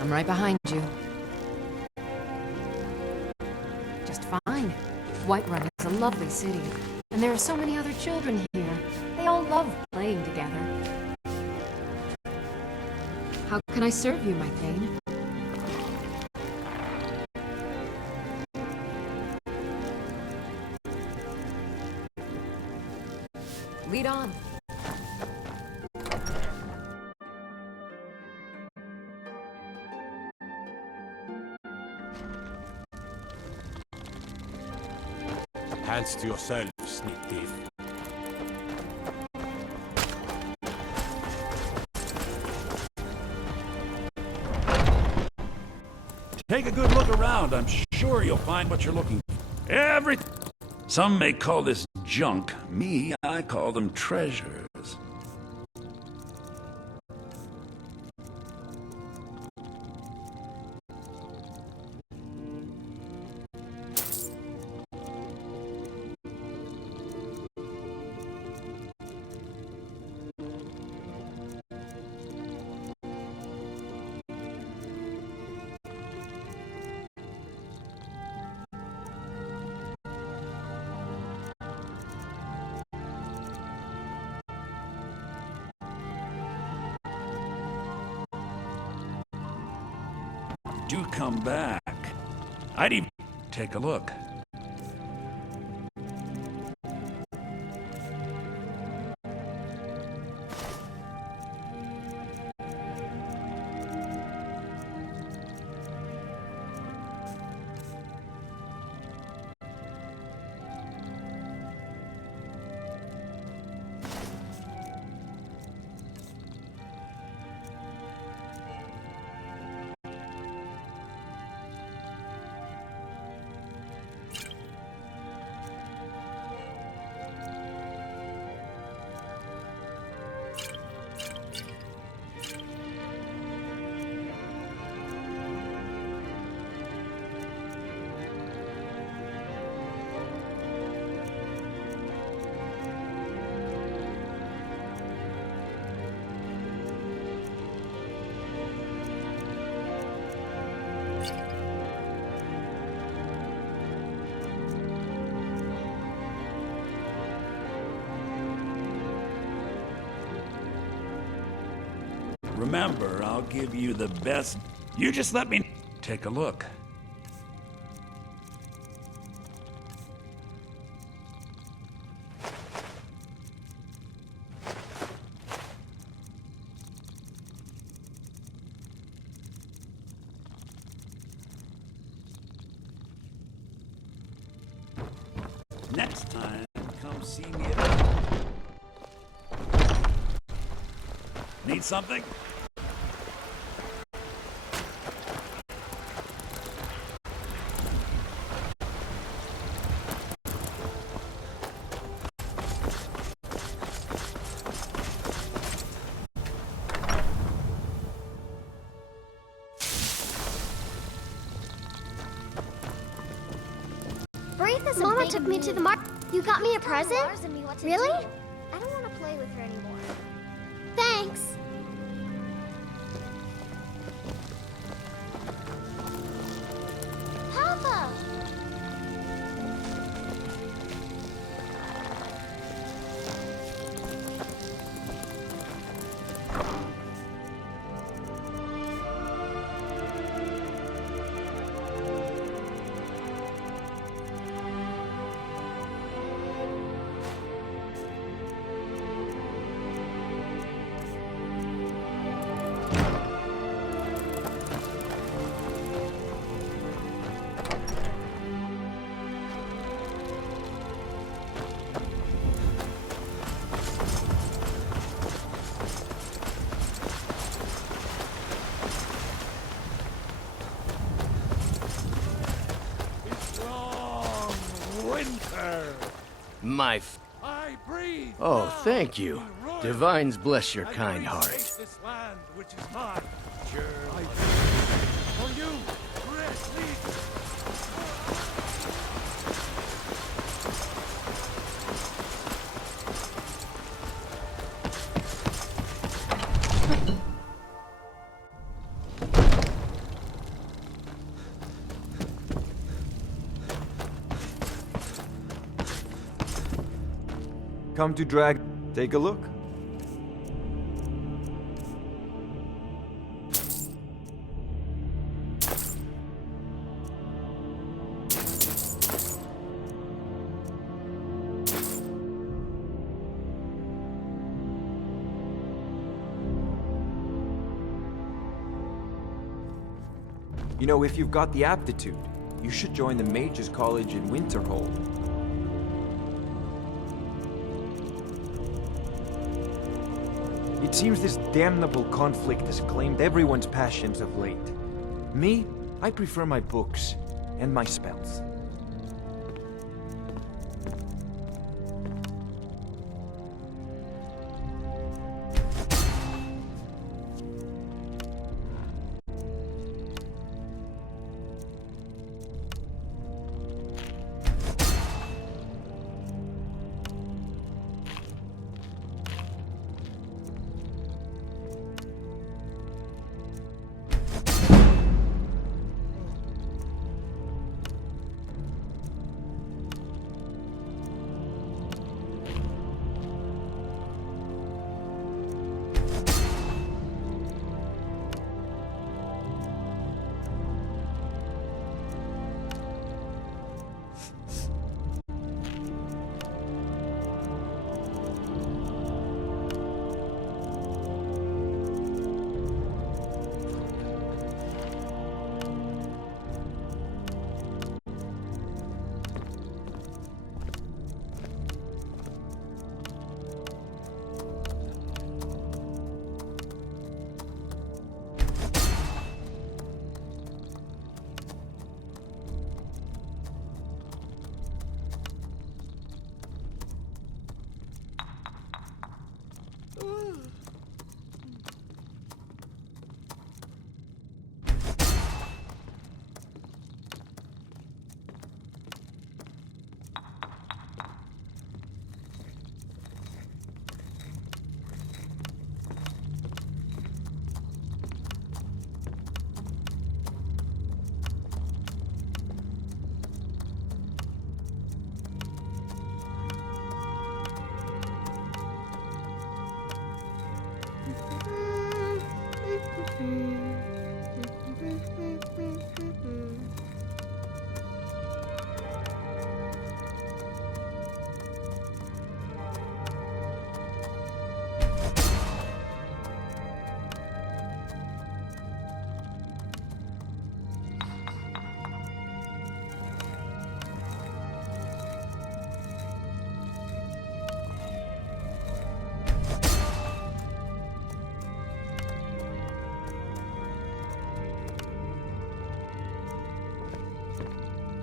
I'm right behind you. Just fine. Whiterun is a lovely city, and there are so many other children here. They all love playing together. How can I serve you, my Thane? Lead on. Hands to yourself, sneak thief. Take a good look around. I'm sure you'll find what you're looking for. Some may call this junk. Me, I call them treasures. Do come back. I'd even take a look. Remember, I'll give you the best. You just let me take a look. Next time, come see me at... Need something? Mama took me to the market. You got me a present? Really? I don't want to play with her anymore. Thanks. Papa! I breathe. Oh, thank you. Divines bless your kind heart. This land, which is mine. Sure. For you, Chris, lead. Come to drag... Take a look. You know, if you've got the aptitude, you should join the Mages College in Winterhold. It seems this damnable conflict has claimed everyone's passions of late. Me, I prefer my books and my spells.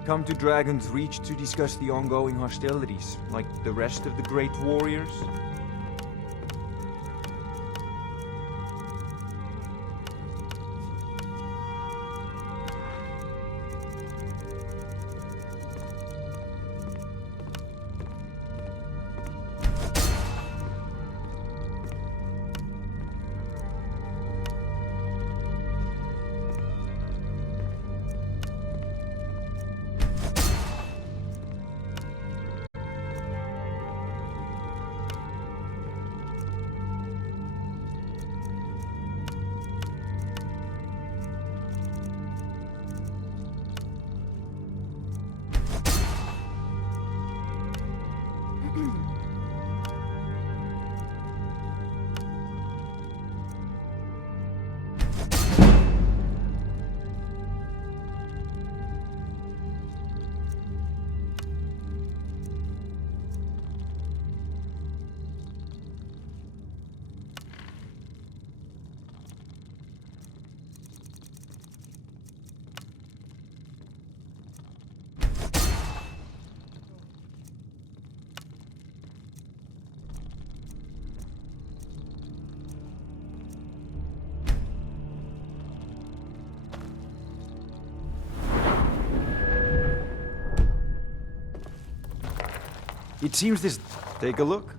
Come to Dragon's Reach to discuss the ongoing hostilities, like the rest of the great warriors? It seems this... Take a look.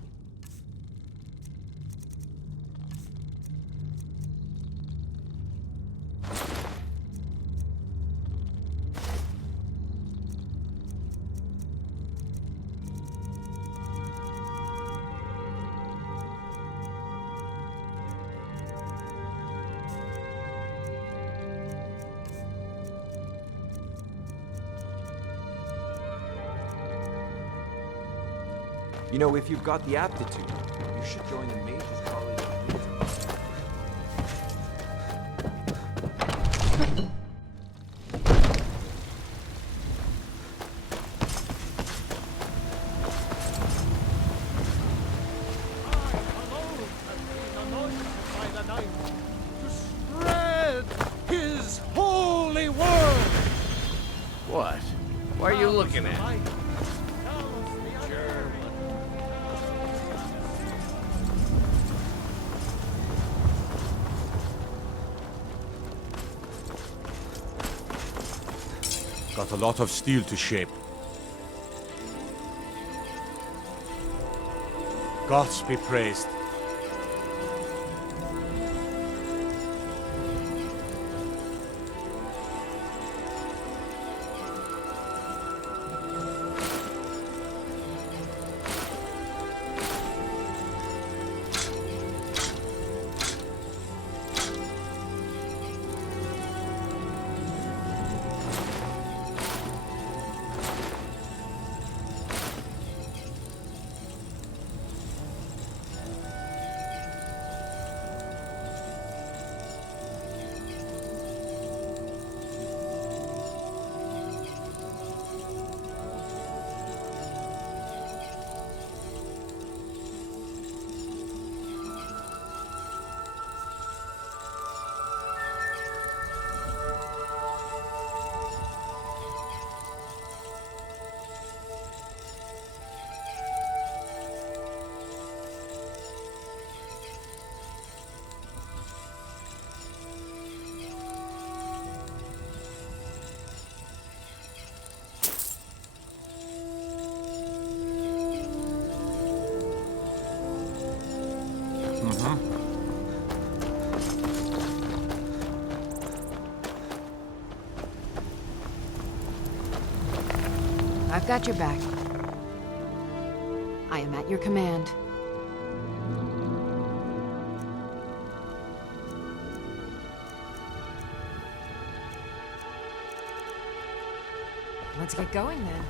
You know, if you've got the aptitude, you should join the Mages College of Wizards. His holy word! What? Why are you looking at me? Got a lot of steel to shape. Gods be praised. I've got your back. I am at your command. Let's get going then.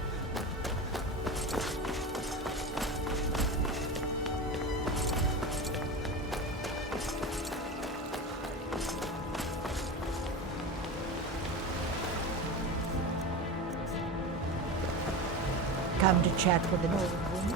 Come to chat with an old woman.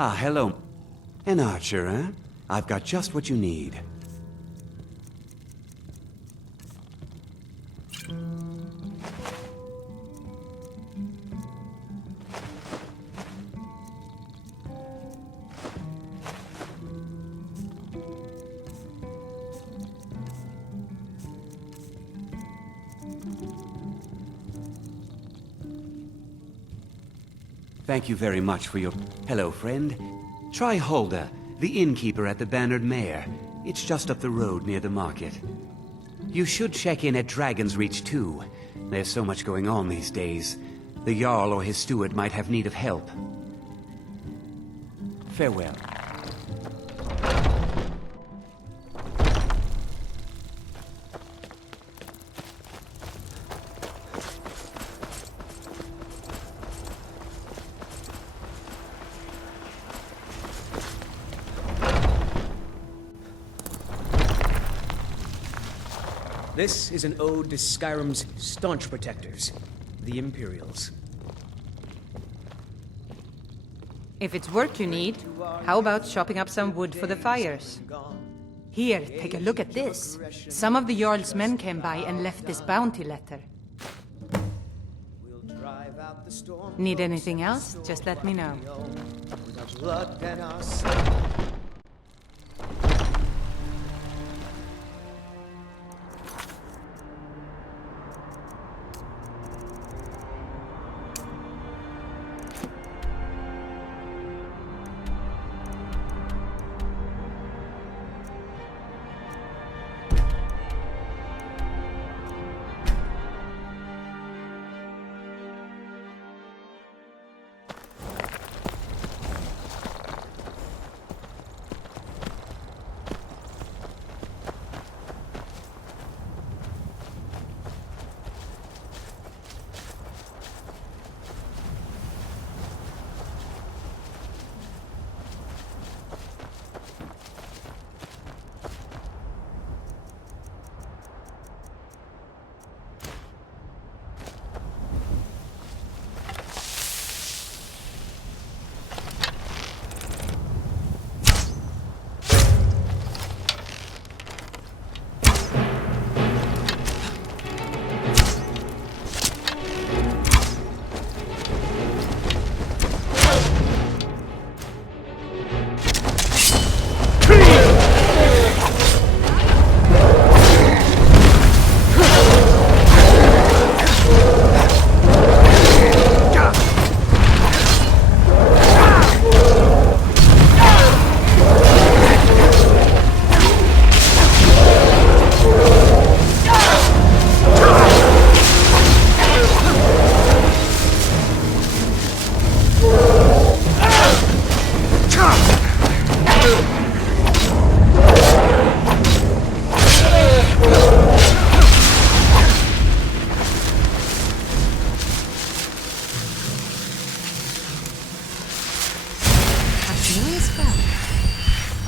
Ah, hello. An archer, eh? I've got just what you need. Thank you very much for your... Hello, friend. Try Hulda, the innkeeper at the Bannered Mare. It's just up the road near the market. You should check in at Dragon's Reach, too. There's so much going on these days. The Jarl or his steward might have need of help. Farewell. This is an ode to Skyrim's staunch protectors, the Imperials. If it's work you need, how about chopping up some wood for the fires? Here, take a look at this. Some of the Jarl's men came by and left this bounty letter. Need anything else? Just let me know.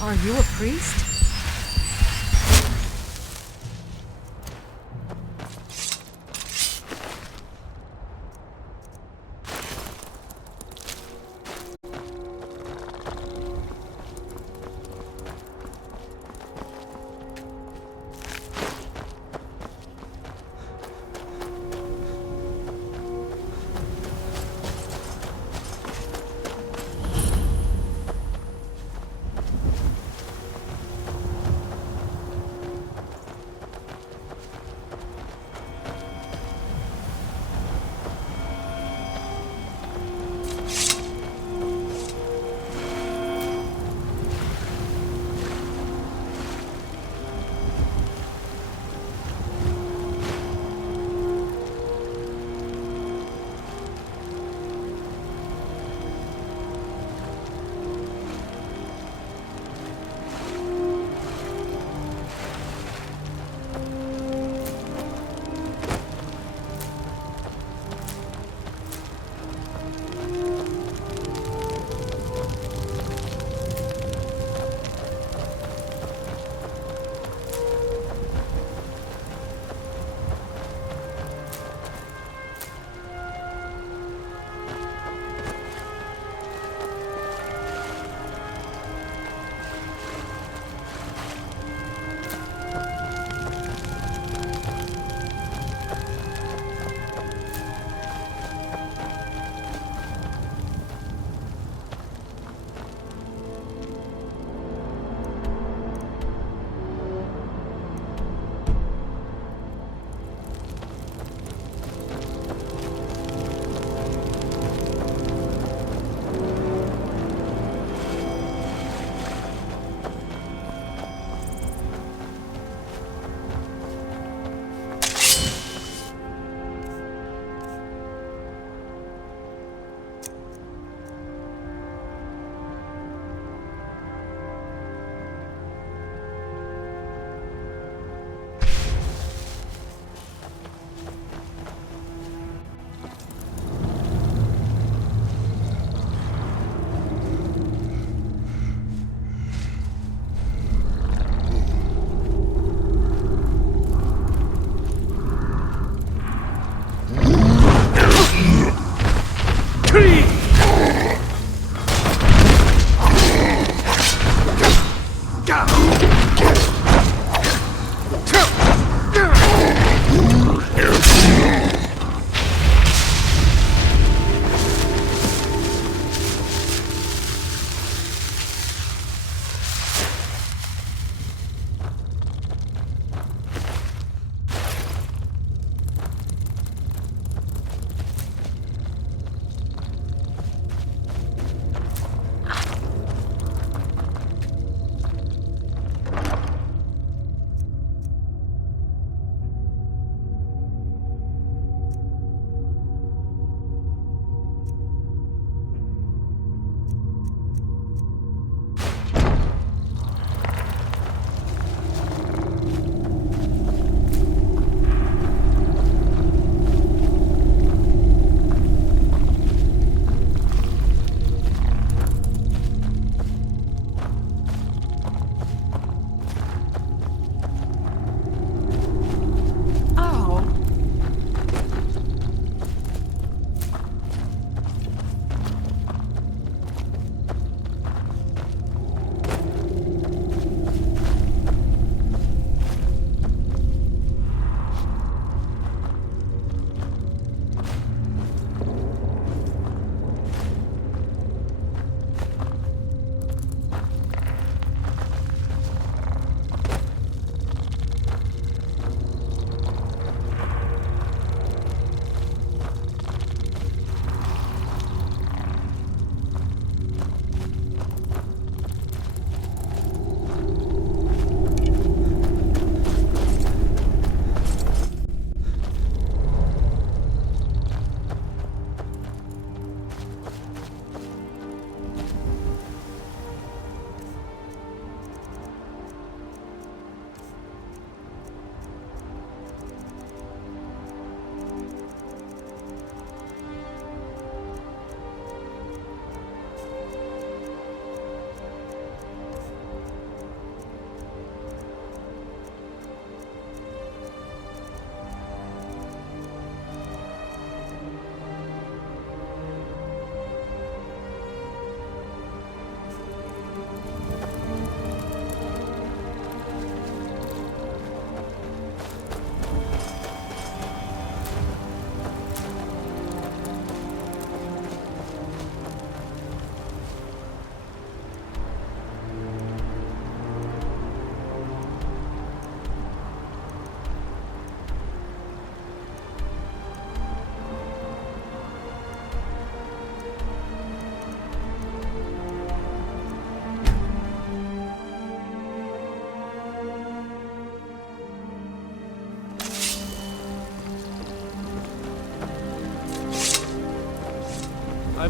Are you a priest?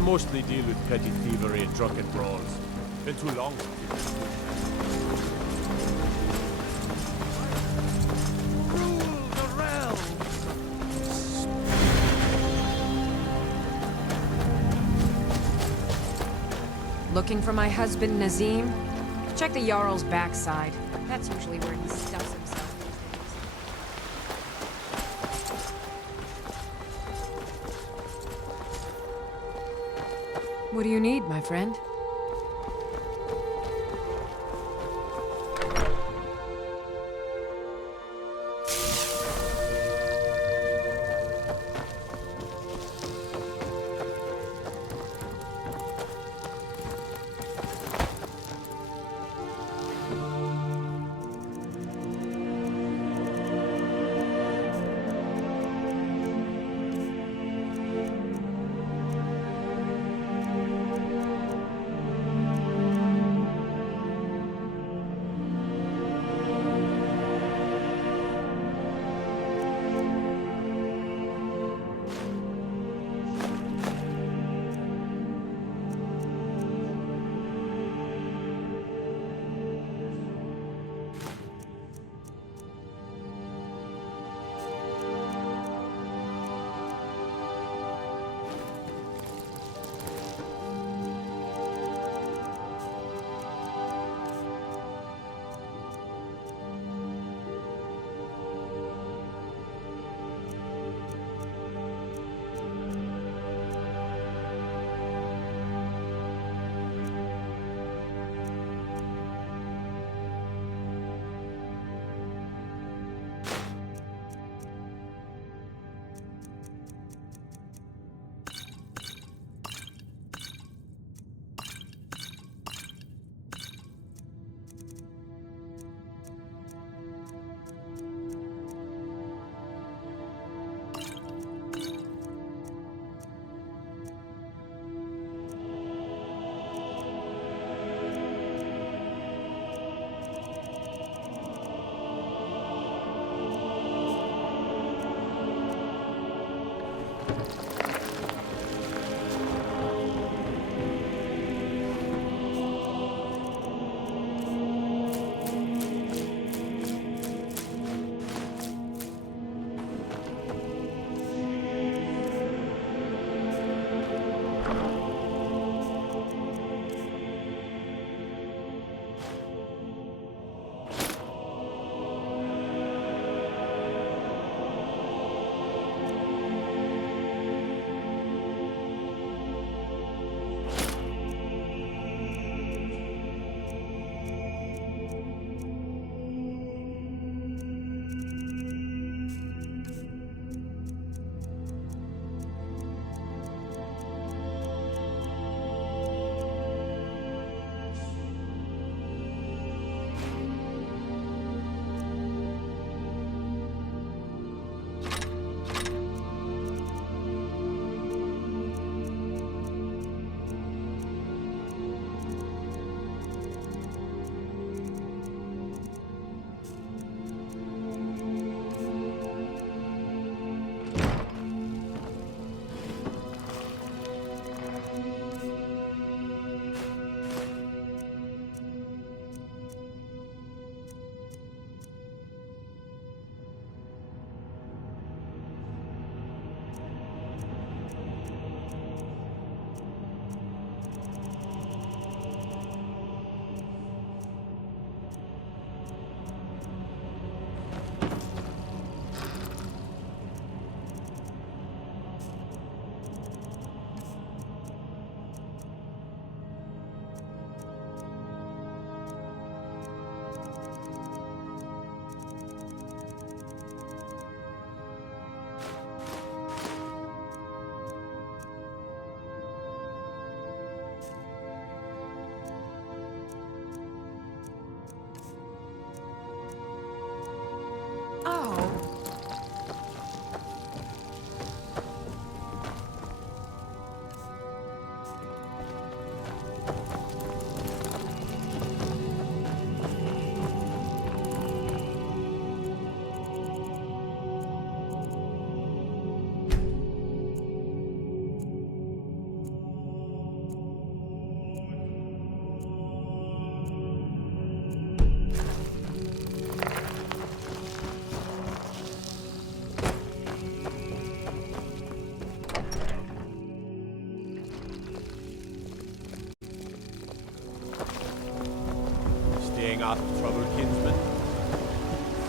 mostly deal with petty thievery and drunken brawls. Been too long. Rule the realm! Looking for my husband, Nazim? Check the Jarl's backside. That's usually where he stuffs himself these days. What do you need, my friend?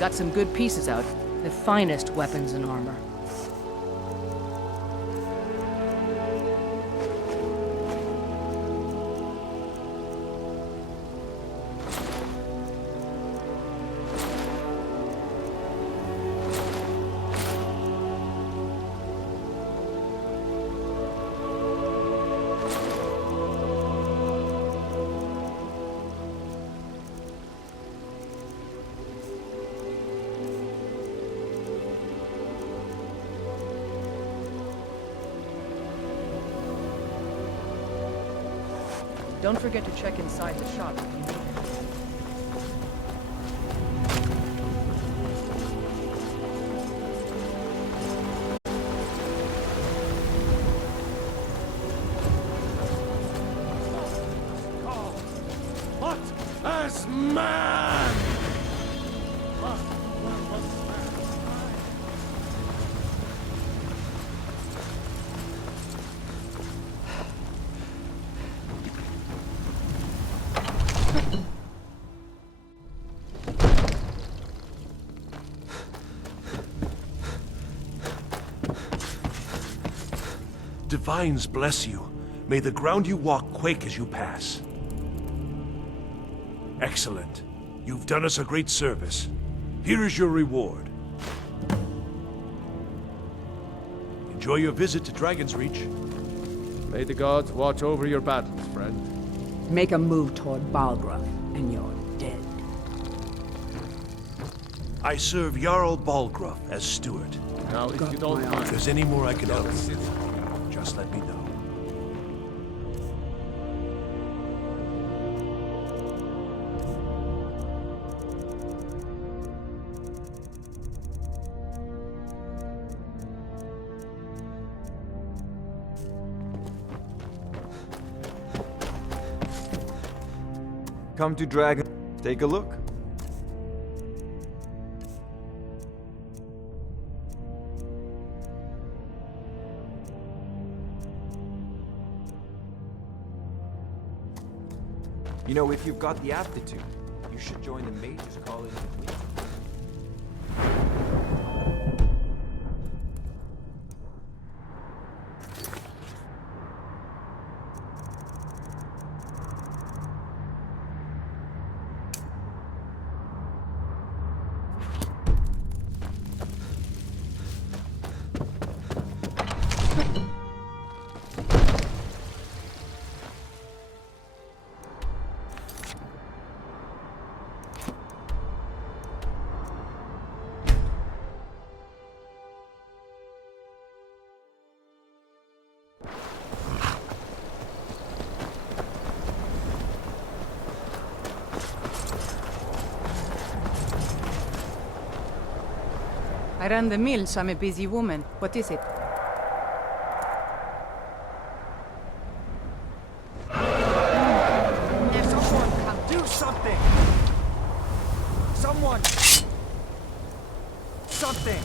got some good pieces out. The finest weapons and armor. Don't forget to check inside the shop if you need it. What as man? Divines bless you. May the ground you walk quake as you pass. Excellent. You've done us a great service. Here is your reward. Enjoy your visit to Dragon's Reach. May the gods watch over your battles, friend. Make a move toward Balgruuf, and you're dead. I serve Jarl Balgruuf as steward. Now, if you don't mind... If there's any more I can help with, just let me know. Come to Dragon. Take a look. You know, if you've got the aptitude, you should join the Mages College of Winter. I ran the mills. I'm a busy woman. What is it? Someone, do something! Someone! Something!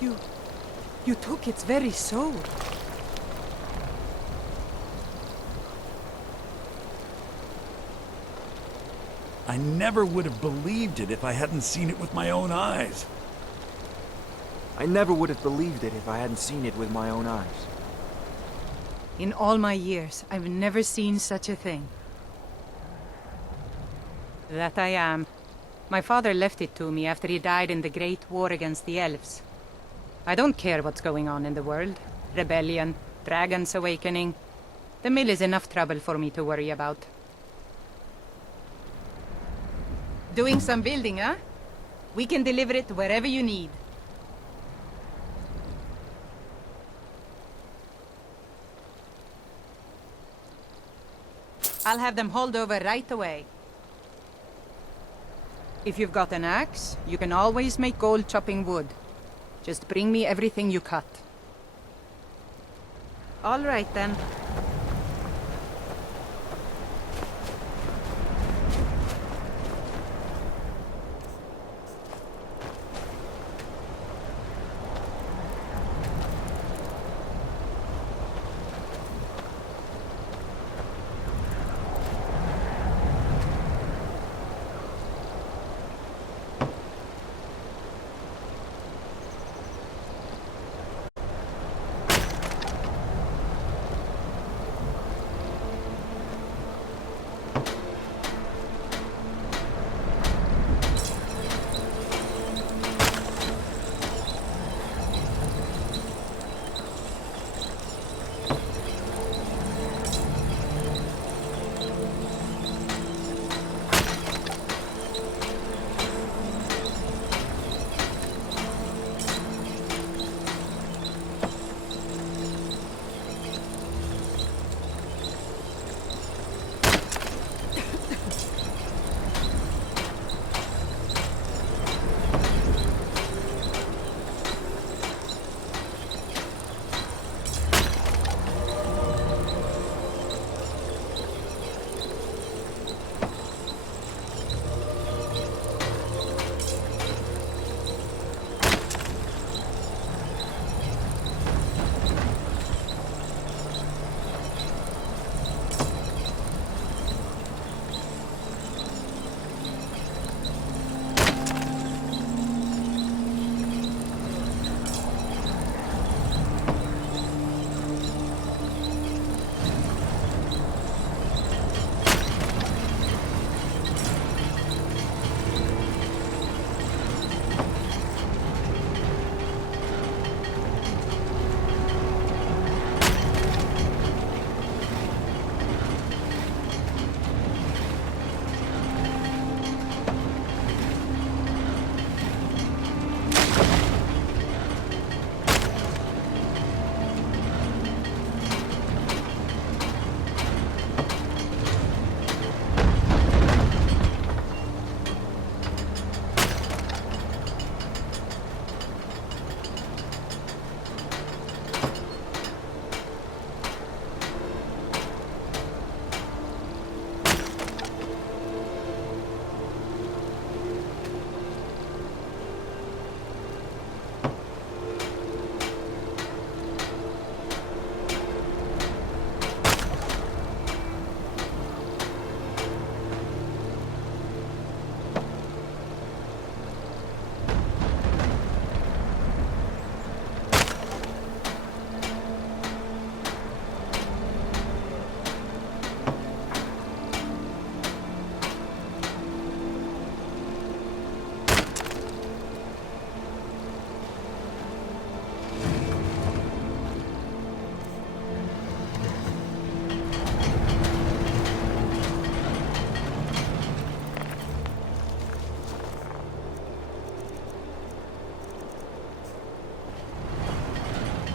You took its very soul. I never would have believed it if I hadn't seen it with my own eyes. I never would have believed it if I hadn't seen it with my own eyes. In all my years, I've never seen such a thing. That I am. My father left it to me after he died in the Great War against the elves. I don't care what's going on in the world. Rebellion, dragons awakening. The mill is enough trouble for me to worry about. Doing some building, huh? We can deliver it wherever you need. I'll have them hauled over right away. If you've got an axe, you can always make gold chopping wood. Just bring me everything you cut. All right, then.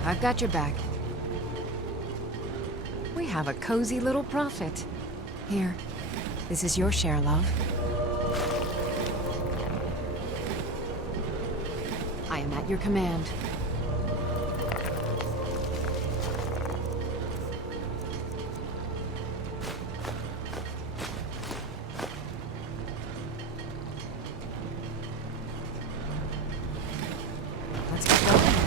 I've got your back. We have a cozy little prophet. Here, this is your share, love. I am at your command. Let's get going.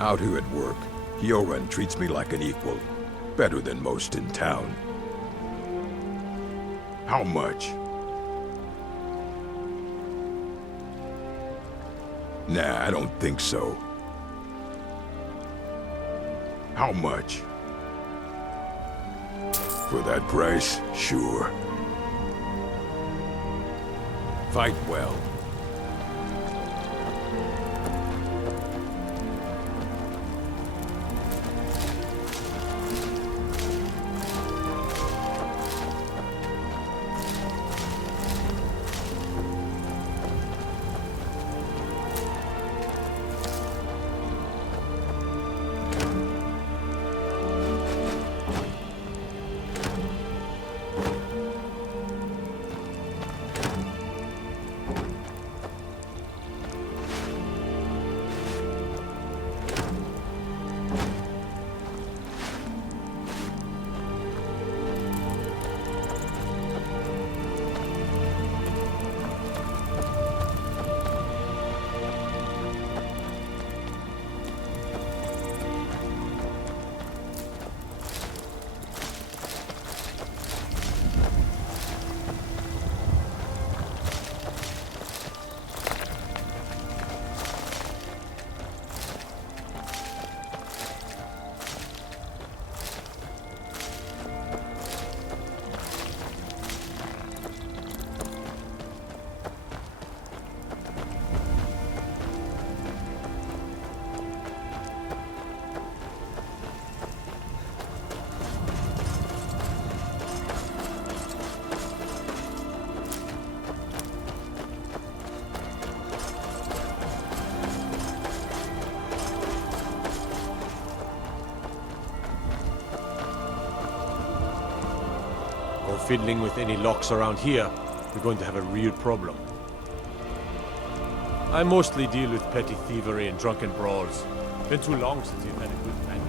Out here at work, Yoren treats me like an equal. Better than most in town. How much? Nah, I don't think so. How much? For that price, sure. Fight well. fiddling with any locks around here, we're going to have a real problem. I mostly deal with petty thievery and drunken brawls. Been too long since you've had a good time.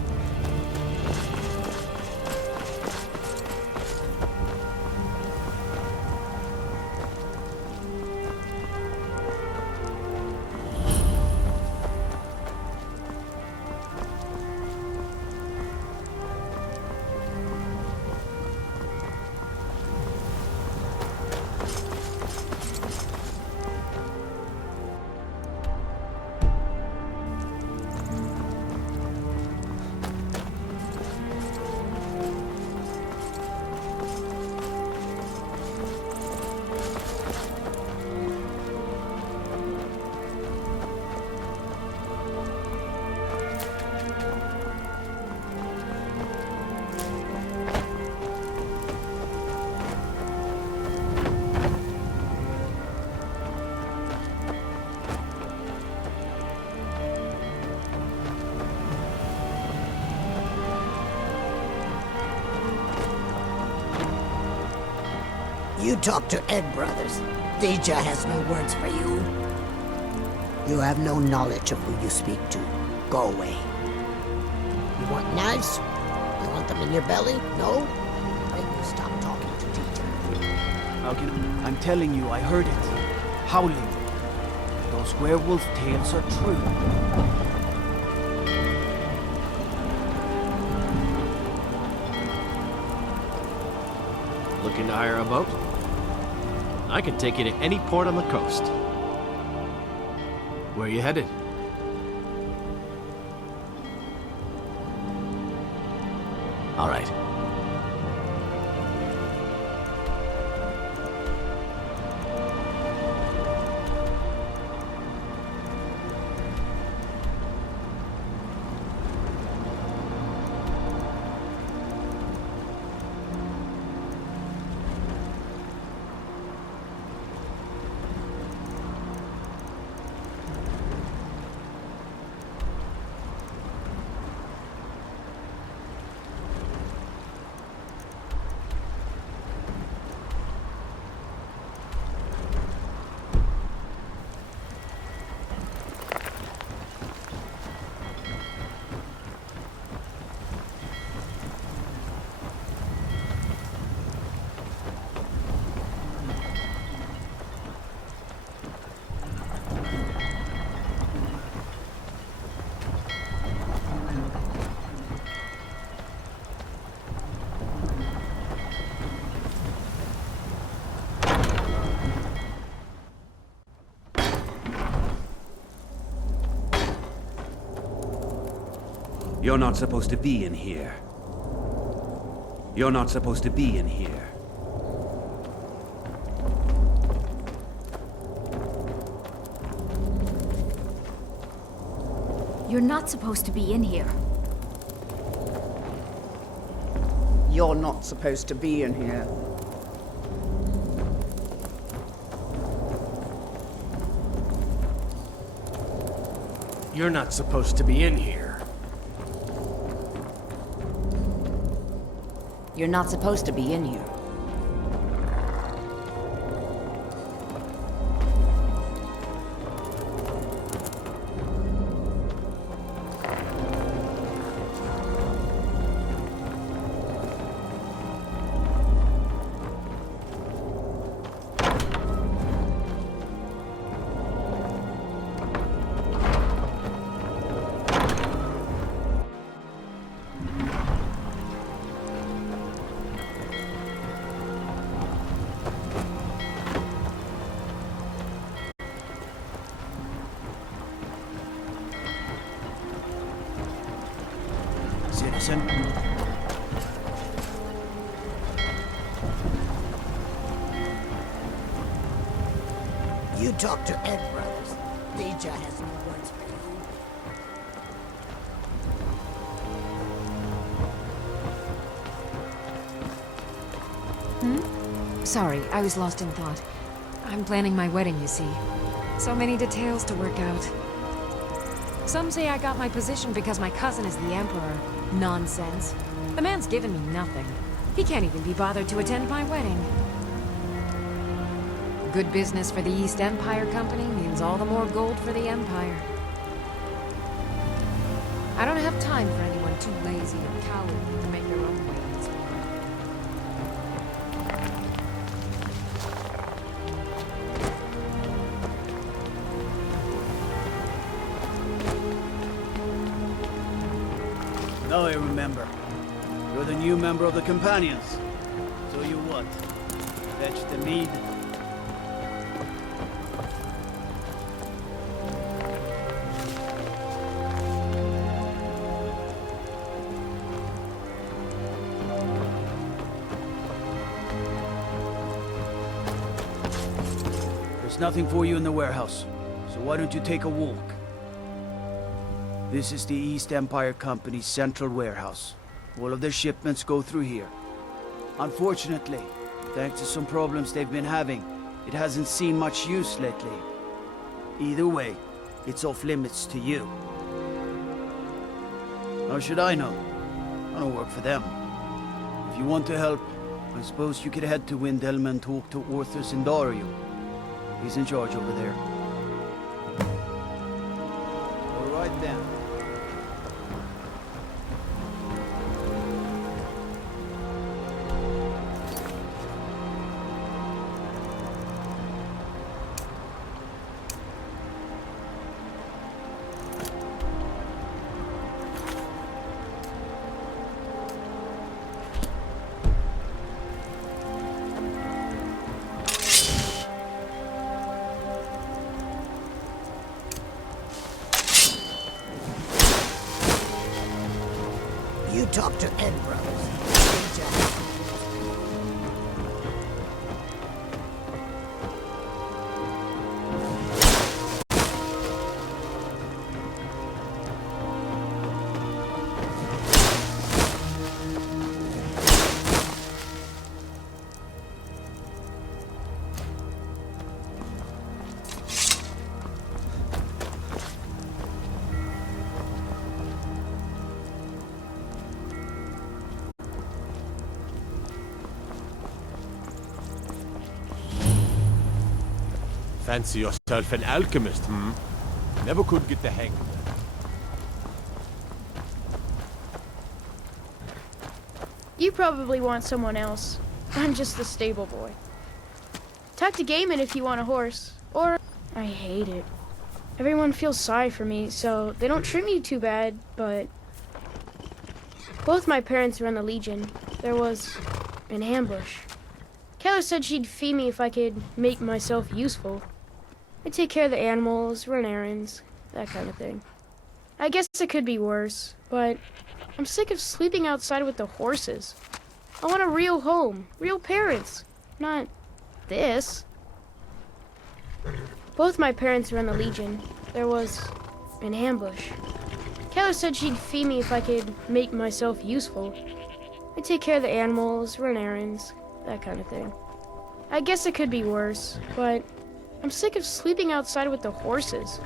You talk to Ed Brothers. Deja has no words for you. You have no knowledge of who you speak to. Go away. You want knives? You want them in your belly? No? Then you stop talking to Deja. I'm telling you, I heard it. Howling. Those werewolf tales are true. Looking to hire a boat? I can take you to any port on the coast. Where are you headed? All right. You're not supposed to be in here. You're not supposed to be in here. You're not supposed to be in here. You're not supposed to be in here. You're not supposed to be in here. You're not supposed to be in here. Citizen. You talk to Ed Brothers. Deja has no words for you. Sorry, I was lost in thought. I'm planning my wedding, you see. So many details to work out. Some say I got my position because my cousin is the Emperor. Nonsense. The man's given me nothing. He can't even be bothered to attend my wedding. Good business for the East Empire Company means all the more gold for the Empire. I don't have time for anyone too lazy or cowardly to make their own way in this world. Now I remember. You're the new member of the Companions. So you what? Fetch the mead? There's nothing for you in the warehouse, so why don't you take a walk? This is the East Empire Company's central warehouse. All of their shipments go through here. Unfortunately, thanks to some problems they've been having, it hasn't seen much use lately. Either way, it's off limits to you. How should I know? I don't work for them. If you want to help, I suppose you could head to Windelm and talk to Orthus and Dario. He's in charge over there. All right then. You talk to Ed Brothers. Fancy yourself an alchemist, hmm? Never could get the hang of that. You probably want someone else. I'm just the stable boy. Talk to Gaiman if you want a horse. Or... I hate it. Everyone feels sorry for me, so they don't treat me too bad, but... Both my parents were in the Legion. There was an ambush. Keller said she'd fee me if I could make myself useful. I'd take care of the animals, run errands, that kind of thing. I guess it could be worse, but I'm sick of sleeping outside with the horses. I want a real home, real parents, not this. Both my parents were in the Legion. There was an ambush. Keller said she'd fee me if I could make myself useful. I'd take care of the animals, run errands, that kind of thing. I guess it could be worse, but I'm sick of sleeping outside with the horses.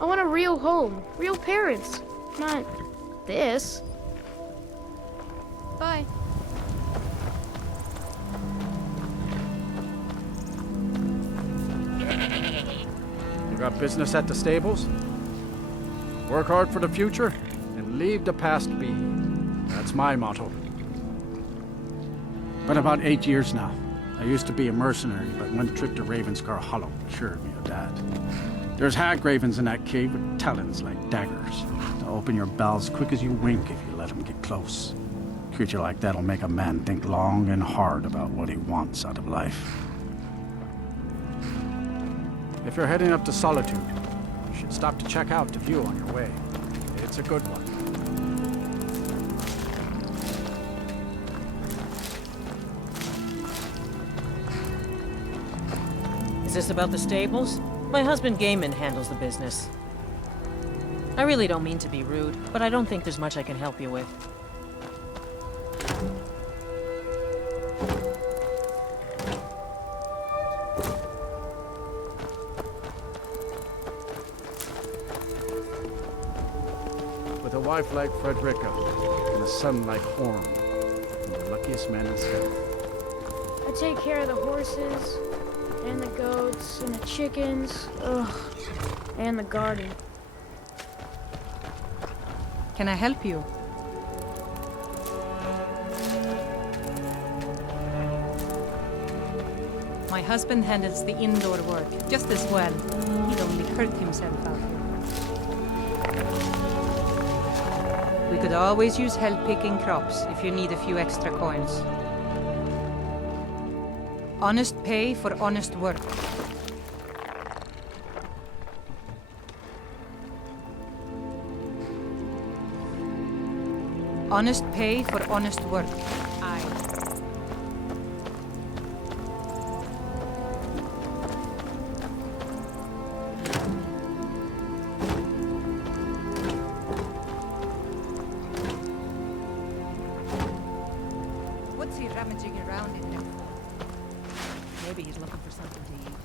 I want a real home, real parents, not this. Bye. You got business at the stables? Work hard for the future and leave the past be. That's my motto. Been about 8 years now. I used to be a mercenary, but one trip to Ravenscar Hollow assured me of that. There's hag ravens in that cave with talons like daggers. They'll open your bowels quick as you wink if you let them get close. A creature like that'll make a man think long and hard about what he wants out of life. If you're heading up to Solitude, you should stop to check out the view on your way. It's a good one. Is this about the stables? My husband Gaiman handles the business. I really don't mean to be rude, but I don't think there's much I can help you with. With a wife like Frederica and a son like Orm, you were lucky luckiest man in Skyrim. I take care of the horses, and the goats, and the chickens, and the garden. Can I help you? My husband handles the indoor work just as well. He'd only hurt himself out here. We could always use help picking crops if you need a few extra coins. Honest pay for honest work. Honest pay for honest work. Aye. What's he rummaging around in there for? Maybe he's looking for something to eat.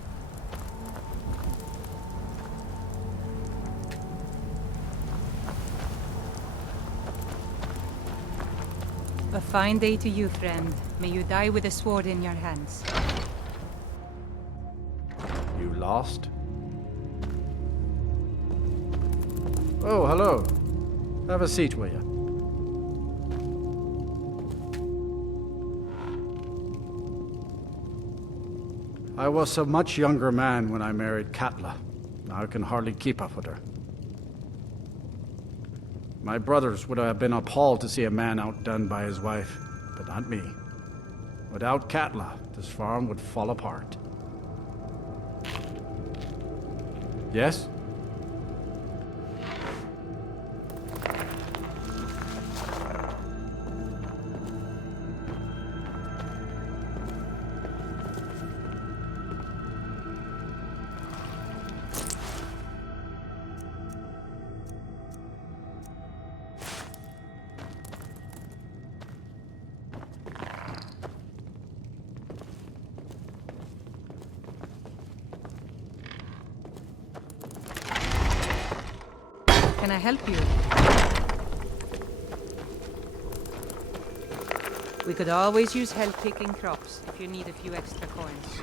A fine day to you, friend. May you die with a sword in your hands. You lost? Oh, hello. Have a seat, will you? I was a much younger man when I married Katla. Now I can hardly keep up with her. My brothers would have been appalled to see a man outdone by his wife, but not me. Without Katla, this farm would fall apart. Yes? Can I help you? We could always use help picking crops if you need a few extra coins.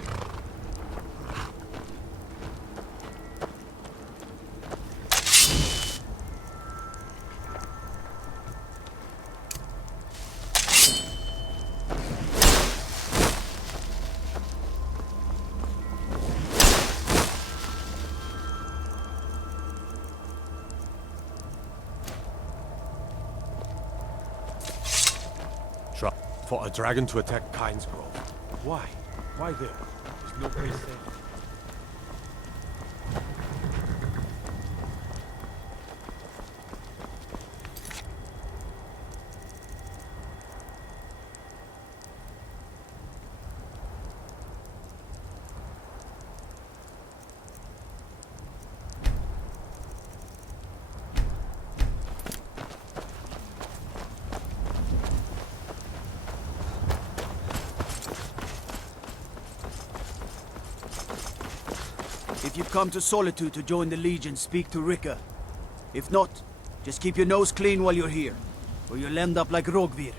For a dragon to attack Pines Grove. Why? Why there? There's no place safe. If you've come to Solitude to join the Legion, speak to Rika. If not, just keep your nose clean while you're here, or you'll end up like Rogvir.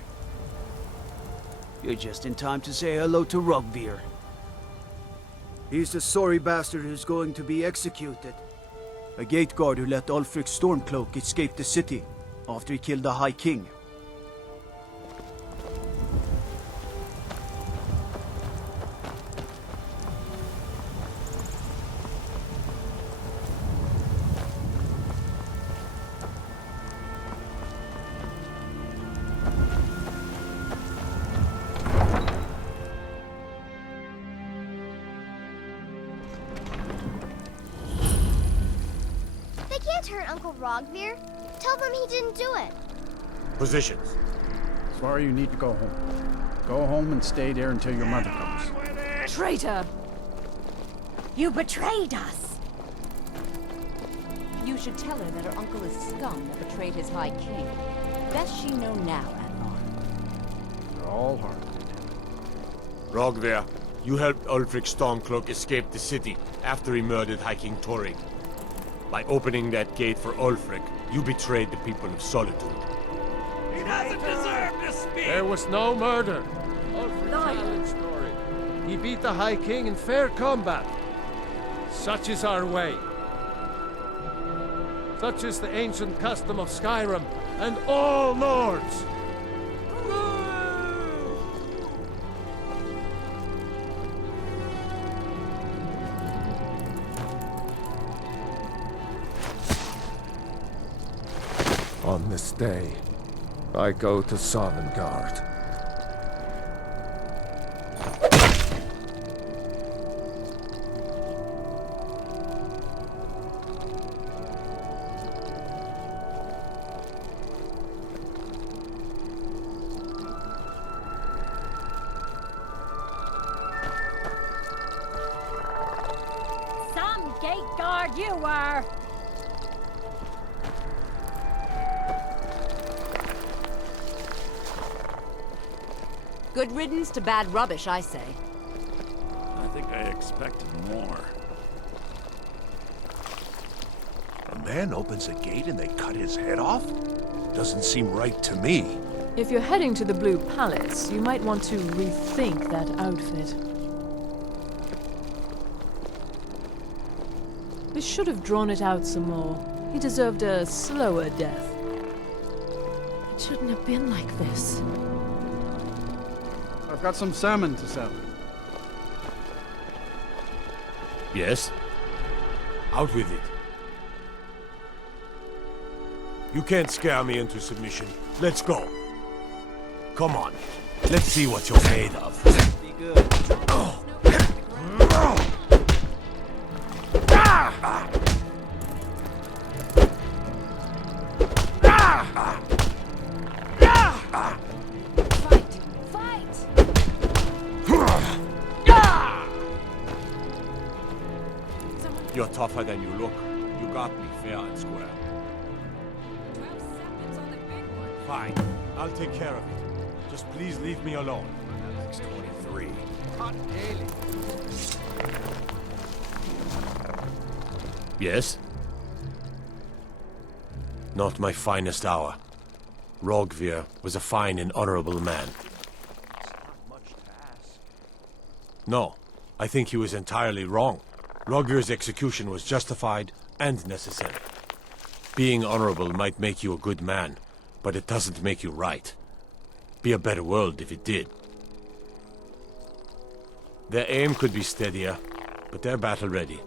You're just in time to say hello to Rogvir. He's the sorry bastard who's going to be executed. A gate guard who let Ulfric Stormcloak escape the city after he killed the High King. They can't hurt Uncle Rogvir. Tell them he didn't do it. Positions. Sorry, you need to go home. Go home and stay there until your mother comes. Traitor! You betrayed us! You should tell her that her uncle is scum that betrayed his High King. Best she know now, Advar. They're all hard. Rogvir, you helped Ulfric Stormcloak escape the city after he murdered High King Torrig. By opening that gate for Ulfric, you betrayed the people of Solitude. He doesn't deserve to There was no murder. Ulfric challenged story. He beat the High King in fair combat. Such is our way. Such is the ancient custom of Skyrim and all lords. On this day, I go to Sovngarde. Some gate guard you were! Good riddance to bad rubbish, I say. I think I expected more. A man opens a gate and they cut his head off? Doesn't seem right to me. If you're heading to the Blue Palace, you might want to rethink that outfit. We should have drawn it out some more. He deserved a slower death. It shouldn't have been like this. I've got some salmon to sell. Yes? Out with it. You can't scare me into submission. Let's go. Come on. Let's see what you're made of. Be good. You're tougher than you look. You got me fair and square. 12 seconds on the big one. Fine. I'll take care of it. Just please leave me alone. Alex 23. Yes? Not my finest hour. Rogvir was a fine and honorable man. No, I think he was entirely wrong. Rogvir's execution was justified and necessary. Being honorable might make you a good man, but it doesn't make you right. Be a better world if it did. Their aim could be steadier, but they're battle ready.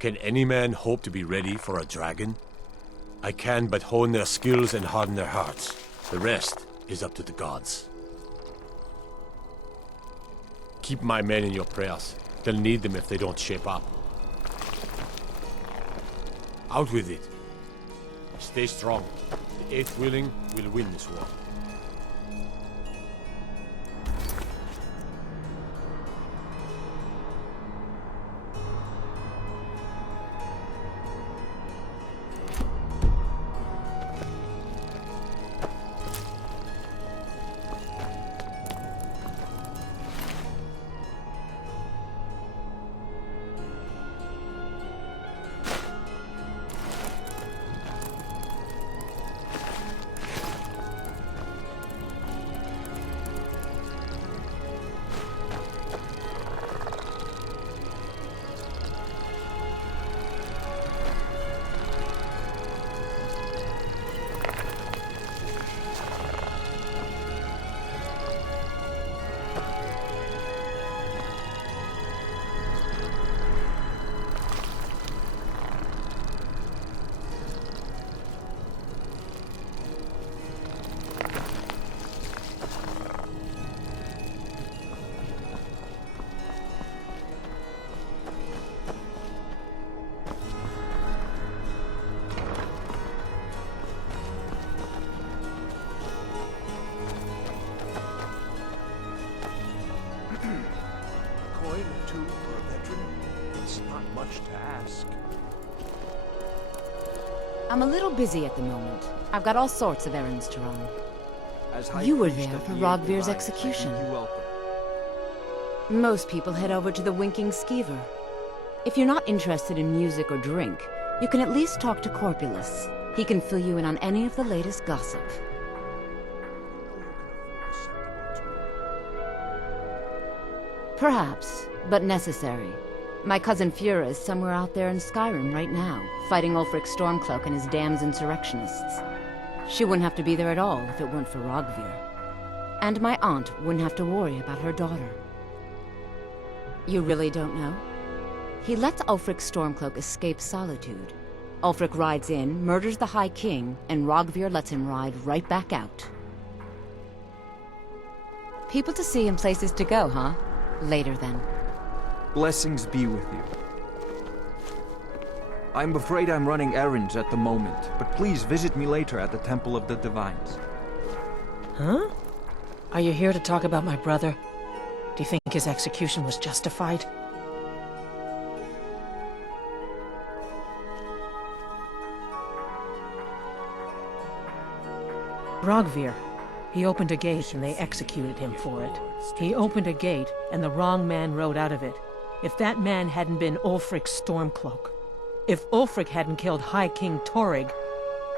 Can any man hope to be ready for a dragon? I can but hone their skills and harden their hearts. The rest is up to the gods. Keep my men in your prayers. They'll need them if they don't shape up. Out with it. Stay strong. The Eighth Willing will win this war. Coin or two for a veteran? It's not much to ask. I'm a little busy at the moment. I've got all sorts of errands to run. As High You were Priest there of for the Rogvir's Eighth execution. Alliance, you welcome. Most people head over to the Winking Skeever. If you're not interested in music or drink, you can at least talk to Corpulus. He can fill you in on any of the latest gossip. Perhaps, but necessary. My cousin Fura is somewhere out there in Skyrim right now, fighting Ulfric Stormcloak and his damned insurrectionists. She wouldn't have to be there at all if it weren't for Rogvir. And my aunt wouldn't have to worry about her daughter. You really don't know? He lets Ulfric Stormcloak escape Solitude. Ulfric rides in, murders the High King, and Rogvir lets him ride right back out. People to see and places to go, huh? Later then. Blessings be with you. I'm afraid I'm running errands at the moment, but please visit me later at the Temple of the Divines. Huh? Are you here to talk about my brother? Do you think his execution was justified? Rogvir. He opened a gate and they executed him for it. He opened a gate and the wrong man rode out of it. If that man hadn't been Ulfric Stormcloak. If Ulfric hadn't killed High King Torrig.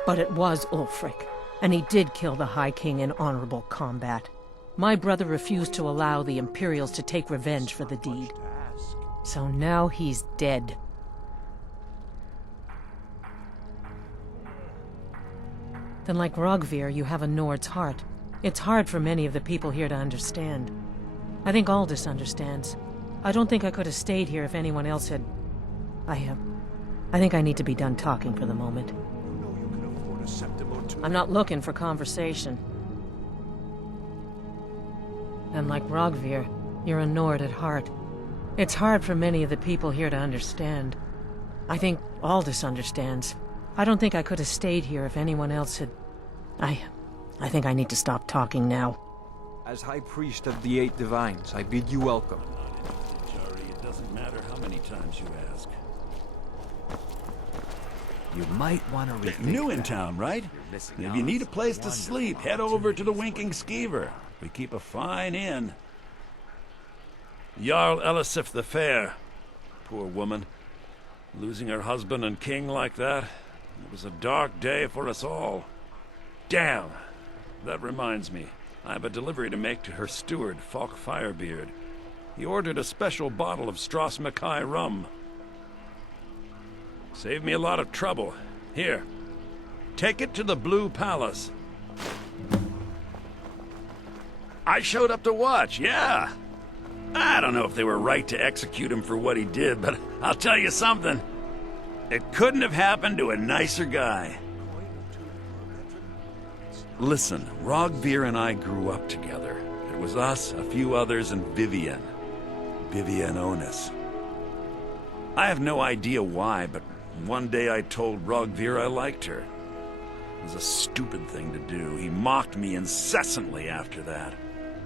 But it was Ulfric. And he did kill the High King in honorable combat. My brother refused to allow the Imperials to take revenge for the deed. So now he's dead. Then like Rogvir, you have a Nord's heart. It's hard for many of the people here to understand. I think Aldous understands. I don't think I could have stayed here if anyone else had... I think I need to be done talking for the moment. I'm not looking for conversation. And like Rogvir, you're a Nord at heart. It's hard for many of the people here to understand. I think Aldous understands. I don't think I could have stayed here if anyone else had... I think I need to stop talking now. As High Priest of the Eight Divines, I bid you welcome. It doesn't matter how many times you ask. You might want to rethink New in that. town, right? If If you need a place to sleep, head over to the Winking Skeever. We keep a fine inn. Jarl Elisif the Fair. Poor woman. Losing her husband and king like that. It was a dark day for us all. Damn! That reminds me. I have a delivery to make to her steward, Falk Firebeard. He ordered a special bottle of Strass Mackay rum. Saved me a lot of trouble. Here. Take it to the Blue Palace. I showed up to watch, yeah. I don't know if they were right to execute him for what he did, but I'll tell you something. It couldn't have happened to a nicer guy. Listen, Rogvir and I grew up together. It was us, a few others, and Vivienne. Vivienne Onus. I have no idea why, but one day I told Rogvir I liked her. It was a stupid thing to do. He mocked me incessantly after that.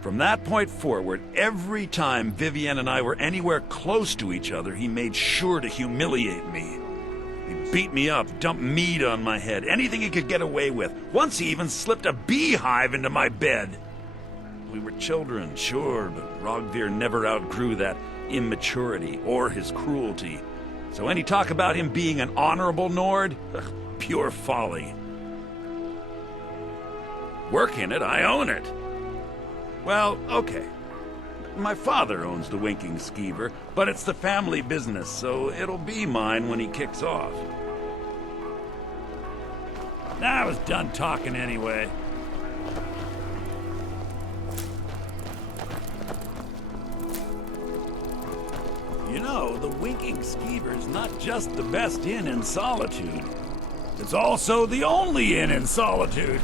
From that point forward, every time Vivienne and I were anywhere close to each other, he made sure to humiliate me. He beat me up, dumped meat on my head, anything he could get away with. Once he even slipped a beehive into my bed. We were children, sure, but Rogvir never outgrew that immaturity or his cruelty. So any talk about him being an honorable Nord? Ugh, pure folly. Work in it, I own it. Well, okay. My father owns the Winking Skeever, but it's the family business, so it'll be mine when he kicks off. I was done talking anyway. You know, the Winking Skeever's not just the best inn in Solitude. It's also the only inn in Solitude.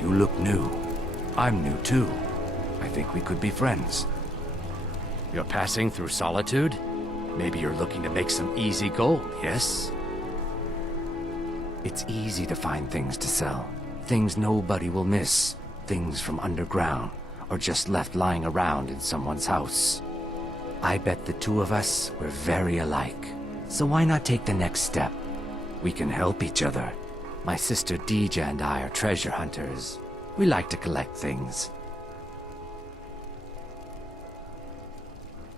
You look new. I'm new too. I think we could be friends. You're passing through Solitude? Maybe you're looking to make some easy gold, yes? It's easy to find things to sell. Things nobody will miss. Things from underground, or just left lying around in someone's house. I bet the two of us were very alike. So why not take the next step? We can help each other. My sister Dija and I are treasure hunters. We like to collect things.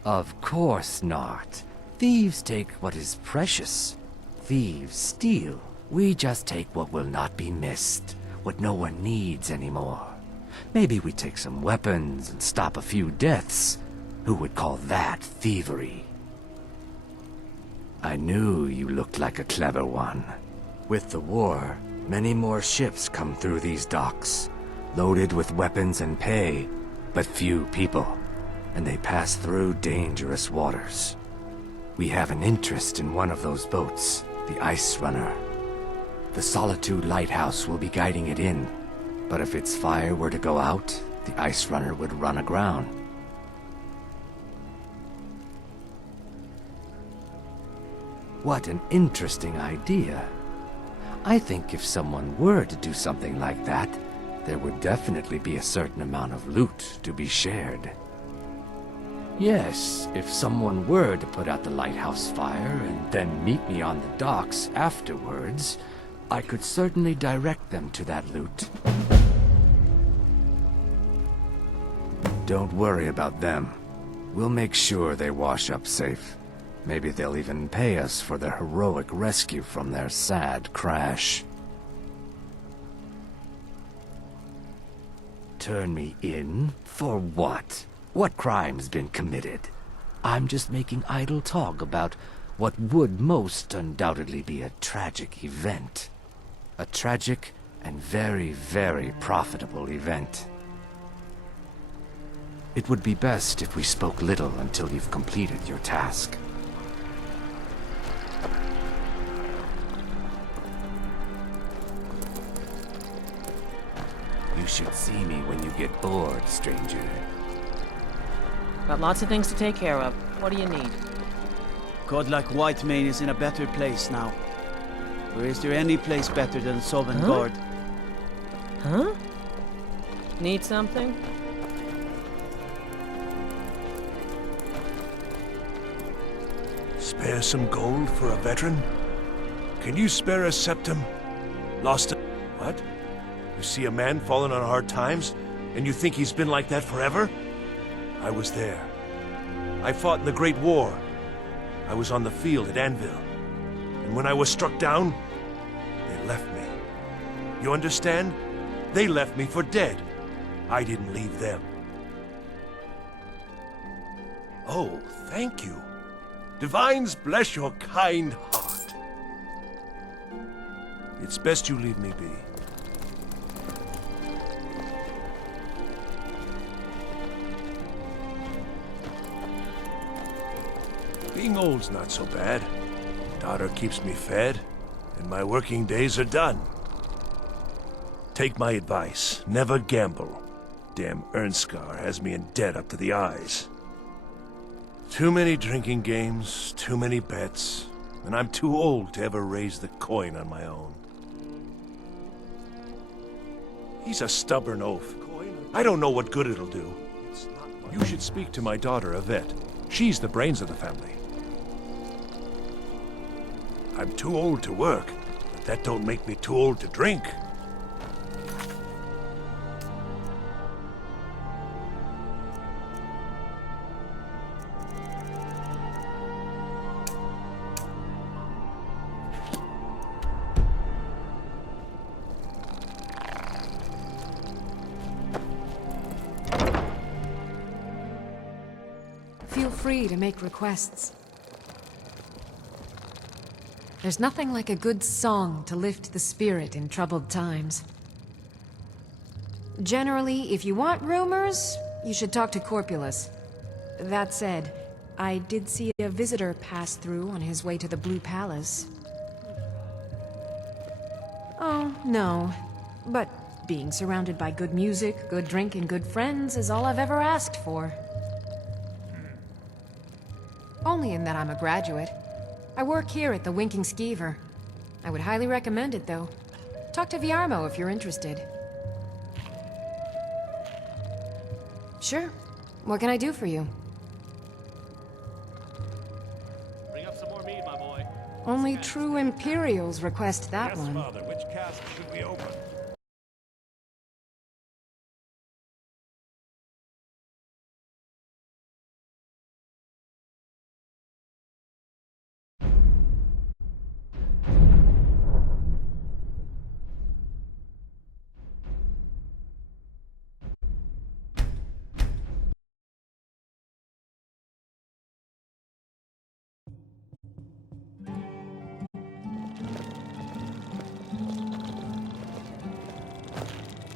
Of course not. Thieves take what is precious. Thieves steal. We just take what will not be missed, what no one needs anymore. Maybe we take some weapons and stop a few deaths. Who would call that thievery? I knew you looked like a clever one. With the war, many more ships come through these docks, loaded with weapons and pay, but few people, and they pass through dangerous waters. We have an interest in one of those boats, the Ice Runner. The Solitude Lighthouse will be guiding it in, but if its fire were to go out, the Ice Runner would run aground. What an interesting idea. I think if someone were to do something like that, there would definitely be a certain amount of loot to be shared. Yes, if someone were to put out the lighthouse fire and then meet me on the docks afterwards, I could certainly direct them to that loot. Don't worry about them. We'll make sure they wash up safe. Maybe they'll even pay us for their heroic rescue from their sad crash. Turn me in? For what? What crime's been committed? I'm just making idle talk about what would most undoubtedly be a tragic event. A tragic and very, very profitable event. It would be best if we spoke little until you've completed your task. You should see me when you get bored, stranger. Got lots of things to take care of. What do you need? Godlike Whitemane is in a better place now. Or is there any place better than Sovngarde? Huh? Need something? Spare some gold for a veteran? Can you spare a septum? Lost a... What? You see a man fallen on hard times, and you think he's been like that forever? I was there. I fought in the Great War. I was on the field at Anvil. And when I was struck down, they left me. You understand? They left me for dead. I didn't leave them. Oh, thank you. Divines bless your kind heart. It's best you leave me be. Being old's not so bad. Daughter keeps me fed, and my working days are done. Take my advice, never gamble. Damn Ernskar has me in debt up to the eyes. Too many drinking games, too many bets, and I'm too old to ever raise the coin on my own. He's a stubborn oaf. I don't know what good it'll do. You should speak to my daughter, Yvette. She's the brains of the family. I'm too old to work, but that don't make me too old to drink. Feel free to make requests. There's nothing like a good song to lift the spirit in troubled times. Generally, if you want rumors, you should talk to Corpulus. That said, I did see a visitor pass through on his way to the Blue Palace. Oh, no. But being surrounded by good music, good drink, and good friends is all I've ever asked for. Only in that I'm a graduate. I work here at the Winking Skeever. I would highly recommend it, though. Talk to Viarmo if you're interested. Sure. What can I do for you? Bring up some more mead, my boy. Only true Imperials request that one. Father, which cask should we open?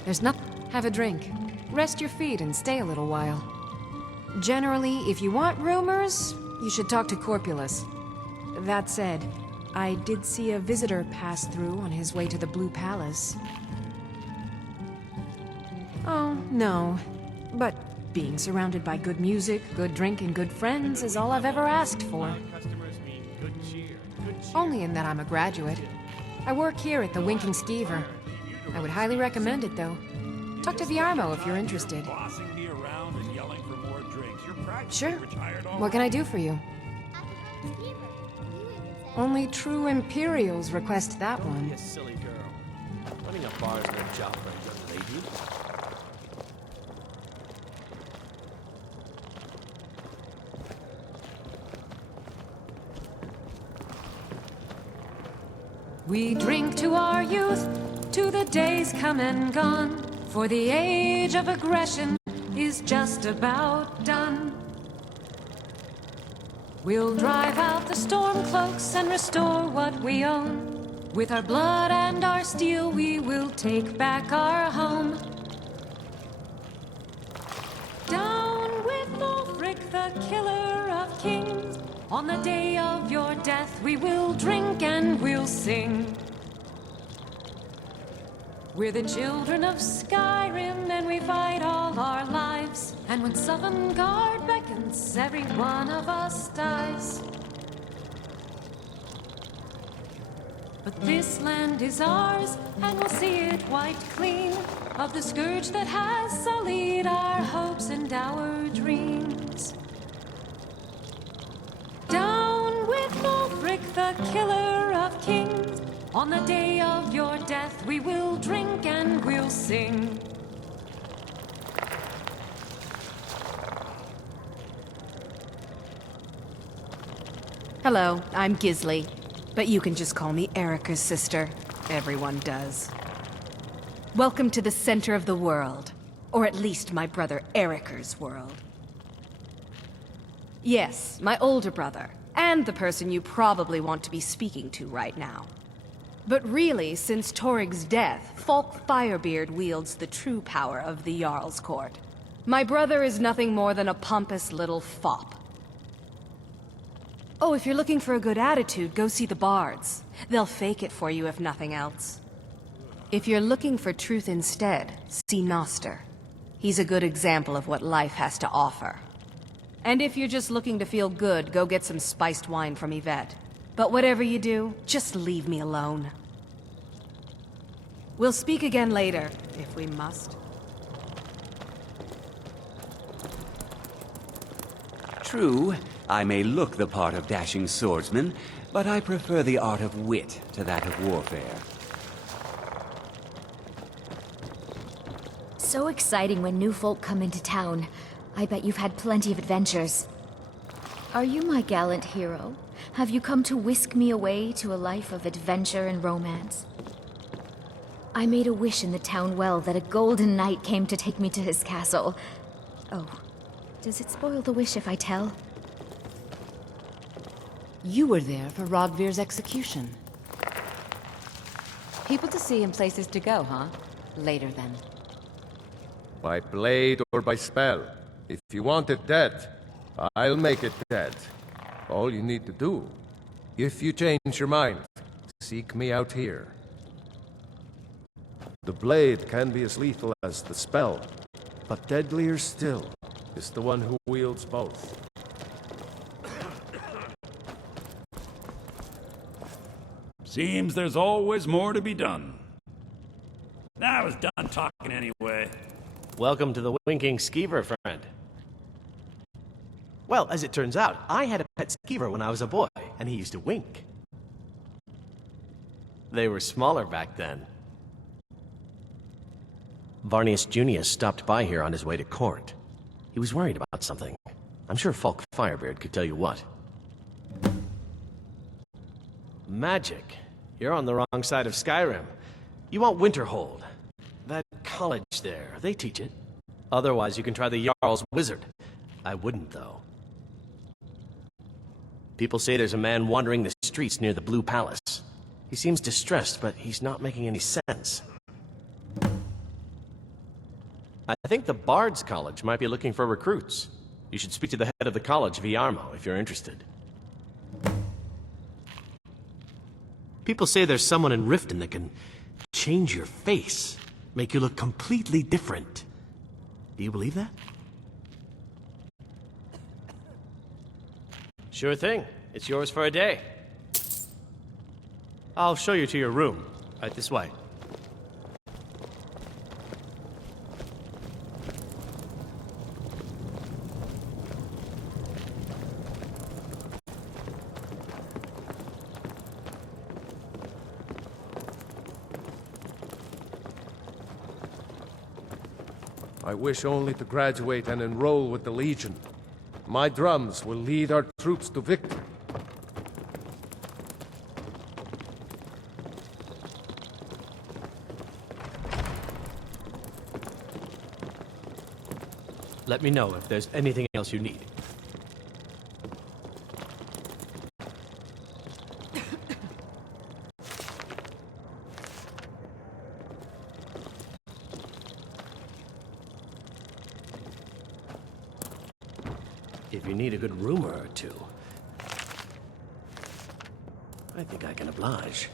There's nothing. Have a drink. Rest your feet and stay a little while. Generally, if you want rumors, you should talk to Corpulus. That said, I did see a visitor pass through on his way to the Blue Palace. Oh, no. But being surrounded by good music, good drink, and good friends is all I've ever asked for. Only in that I'm a graduate. I work here at the Winking Skeever. I would highly recommend it, though. Talk to Viarmo if you're interested. Sure. What can I do for you? Only true Imperials request that one. You silly girl. Running a bar is no job for a young lady. We drink to our youth, to the days come and gone, for the age of aggression is just about done. We'll drive out the storm cloaks and restore what we own. With our blood and our steel, we will take back our home. Down with Ulfric, the killer of kings. On the day of your death, we will drink and we'll sing. We're the children of Skyrim, and we fight all our lives. And when Sovngarde beckons, every one of us dies. But this land is ours, and we'll see it wiped clean of the scourge that has sullied our hopes and our dreams. Down with Ulfric, the killer of kings. On the day of your death, we will drink and we'll sing. Hello, I'm Gisli, but you can just call me Erica's sister. Everyone does. Welcome to the center of the world, or at least my brother Erica's world. Yes, my older brother, and the person you probably want to be speaking to right now. But really, since Torig's death, Falk Firebeard wields the true power of the Jarl's Court. My brother is nothing more than a pompous little fop. Oh, if you're looking for a good attitude, go see the bards. They'll fake it for you if nothing else. If you're looking for truth instead, see Noster. He's a good example of what life has to offer. And if you're just looking to feel good, go get some spiced wine from Yvette. But whatever you do, just leave me alone. We'll speak again later, if we must. True, I may look the part of dashing swordsman, but I prefer the art of wit to that of warfare. So exciting when new folk come into town. I bet you've had plenty of adventures. Are you my gallant hero? Have you come to whisk me away to a life of adventure and romance? I made a wish in the town well that a golden knight came to take me to his castle. Oh, does it spoil the wish if I tell? You were there for Rogvir's execution. People to see and places to go, huh? Later then. By blade or by spell. If you want it dead, I'll make it dead. All you need to do. If you change your mind, seek me out here. The blade can be as lethal as the spell, but deadlier still is the one who wields both. Seems there's always more to be done. I was done talking anyway. Welcome to the Winking Skeever, friend. Well, as it turns out, I had a pet skeever when I was a boy, and he used to wink. They were smaller back then. Varnius Junius stopped by here on his way to court. He was worried about something. I'm sure Falk Firebeard could tell you what. Magic. You're on the wrong side of Skyrim. You want Winterhold. That college there, they teach it. Otherwise, you can try the Jarl's Wizard. I wouldn't, though. People say there's a man wandering the streets near the Blue Palace. He seems distressed, but he's not making any sense. I think the Bard's College might be looking for recruits. You should speak to the head of the college, Viarmo, if you're interested. People say there's someone in Riften that can change your face, make you look completely different. Do you believe that? Sure thing. It's yours for a day. I'll show you to your room. Right this way. I wish only to graduate and enroll with the Legion. My drums will lead our troops to victory. Let me know if there's anything else you need. If you need a good rumor or two, I think I can oblige.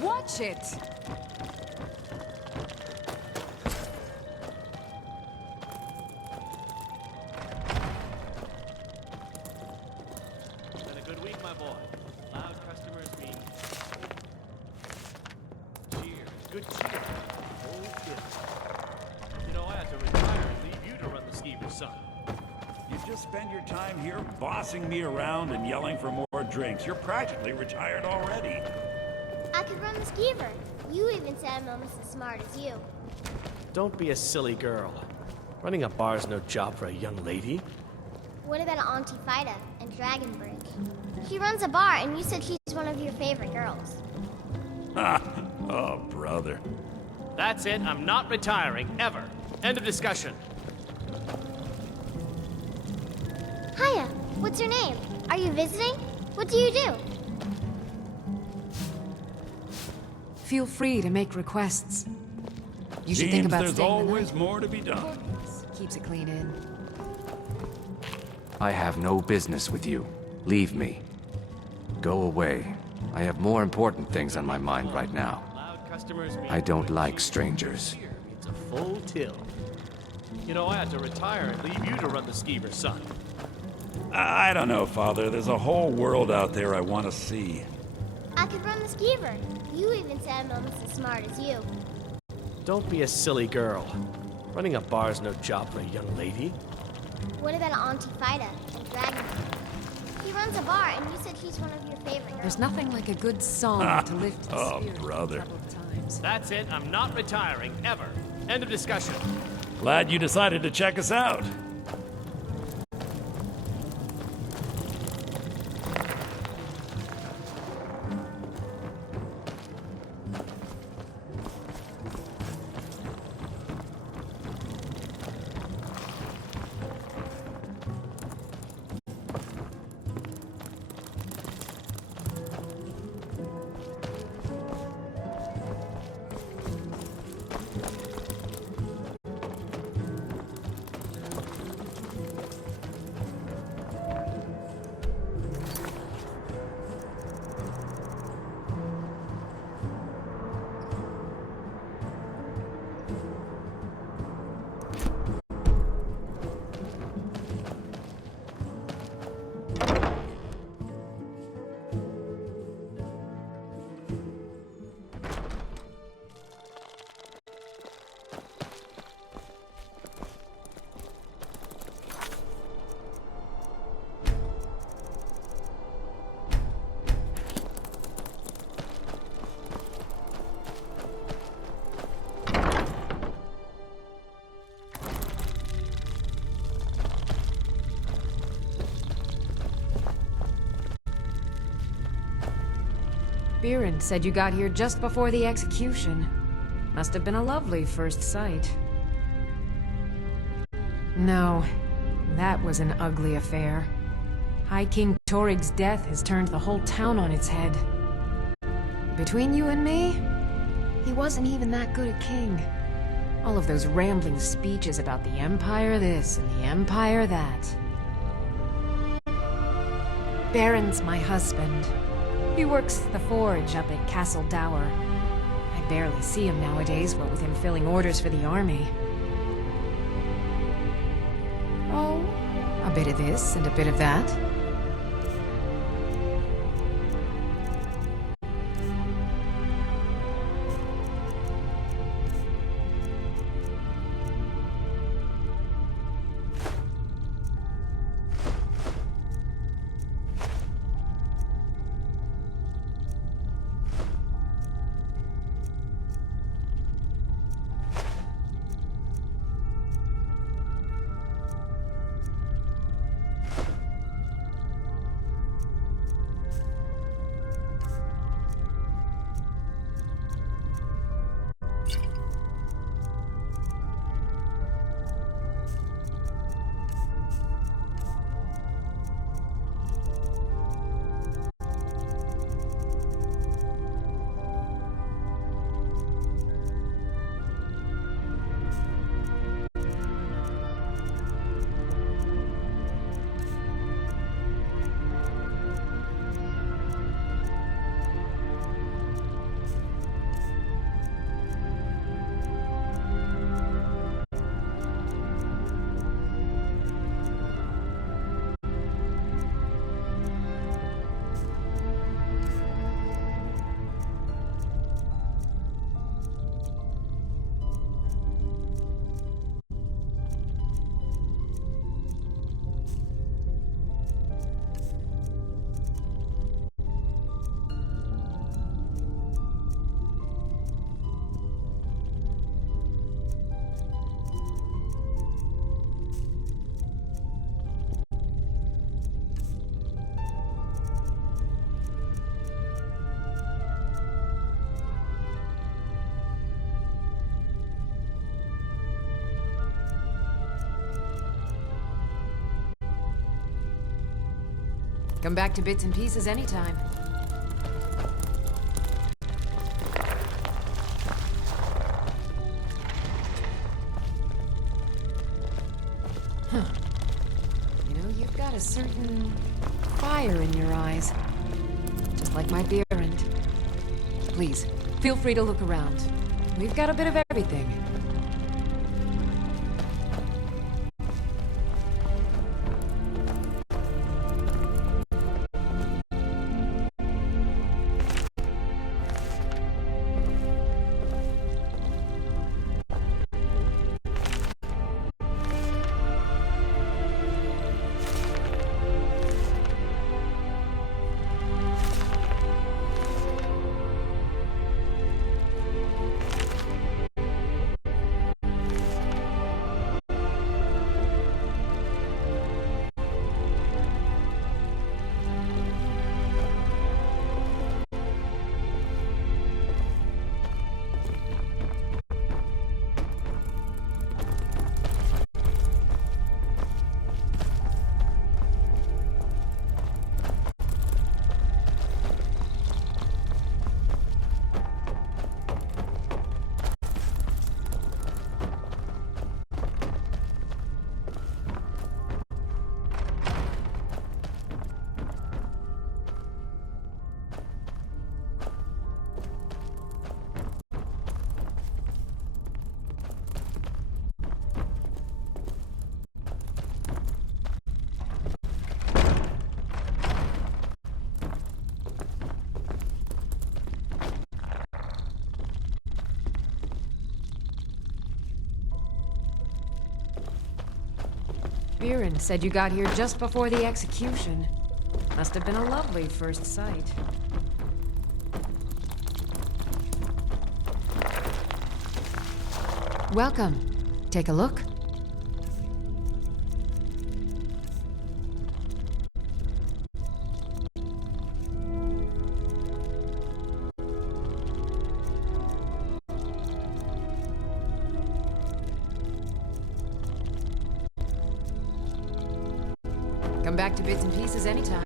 Watch it! Been a good week, my boy. Loud customers mean cheers. Good cheer. Whole kid. You know, I had to retire and leave you to run the skeever, son. You just spend your time here bossing me around and yelling for more drinks. You're practically retired already. I could run the skeever. You even said I'm almost as smart as you. Don't be a silly girl. Running a bar's no job for a young lady. What about Auntie Fida and Dragonbridge? She runs a bar, and you said she's one of your favorite girls. Oh, brother. That's it. I'm not retiring, ever. End of discussion. Hiya, what's your name? Are you visiting? What do you do? Feel free to make requests. You should think about there's staying always more to be done. Keeps it clean in. I have no business with you. Leave me. Go away. I have more important things on my mind right now. I don't like strangers. It's a full till. You know, I had to retire and leave you to run the skeever, son. I don't know, Father. There's a whole world out there I want to see. I could run the skeever. You even said I'm almost as smart as you. Don't be a silly girl. Running a bar's no job for a young lady. What about Auntie Fida and Dragonbridge? She runs a bar, and you said she's one of your favorite girls. There's nothing like a good song to lift the Oh, spirit brother. That's it. I'm not retiring, ever. End of discussion. Glad you decided to check us out. Biren said you got here just before the execution. Must have been a lovely first sight. No, that was an ugly affair. High King Torig's death has turned the whole town on its head. Between you and me, he wasn't even that good a king. All of those rambling speeches about the Empire this and the Empire that. Baron's my husband. He works the forge up at Castle Dower. I barely see him nowadays, what with him filling orders for the army. Oh, a bit of this and a bit of that. Come back to bits and pieces anytime. Huh. You know, you've got a certain fire in your eyes. Just like my beer and... Please, feel free to look around. We've got a bit of everything. Biren said you got here just before the execution. Must have been a lovely first sight. Welcome. Take a look. Come back to bits and pieces anytime.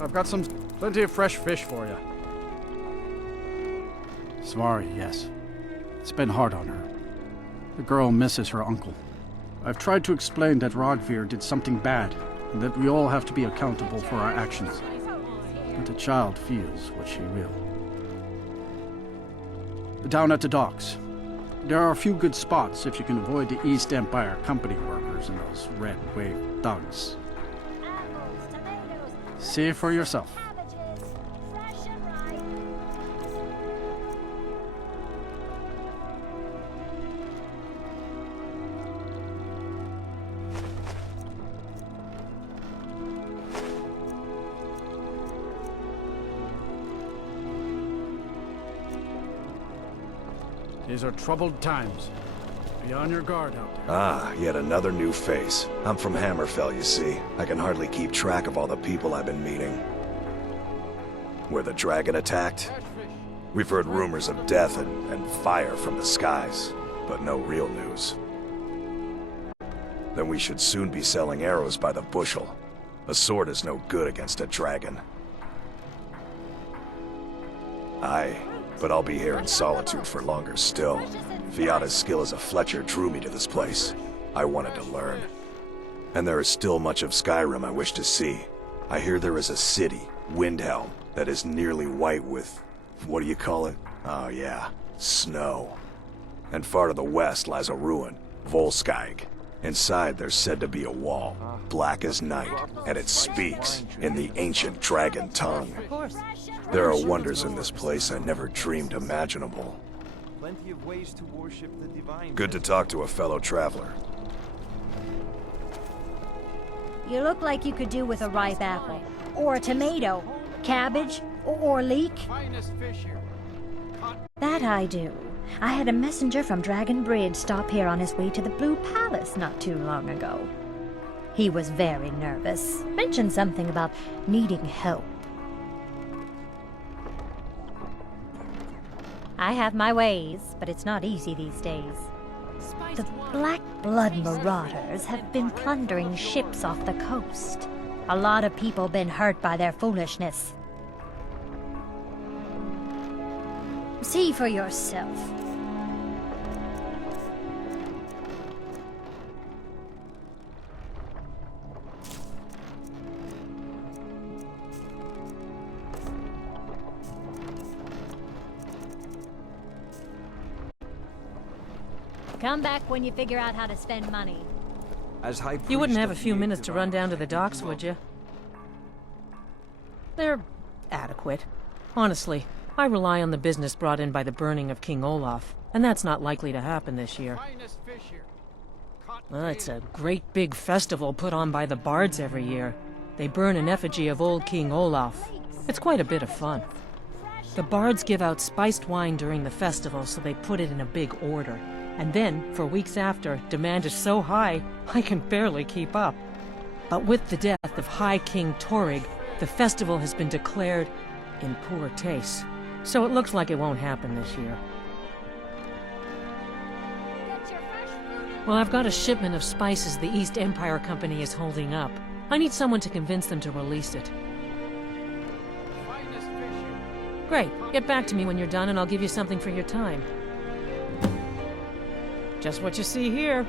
I've got plenty of fresh fish for you. Svari, yes. It's been hard on her. The girl misses her uncle. I've tried to explain that Rogvir did something bad, and that we all have to be accountable for our actions. But the child feels what she will. Down at the docks. There are a few good spots if you can avoid the East Empire Company workers and those red wave thugs. See for yourself. These are troubled times. Be on your guard out there. Ah, yet another new face. I'm from Hammerfell, you see. I can hardly keep track of all the people I've been meeting. Where the dragon attacked? We've heard rumors of death and fire from the skies, but no real news. Then we should soon be selling arrows by the bushel. A sword is no good against a dragon. Aye, but I'll be here in solitude for longer still. Fiata's skill as a Fletcher drew me to this place. I wanted to learn. And there is still much of Skyrim I wish to see. I hear there is a city, Windhelm, that is nearly white with... what do you call it? Oh yeah, snow. And far to the west lies a ruin, Volskag. Inside there's said to be a wall, black as night, and it speaks in the ancient dragon tongue. There are wonders in this place I never dreamed imaginable. Plenty of ways to worship the divine. Good to talk to a fellow traveler. You look like you could do with a ripe apple, or a tomato, cabbage, or leek. That I do. I had a messenger from Dragon Bridge stop here on his way to the Blue Palace not too long ago. He was very nervous. Mentioned something about needing help. I have my ways, but it's not easy these days. The Black Blood Marauders have been plundering ships off the coast. A lot of people been hurt by their foolishness. See for yourself. Come back when you figure out how to spend money. As High You wouldn't Priest have a of few the minutes to run down to the Divine docks, would you? They're adequate. Honestly, I rely on the business brought in by the burning of King Olaf, and that's not likely to happen this year. Well, it's a great big festival put on by the bards every year. They burn an effigy of old King Olaf. It's quite a bit of fun. The bards give out spiced wine during the festival, so they put it in a big order. And then, for weeks after, demand is so high, I can barely keep up. But with the death of High King Torrig, the festival has been declared in poor taste. So it looks like it won't happen this year. Well, I've got a shipment of spices the East Empire Company is holding up. I need someone to convince them to release it. Great. Get back to me when you're done and I'll give you something for your time. Just what you see here.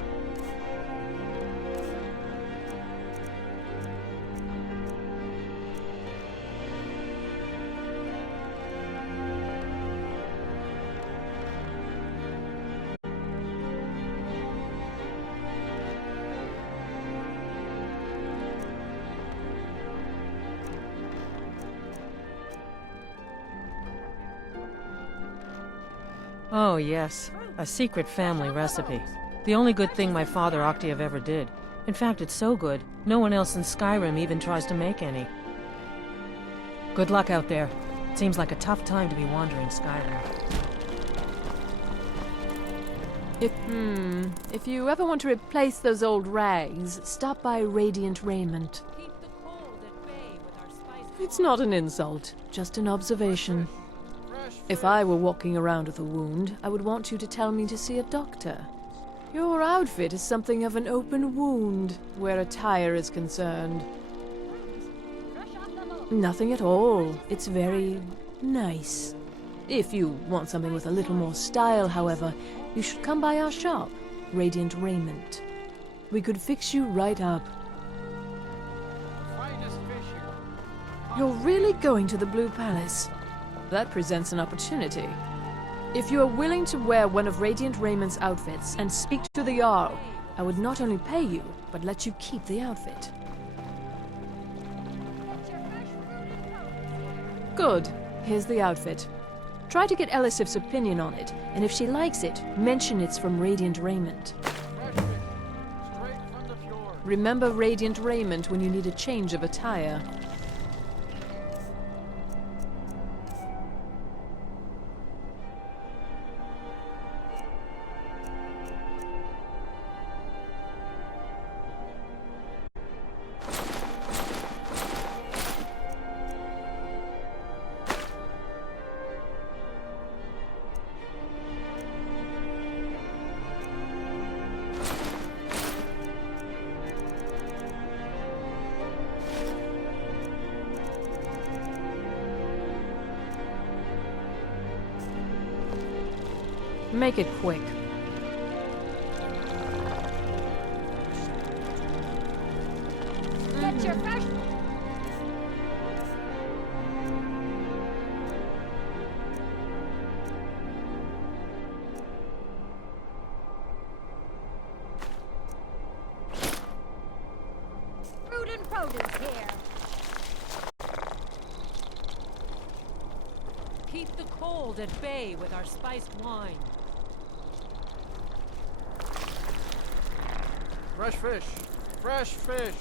Oh, yes. A secret family recipe. The only good thing my father Octave ever did. In fact, it's so good, no one else in Skyrim even tries to make any. Good luck out there. It seems like a tough time to be wandering Skyrim. If you ever want to replace those old rags, stop by Radiant Raiment. It's not an insult, just an observation. If I were walking around with a wound, I would want you to tell me to see a doctor. Your outfit is something of an open wound, where attire is concerned. Nothing at all. It's very nice. If you want something with a little more style, however, you should come by our shop, Radiant Raiment. We could fix you right up. You're really going to the Blue Palace? That presents an opportunity. If you are willing to wear one of Radiant Raiment's outfits and speak to the Jarl, I would not only pay you, but let you keep the outfit. Good. Here's the outfit. Try to get Elisif's opinion on it, and if she likes it, mention it's from Radiant Raiment. Remember Radiant Raiment when you need a change of attire. Make it quick. Get your fresh... Fruit and produce here. Keep the cold at bay with our spiced wine. Fresh fish! Fresh fish!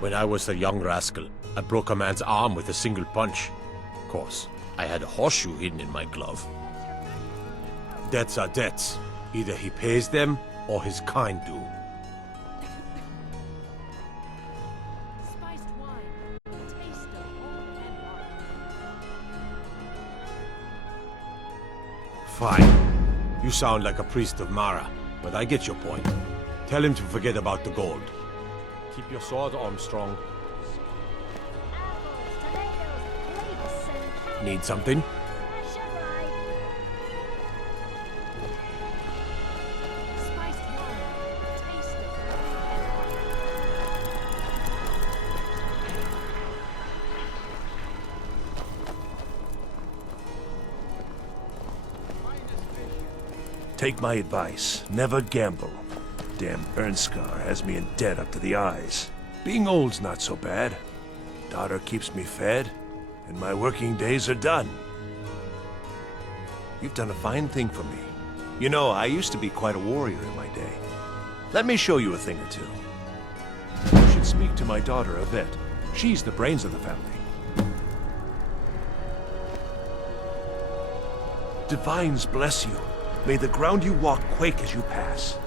When I was a young rascal, I broke a man's arm with a single punch. Of course, I had a horseshoe hidden in my glove. Debts are debts. Either he pays them, or his kind do. Spiced wine. Taste of home and heart. Fine. You sound like a priest of Mara, but I get your point. Tell him to forget about the gold. Keep your sword, Armstrong. Need something? Take my advice. Never gamble. Damn Ernskar has me in debt up to the eyes. Being old's not so bad. Daughter keeps me fed, and my working days are done. You've done a fine thing for me. You know, I used to be quite a warrior in my day. Let me show you a thing or two. You should speak to my daughter, Yvette. She's the brains of the family. Divines bless you. May the ground you walk quake as you pass.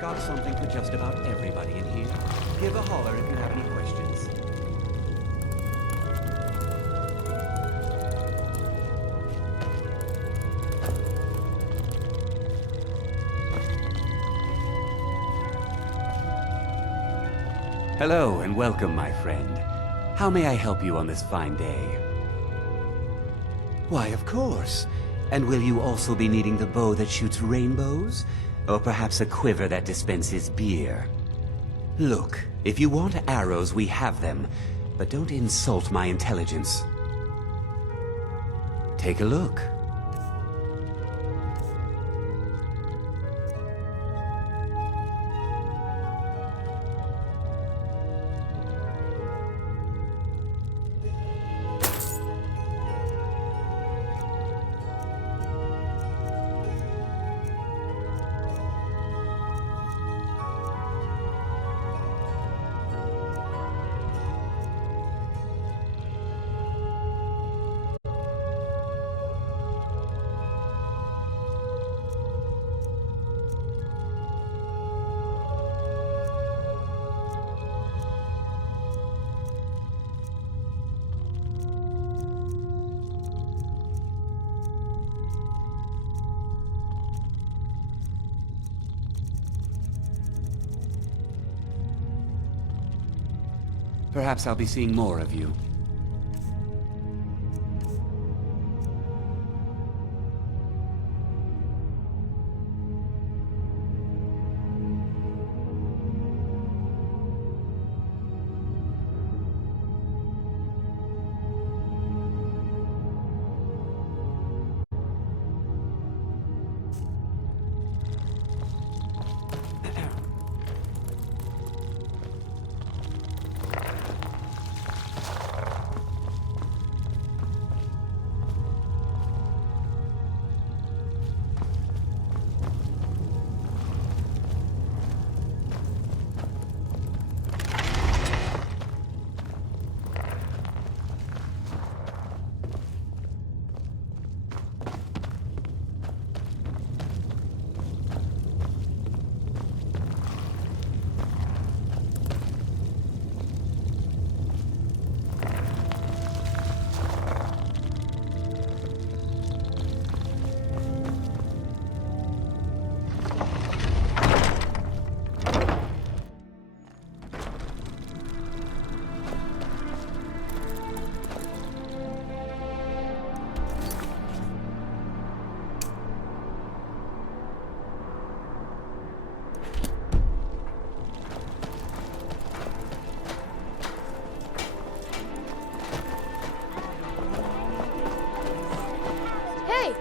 Got something for just about everybody in here. Give a holler if you have any questions. Hello and welcome, my friend. How may I help you on this fine day? Why, of course. And will you also be needing the bow that shoots rainbows? Or perhaps a quiver that dispenses beer? Look, if you want arrows, we have them. But don't insult my intelligence. Take a look. Perhaps I'll be seeing more of you.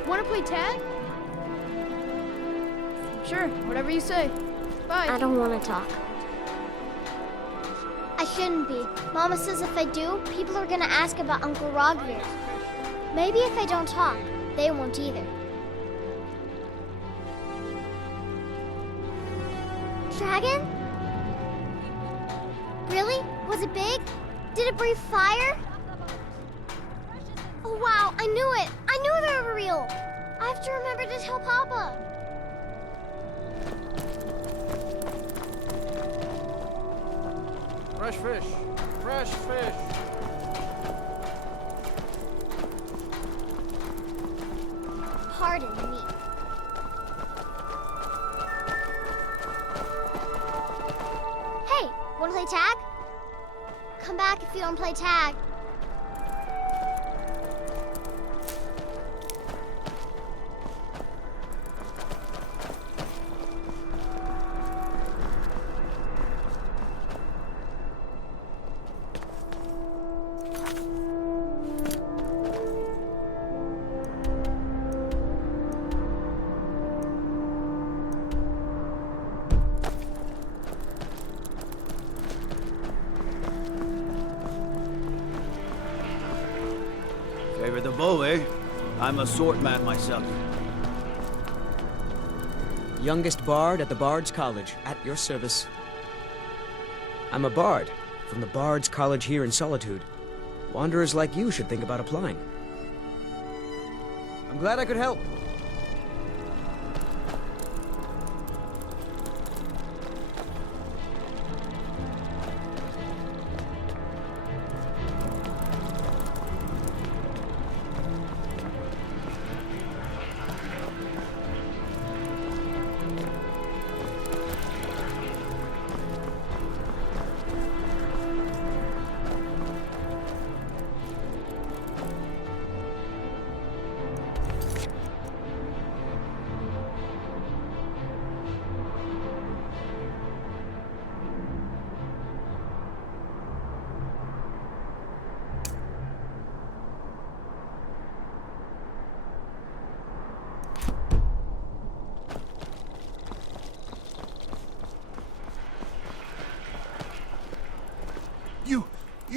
Wanna play tag? Sure, whatever you say. Bye. I don't want to talk. I shouldn't be. Mama says if I do, people are gonna ask about Uncle Rogvir. Maybe if I don't talk, they won't either. Dragon? Really? Was it big? Did it breathe fire? Oh wow, I knew it! I knew they were real! I have to remember to tell Papa. Fresh fish! Fresh fish! Pardon me. Hey, wanna play tag? Come back if you don't play tag. Favor the bow, eh? I'm a sword man myself. Youngest bard at the Bard's College, at your service. I'm a bard, from the Bard's College here in Solitude. Wanderers like you should think about applying. I'm glad I could help.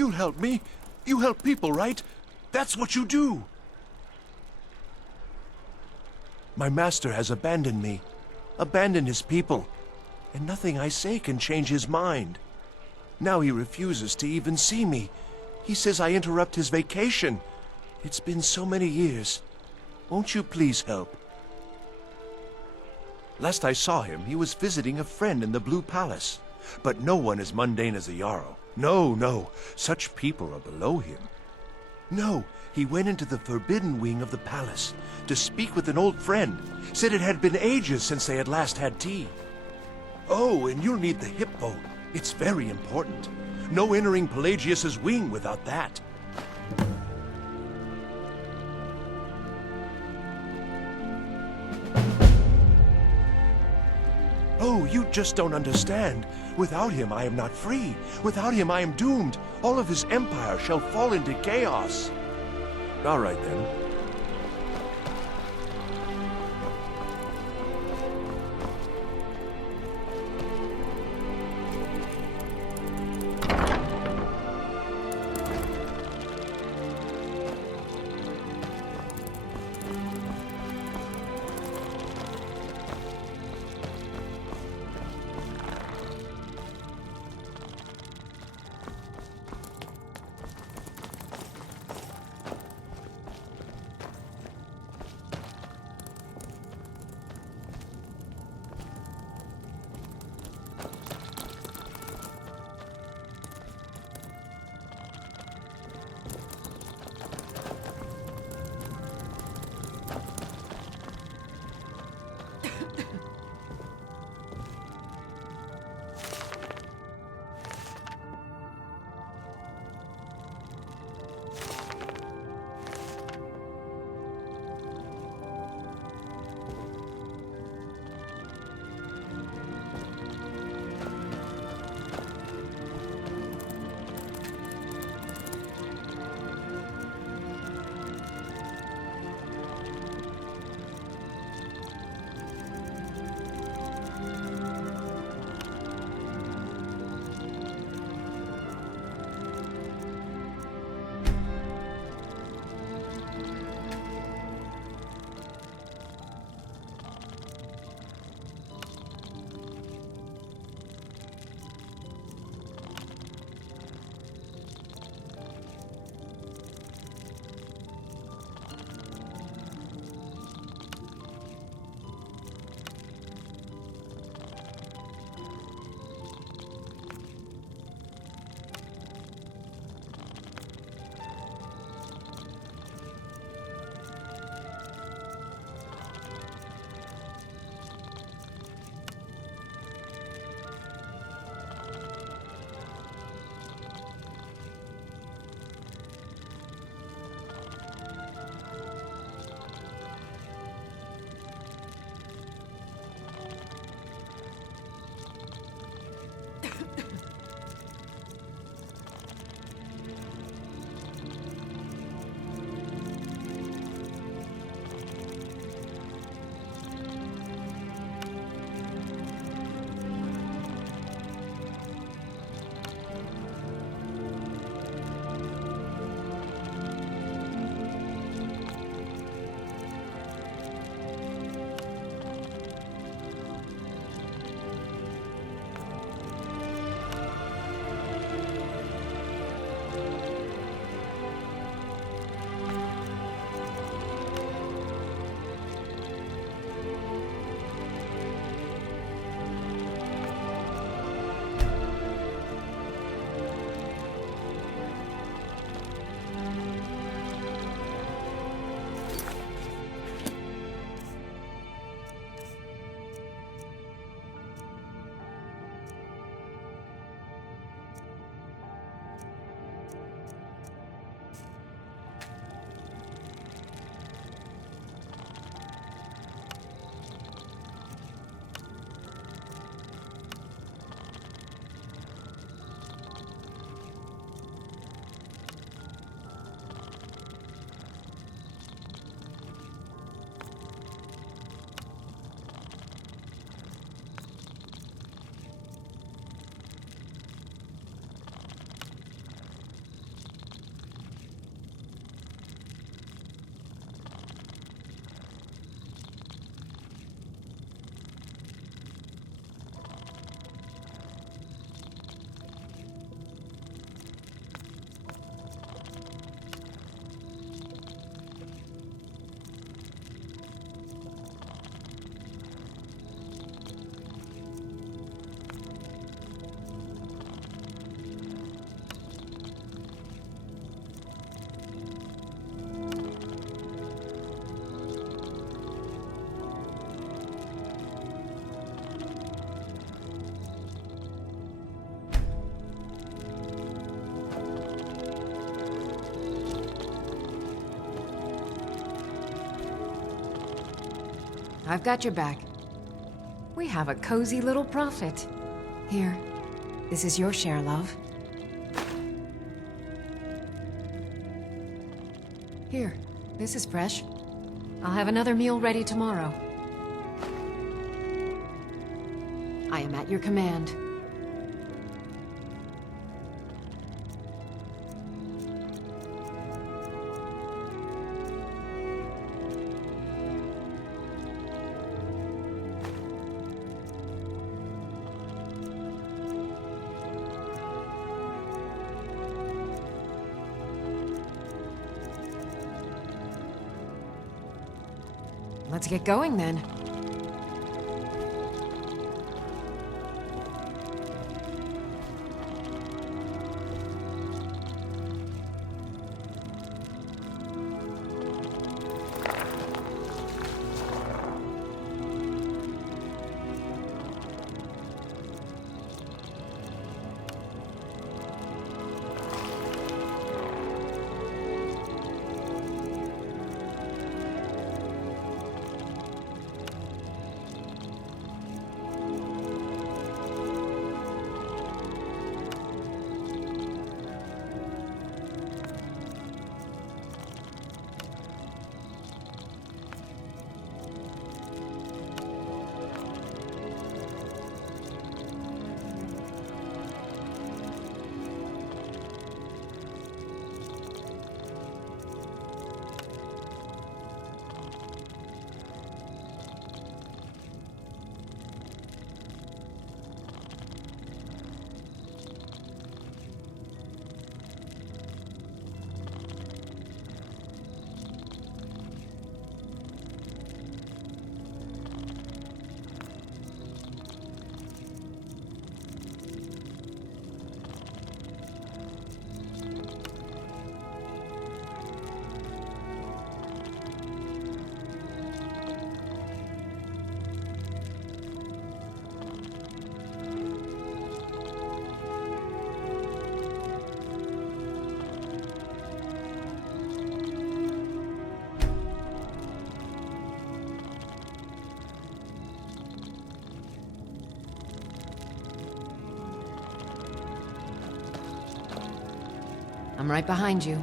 You help me. You help people, right? That's what you do. My master has abandoned me, abandoned his people, and nothing I say can change his mind. Now he refuses to even see me. He says I interrupt his vacation. It's been so many years. Won't you please help? Last I saw him, he was visiting a friend in the Blue Palace. But no one as mundane as a Jarl. No, no. Such people are below him. No, he went into the forbidden wing of the palace to speak with an old friend. Said it had been ages since they had last had tea. Oh, and you'll need the hip bone. It's very important. No entering Pelagius's wing without that. Oh, you just don't understand. Without him, I am not free. Without him, I am doomed. All of his empire shall fall into chaos. All right, then. I've got your back. We have a cozy little prophet. Here, this is your share, love. Here, this is fresh. I'll have another meal ready tomorrow. I am at your command. Let's get going then. I'm right behind you.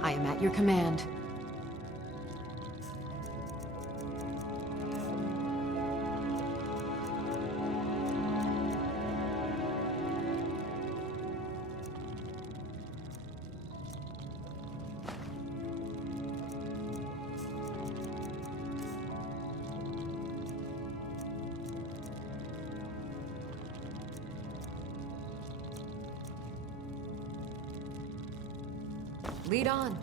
I am at your command. Lead on.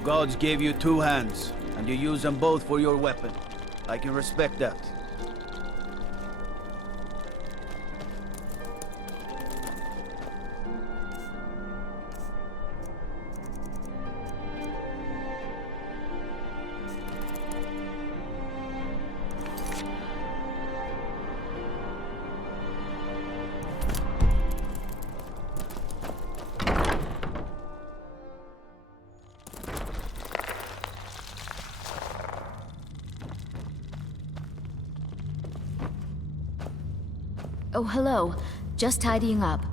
The gods gave you two hands, and you use them both for your weapon. I can respect that. Oh, hello. Just tidying up.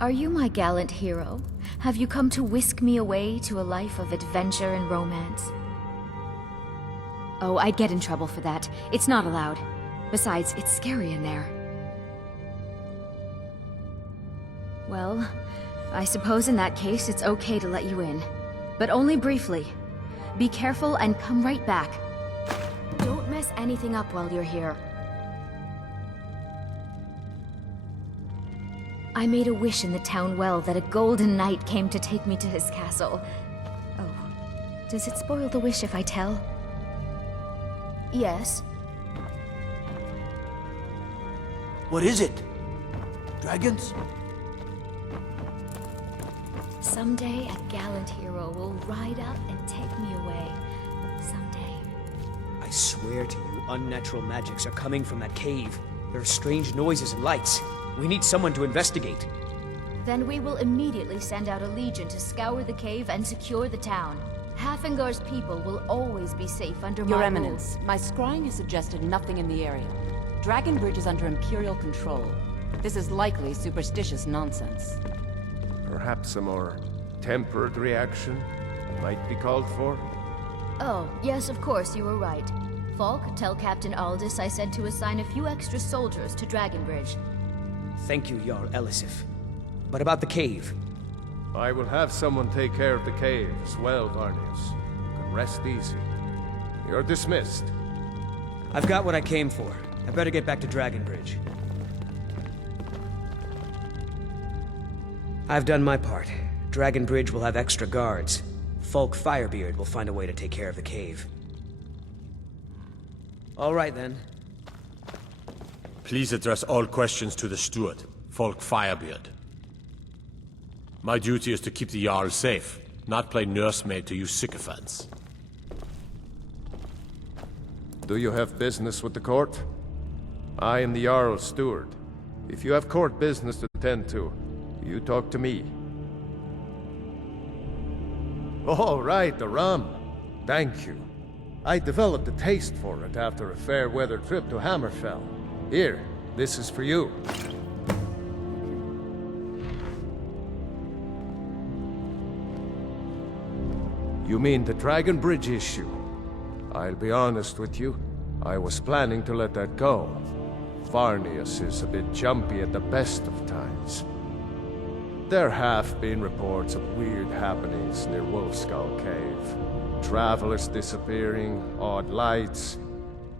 Are you my gallant hero? Have you come to whisk me away to a life of adventure and romance? Oh, I'd get in trouble for that. It's not allowed. Besides, it's scary in there. Well, I suppose in that case it's okay to let you in. But only briefly. Be careful and come right back. Don't mess anything up while you're here. I made a wish in the town well that a golden knight came to take me to his castle. Oh, does it spoil the wish if I tell? Yes. What is it? Dragons? Someday a gallant hero will ride up and take me away. Someday. I swear to you, unnatural magics are coming from that cave. There are strange noises and lights. We need someone to investigate. Then we will immediately send out a legion to scour the cave and secure the town. Hafengar's people will always be safe under Your my Eminence, my scrying has suggested nothing in the area. Dragon Bridge is under Imperial control. This is likely superstitious nonsense. Perhaps a more tempered reaction might be called for? Oh, yes, of course, you were right. Falk, tell Captain Aldous I said to assign a few extra soldiers to Dragon Bridge. Thank you, Jarl Elisif. But about the cave? I will have someone take care of the cave as well, Varnius. You can rest easy. You're dismissed. I've got what I came for. I better get back to Dragon Bridge. I've done my part. Dragon Bridge will have extra guards. Falk Firebeard will find a way to take care of the cave. All right, then. Please address all questions to the steward, Falk Firebeard. My duty is to keep the Jarl safe, not play nursemaid to you sycophants. Do you have business with the court? I am the Jarl's steward. If you have court business to attend to, you talk to me. Oh, right, the rum. Thank you. I developed a taste for it after a fair-weather trip to Hammerfell. Here, this is for you. You mean the Dragon Bridge issue? I'll be honest with you. I was planning to let that go. Varnius is a bit jumpy at the best of times. There have been reports of weird happenings near Wolfskull Cave. Travelers disappearing, odd lights.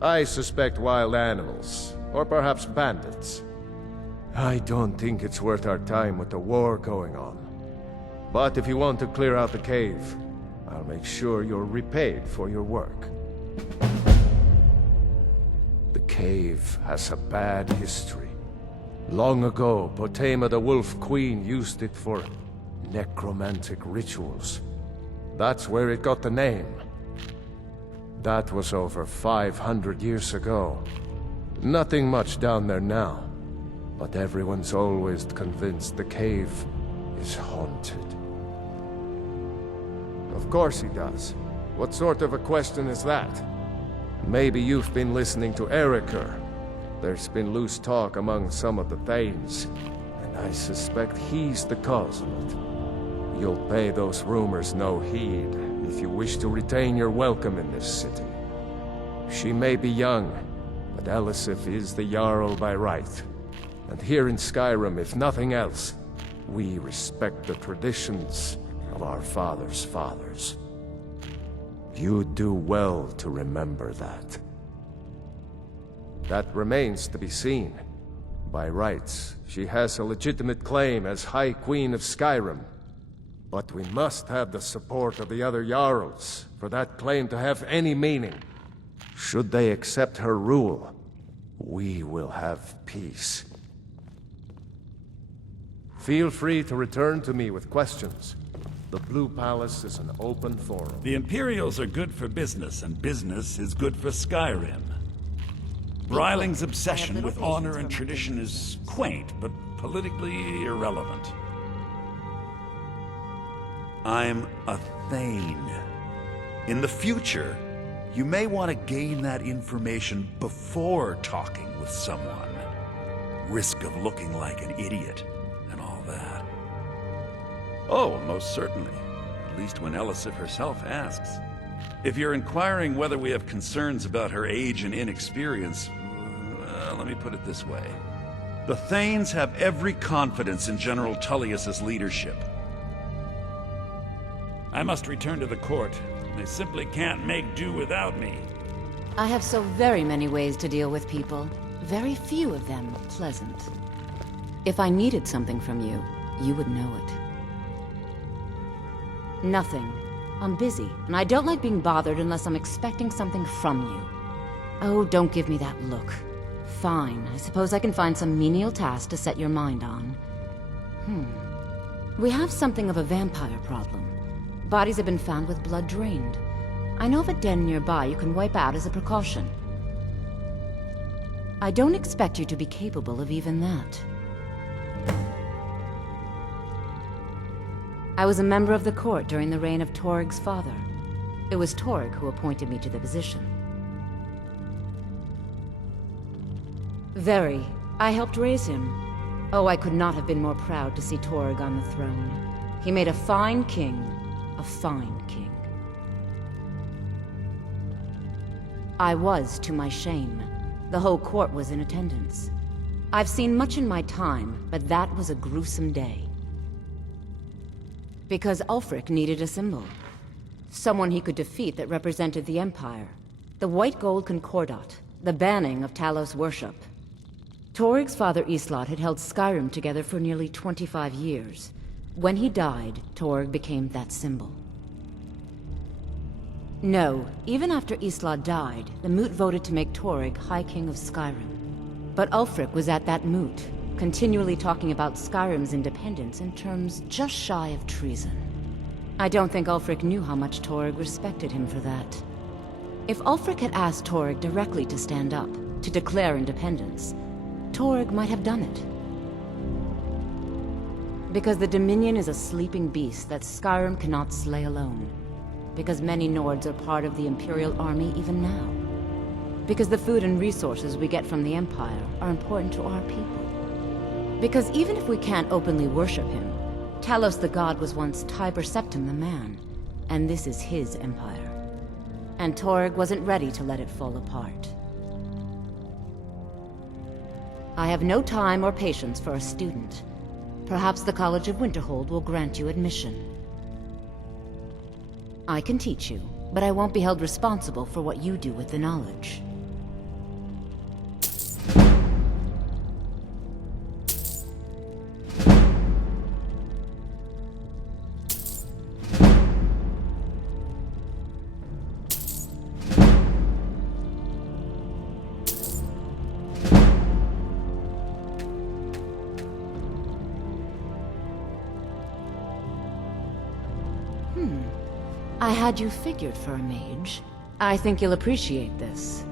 I suspect wild animals, or perhaps bandits. I don't think it's worth our time with the war going on. But if you want to clear out the cave, I'll make sure you're repaid for your work. The cave has a bad history. Long ago, Potema the Wolf Queen used it for necromantic rituals. That's where it got the name. That was over 500 years ago. Nothing much down there now, but everyone's always convinced the cave is haunted. Of course he does. What sort of a question is that? Maybe you've been listening to Eriker. There's been loose talk among some of the Thanes, and I suspect he's the cause of it. You'll pay those rumors no heed if you wish to retain your welcome in this city. She may be young, but Elisif is the Jarl by right. And here in Skyrim, if nothing else, we respect the traditions of our fathers' fathers. You'd do well to remember that. That remains to be seen. By rights, she has a legitimate claim as High Queen of Skyrim. But we must have the support of the other Jarls for that claim to have any meaning. Should they accept her rule, we will have peace. Feel free to return to me with questions. The Blue Palace is an open forum. The Imperials are good for business, and business is good for Skyrim. Bryling's obsession with honor and tradition is quaint, but politically irrelevant. I'm a Thane. In the future, you may want to gain that information before talking with someone. risk of looking like an idiot and all that. Oh, most certainly. At least when Elisif herself asks. If you're inquiring whether we have concerns about her age and inexperience, let me put it this way. The Thanes have every confidence in General Tullius's leadership. I must return to the court. They simply can't make do without me. I have so very many ways to deal with people. Very few of them pleasant. If I needed something from you, you would know it. Nothing. I'm busy, and I don't like being bothered unless I'm expecting something from you. Oh, don't give me that look. Fine, I suppose I can find some menial task to set your mind on. We have something of a vampire problem. Bodies have been found with blood drained. I know of a den nearby you can wipe out as a precaution. I don't expect you to be capable of even that. I was a member of the court during the reign of Torg's father. It was Torg who appointed me to the position. Very. I helped raise him. Oh, I could not have been more proud to see Torg on the throne. He made a fine king. A fine king. I was, to my shame. The whole court was in attendance. I've seen much in my time, but that was a gruesome day. Because Ulfric needed a symbol. Someone he could defeat that represented the Empire. The White Gold Concordat. The banning of Talos worship. Torg's father Islot had held Skyrim together for nearly 25 years. When he died, Torg became that symbol. No, even after Islot died, the Moot voted to make Torg High King of Skyrim. But Ulfric was at that Moot, continually talking about Skyrim's independence in terms just shy of treason. I don't think Ulfric knew how much Torg respected him for that. If Ulfric had asked Torg directly to stand up, to declare independence, Torg might have done it. Because the Dominion is a sleeping beast that Skyrim cannot slay alone. Because many Nords are part of the Imperial Army even now. Because the food and resources we get from the Empire are important to our people. Because even if we can't openly worship him, Talos the God was once Tiber Septim the man, and this is his empire. And Torg wasn't ready to let it fall apart. I have no time or patience for a student. Perhaps the College of Winterhold will grant you admission. I can teach you, but I won't be held responsible for what you do with the knowledge. I had you figured for a mage. I think you'll appreciate this.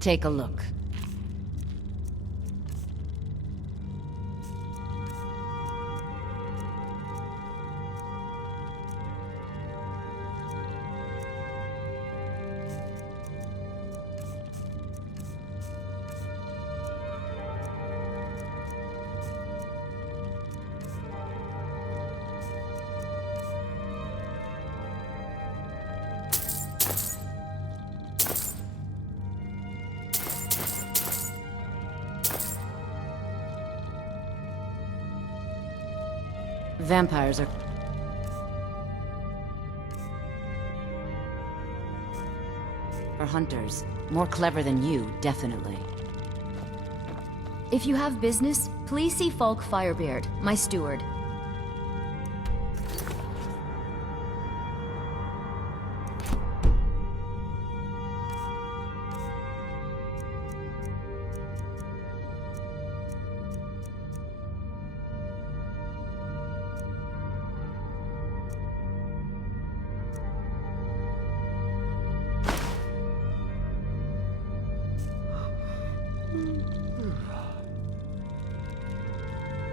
Take a look. Vampires are... hunters. More clever than you, definitely. If you have business, please see Falk Firebeard, my steward.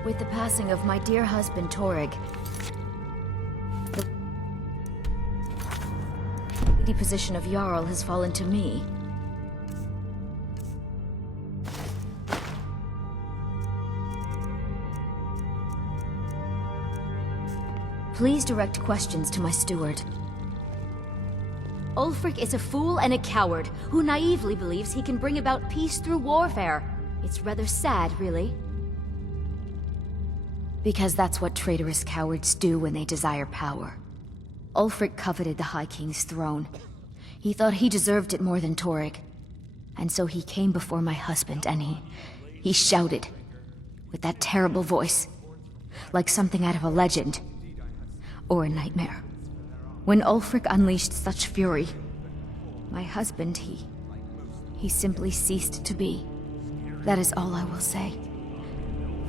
With the passing of my dear husband, Torrig, the position of Jarl has fallen to me. Please direct questions to my steward. Ulfric is a fool and a coward who naively believes he can bring about peace through warfare. It's rather sad, really. Because that's what traitorous cowards do when they desire power. Ulfric coveted the High King's throne. He thought he deserved it more than Torrig. And so he came before my husband and he shouted with that terrible voice, like something out of a legend or a nightmare. When Ulfric unleashed such fury, my husband, he simply ceased to be. That is all I will say.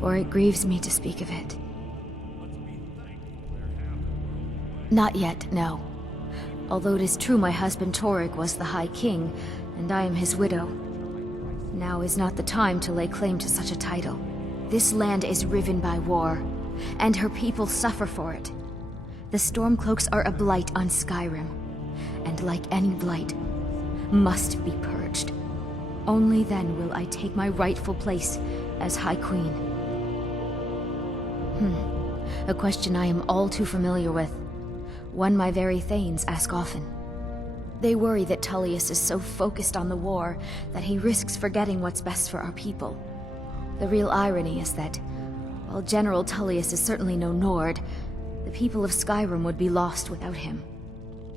For it grieves me to speak of it. Not yet, no. Although it is true my husband Torrig was the High King, and I am his widow. Now is not the time to lay claim to such a title. This land is riven by war, and her people suffer for it. The Stormcloaks are a blight on Skyrim, and like any blight, must be purged. Only then will I take my rightful place as High Queen. A question I am all too familiar with. One my very Thanes ask often. They worry that Tullius is so focused on the war that he risks forgetting what's best for our people. The real irony is that, while General Tullius is certainly no Nord, the people of Skyrim would be lost without him.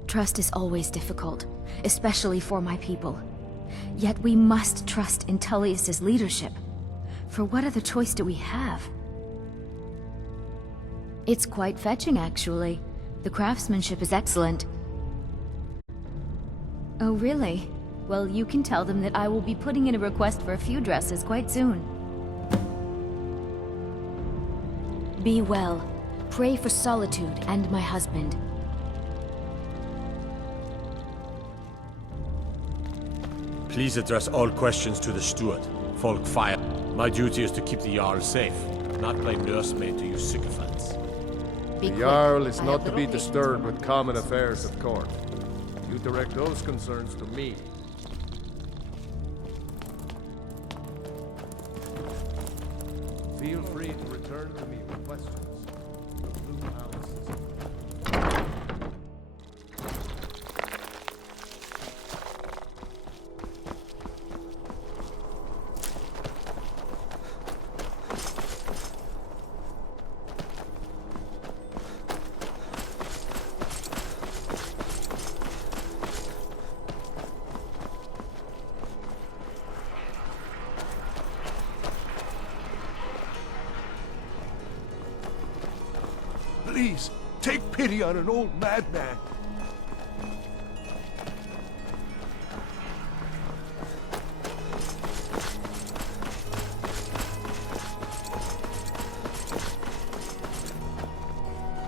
Trust is always difficult, especially for my people. Yet we must trust in Tullius's leadership. For what other choice do we have? It's quite fetching, actually. The craftsmanship is excellent. Oh, really? Well, you can tell them that I will be putting in a request for a few dresses quite soon. Be well. Pray for Solitude and my husband. Please address all questions to the steward, Falk Fire. My duty is to keep the Jarl safe, not play nursemaid to you sycophants. The Jarl is not to be disturbed with common affairs at court. You direct those concerns to me. Feel free to return to me with questions. The Blue Palace is... Please, take pity on an old madman.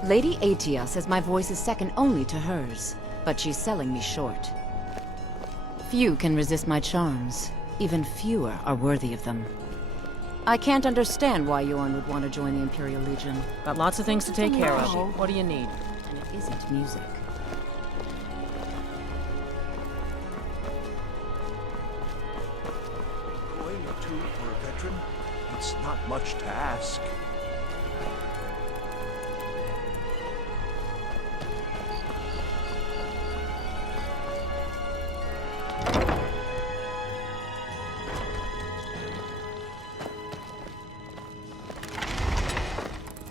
Lady Atia says my voice is second only to hers, but she's selling me short. Few can resist my charms. Even fewer are worthy of them. I can't understand why Yorn would want to join the Imperial Legion. Got lots of things to take care of. What do you need? And it isn't music. Going a tour for a veteran? It's not much to ask.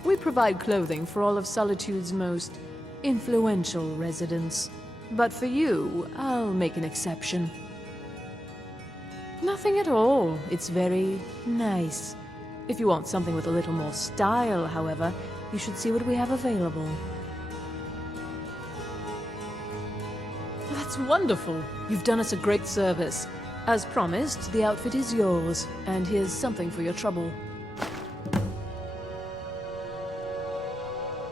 We provide clothing for all of Solitude's most influential residents. But for you, I'll make an exception. Nothing at all. It's very nice. If you want something with a little more style, however, you should see what we have available. That's wonderful. You've done us a great service. As promised, the outfit is yours, and here's something for your trouble.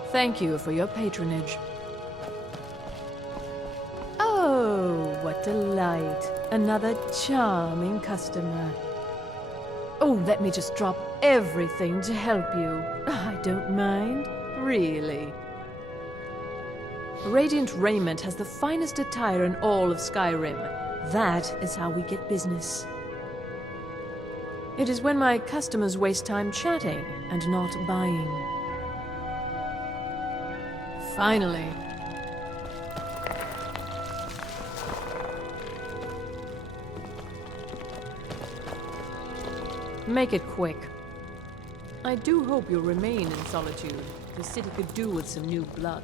Thank you for your patronage. Oh, what delight. Another charming customer. Oh, let me just drop everything to help you. I don't mind, really. Radiant Raiment has the finest attire in all of Skyrim. That is how we get business. It is when my customers waste time chatting and not buying. Finally. Make it quick. I do hope you'll remain in Solitude. The city could do with some new blood.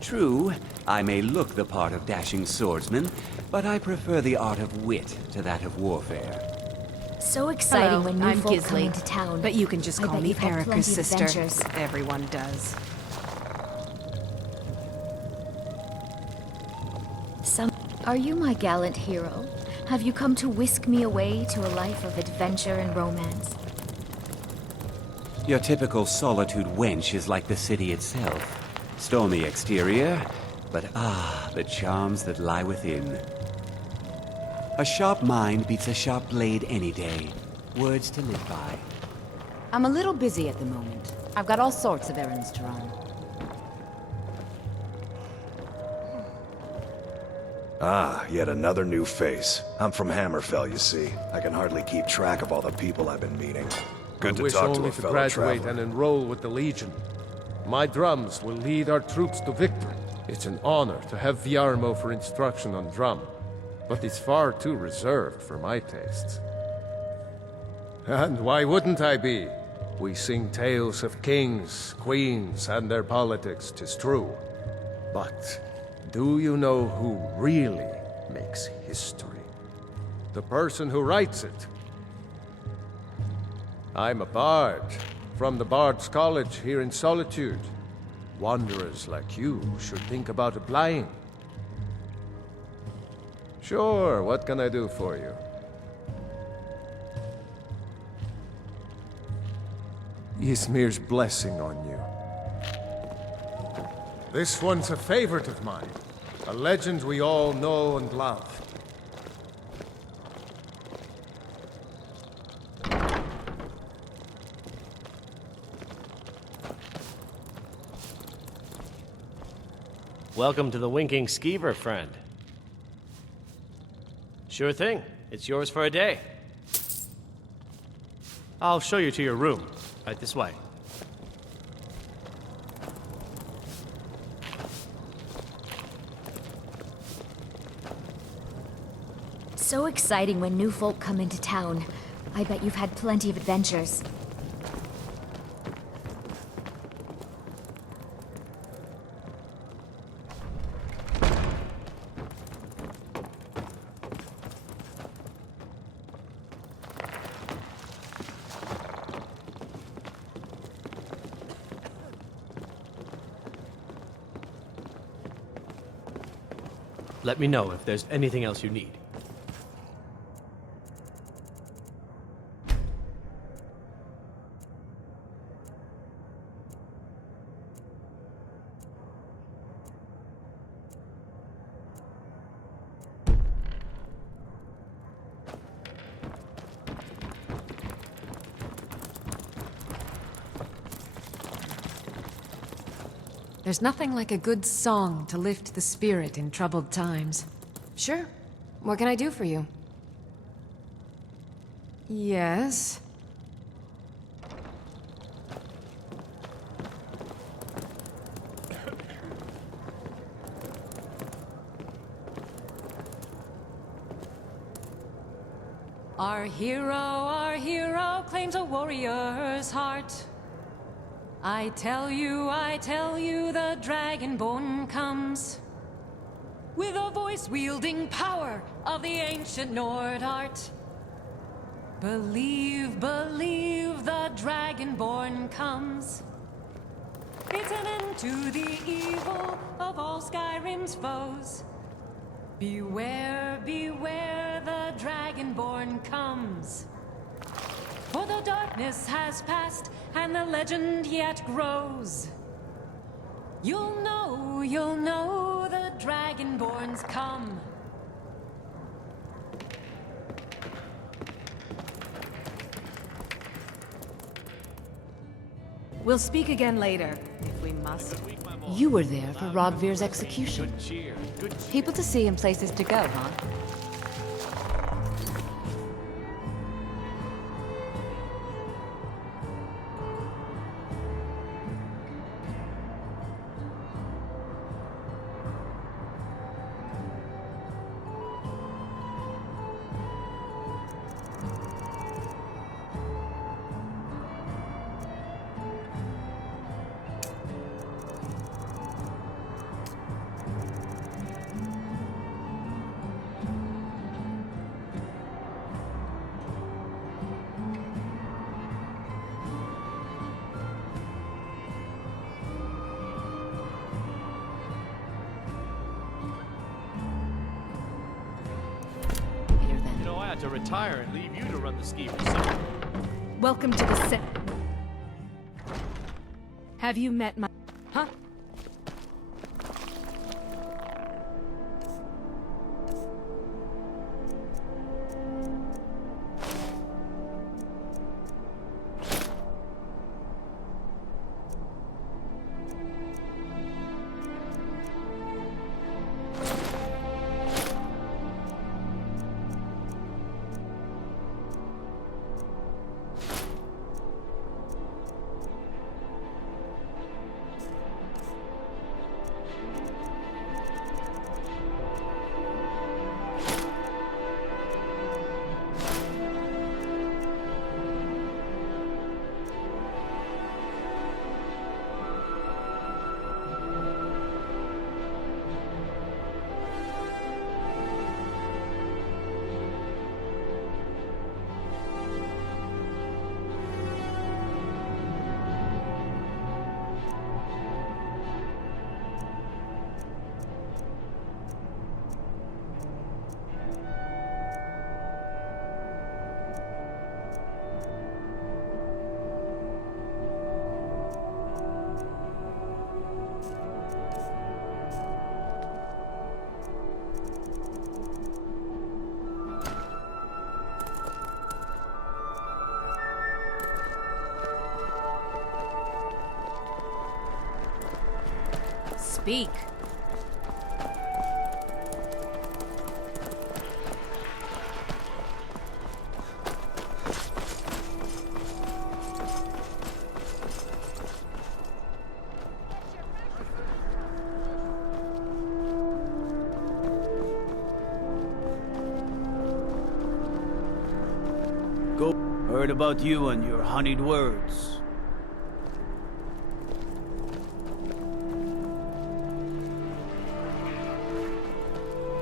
True, I may look the part of dashing swordsman, but I prefer the art of wit to that of warfare. So exciting. Hello, when new I'm folk come Gisley, into town. but you can just I call bet me you've had plenty Erika's of sister. adventures. Everyone does. Are you my gallant hero? Have you come to whisk me away to a life of adventure and romance? Your typical Solitude wench is like the city itself. Stormy exterior, but the charms that lie within. A sharp mind beats a sharp blade any day. Words to live by. I'm a little busy at the moment. I've got all sorts of errands to run. Ah, yet another new face. I'm from Hammerfell, you see. I can hardly keep track of all the people I've been meeting. Good I to wish talk only to a to fellow graduate traveler. and enroll with the Legion. My drums will lead our troops to victory. It's an honor to have Viarmo for instruction on drum, but it's far too reserved for my tastes. And why wouldn't I be? We sing tales of kings, queens, and their politics, 'tis true. But do you know who really makes history? The person who writes it. I'm a bard, from the Bard's College here in Solitude. Wanderers like you should think about applying. Sure, what can I do for you? Ysmir's blessing on you. This one's a favorite of mine. A legend we all know and love. Welcome to the Winking Skeever, friend. Sure thing. It's yours for a day. I'll show you to your room. Right this way. So exciting when new folk come into town. I bet you've had plenty of adventures. Let me know if there's anything else you need. There's nothing like a good song to lift the spirit in troubled times. Sure. What can I do for you? Yes? Our hero claims a warrior's heart. I tell you, the Dragonborn comes with a voice-wielding power of the ancient Nord art. Believe, the Dragonborn comes. It's an end to the evil of all Skyrim's foes. Beware, the Dragonborn comes. For the darkness has passed, and the legend yet grows. You'll know the Dragonborns come. We'll speak again later, if we must. You were there for Rogvir's execution. People to see and places to go, huh? To retire and leave you to run the ski resort. Welcome to the set. Have you met my... Huh? Speak. Go. Heard about you and your honeyed words.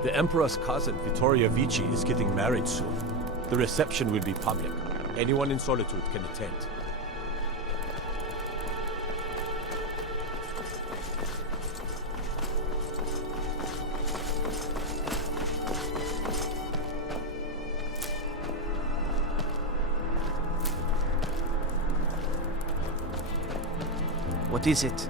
The Emperor's cousin, Vittoria Vici, is getting married soon. The reception will be public. Anyone in Solitude can attend. What is it?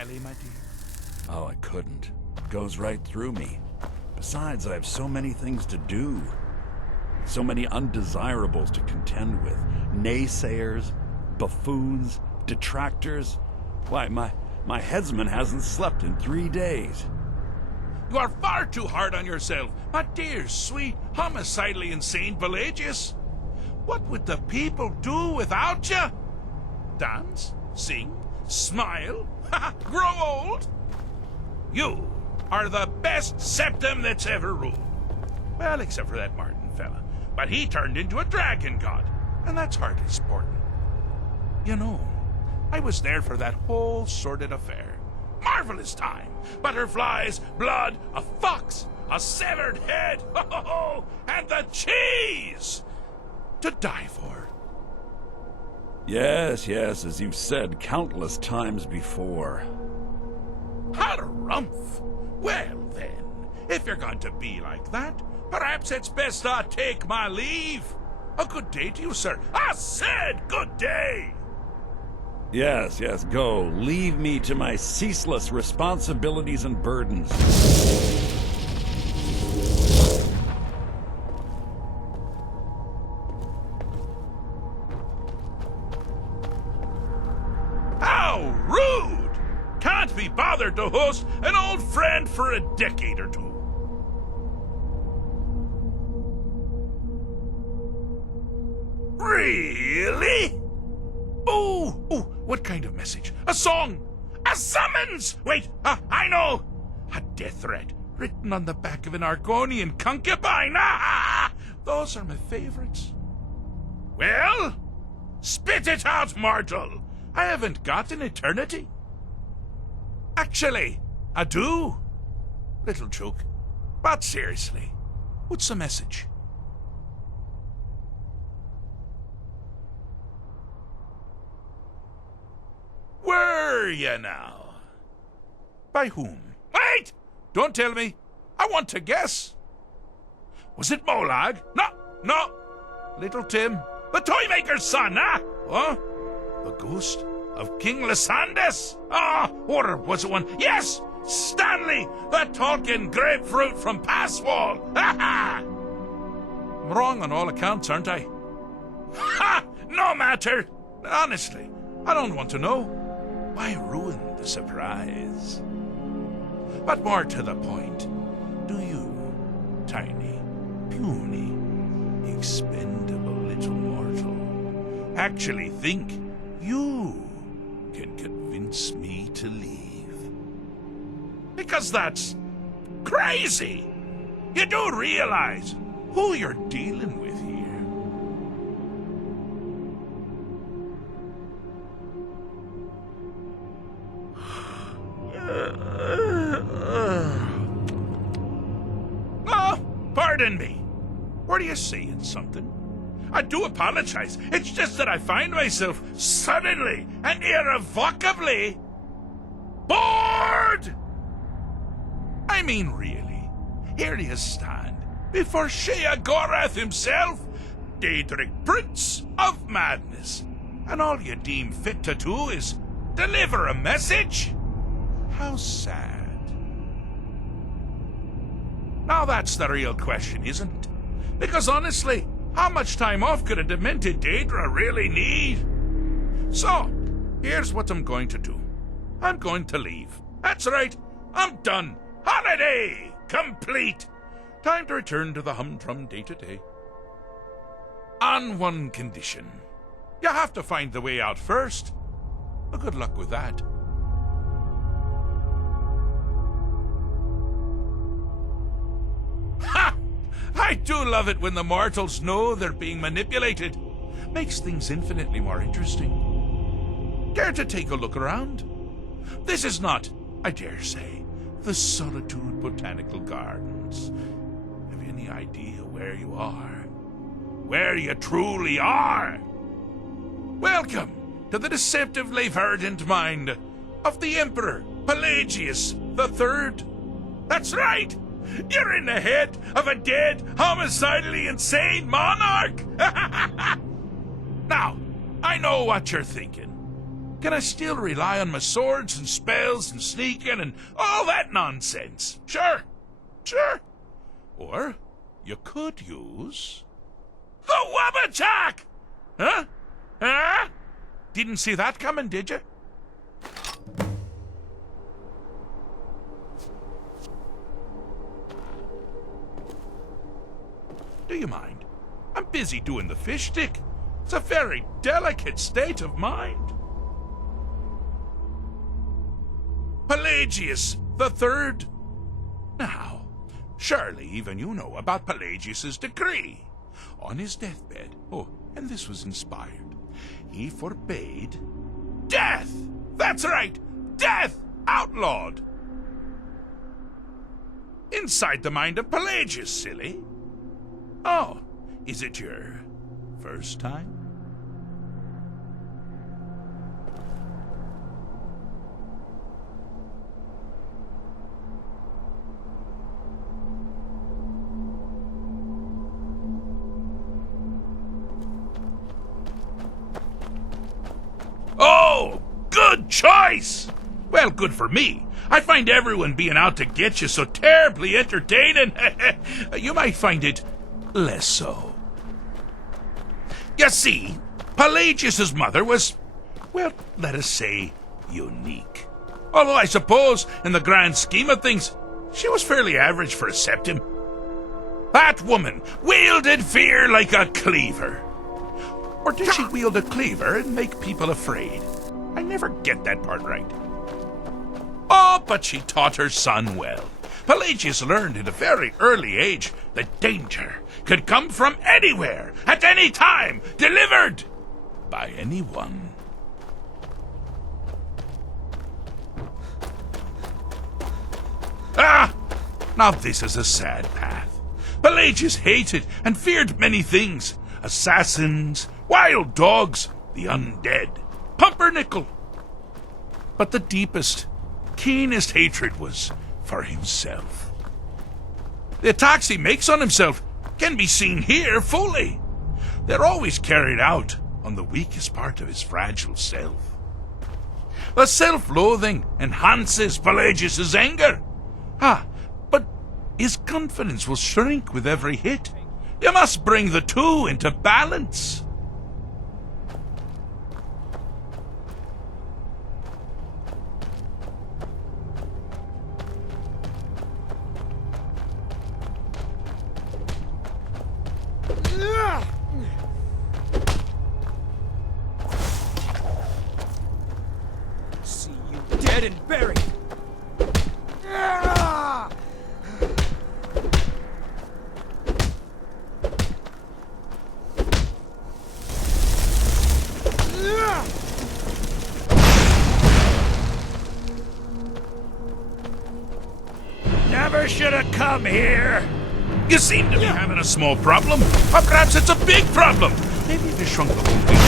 telly, my dear? Oh, I couldn't. It goes right through me. Besides, I have so many things to do. So many undesirables to contend with. Naysayers, buffoons, detractors. Why, my headsman hasn't slept in 3 days. You are far too hard on yourself, my dear, sweet, homicidally insane Pelagius. What would the people do without you? Dance? Sing? Smile? Grow old? You are the best septum that's ever ruled. Well, except for that Martin fella. But he turned into a dragon god, and that's hardly sporting. You know, I was there for that whole sordid affair. Marvelous time. Butterflies, blood, a fox, a severed head, and the cheese to die for. Yes, as you've said countless times before. Harumph! Well then, if you're going to be like that, perhaps it's best I take my leave. A good day to you, sir. I said good day! Yes, go. Leave me to my ceaseless responsibilities and burdens. How rude! Can't be bothered to host an old friend for a decade or two. Really? Oh, what kind of message? A song? A summons? Wait, I know! A death threat written on the back of an Argonian concubine. Those are my favorites. Well, spit it out, mortal. I haven't got an eternity. Actually, I do. Little joke. But seriously, what's the message? Were you now? By whom? Wait! Don't tell me. I want to guess. Was it Molag? No. Little Tim, the Toymaker's son, Huh? The ghost of King Lysandes? Or was it one? Yes! Stanley, the talking grapefruit from Passwall! I'm wrong on all accounts, aren't I? No matter! Honestly, I don't want to know. Why ruin the surprise? But more to the point, do you, tiny, puny, expendable little mortal, actually think you can convince me to leave? Because that's crazy! You do realize who you're dealing with here. Pardon me. Were you saying something? I do apologize. It's just that I find myself suddenly and irrevocably bored! I mean, really. Here you stand before Sheogorath himself, Daedric Prince of Madness, and all you deem fit to do is deliver a message? How sad. Now that's the real question, isn't it? Because honestly, how much time off could a demented Daedra really need? So, here's what I'm going to do. I'm going to leave. That's right, I'm done. Holiday complete. Time to return to the humdrum day-to-day. On one condition. You have to find the way out first. Well, good luck with that. Ha! I do love it when the mortals know they're being manipulated. Makes things infinitely more interesting. Care to take a look around? This is not, I dare say, the Solitude Botanical Gardens. Have you any idea where you are? Where you truly are? Welcome to the deceptively verdant mind of the Emperor Pelagius III. That's right! You're in the head of a dead, homicidally insane monarch! Now, I know what you're thinking. can I still rely on my swords and spells and sneaking and all that nonsense? Sure. Or you could use the Wabachak! Huh? Didn't see that coming, did you? Do you mind? I'm busy doing the fish stick. It's a very delicate state of mind. Pelagius the Third. Now, surely even you know about Pelagius's decree. On his deathbed, and this was inspired, he forbade death! That's right! Death! Outlawed! Inside the mind of Pelagius, silly. Oh, is it your first time? Oh, good choice! Well, good for me. I find everyone being out to get you so terribly entertaining. You might find it less so. You see, Pelagius's mother was, well, let us say, unique. Although I suppose, in the grand scheme of things, she was fairly average for a septim. That woman wielded fear like a cleaver. Or did she wield a cleaver and make people afraid? I never get that part right. Oh, but she taught her son well. Pelagius learned at a very early age that danger could come from anywhere, at any time, delivered by anyone. Now this is a sad path. Pelagius hated and feared many things. Assassins, wild dogs, the undead, pumpernickel. But the deepest, keenest hatred was for himself. The attacks he makes on himself can be seen here fully. They're always carried out on the weakest part of his fragile self. The self-loathing enhances Pelagius's anger. But his confidence will shrink with every hit. You must bring the two into balance. See you dead and buried. Never should have come here. You seem to be having a small problem. Or perhaps it's a big problem. Maybe if you shrunk the whole thing.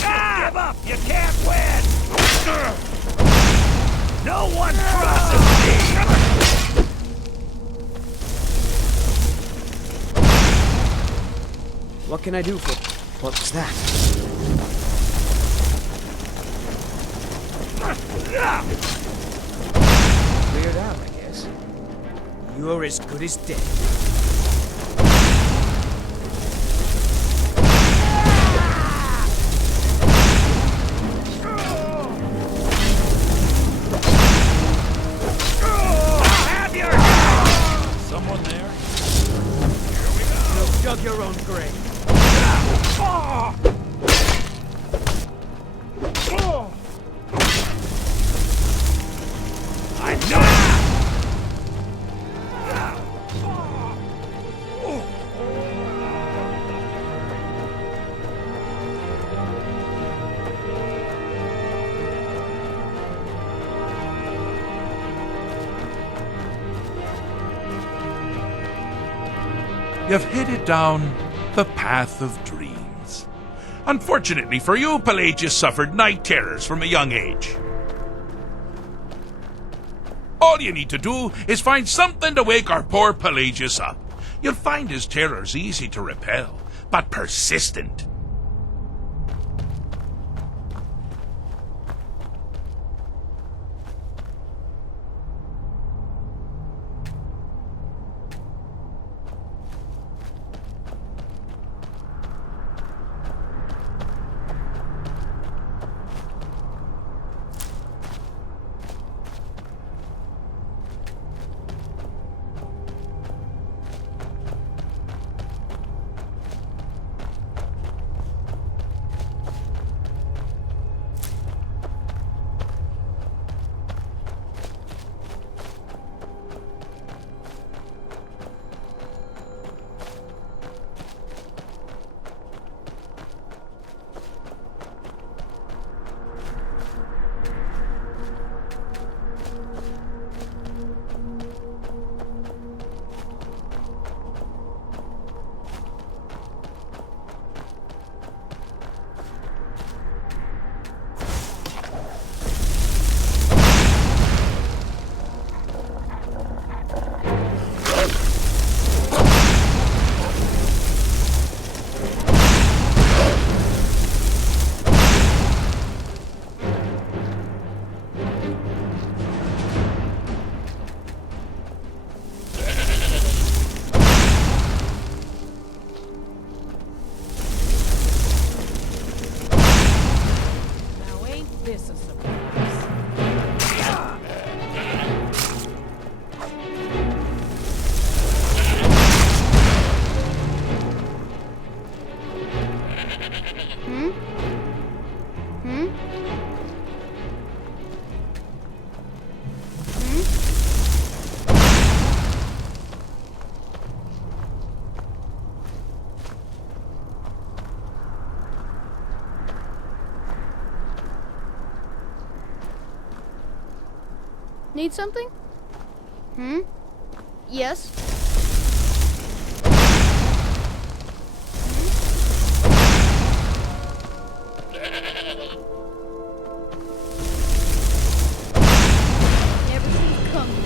Give up! You can't win! No one crosses me! What can I do for... What was that? Cleared out, I guess. You're as good as dead. Someone there? You've dug your own grave. I know it! You've headed down the path of dreams. Unfortunately for you, Pelagius suffered night terrors from a young age. All you need to do is find something to wake our poor Pelagius up. You'll find his terrors easy to repel, but persistent. Need something? Yes? Never seen it coming.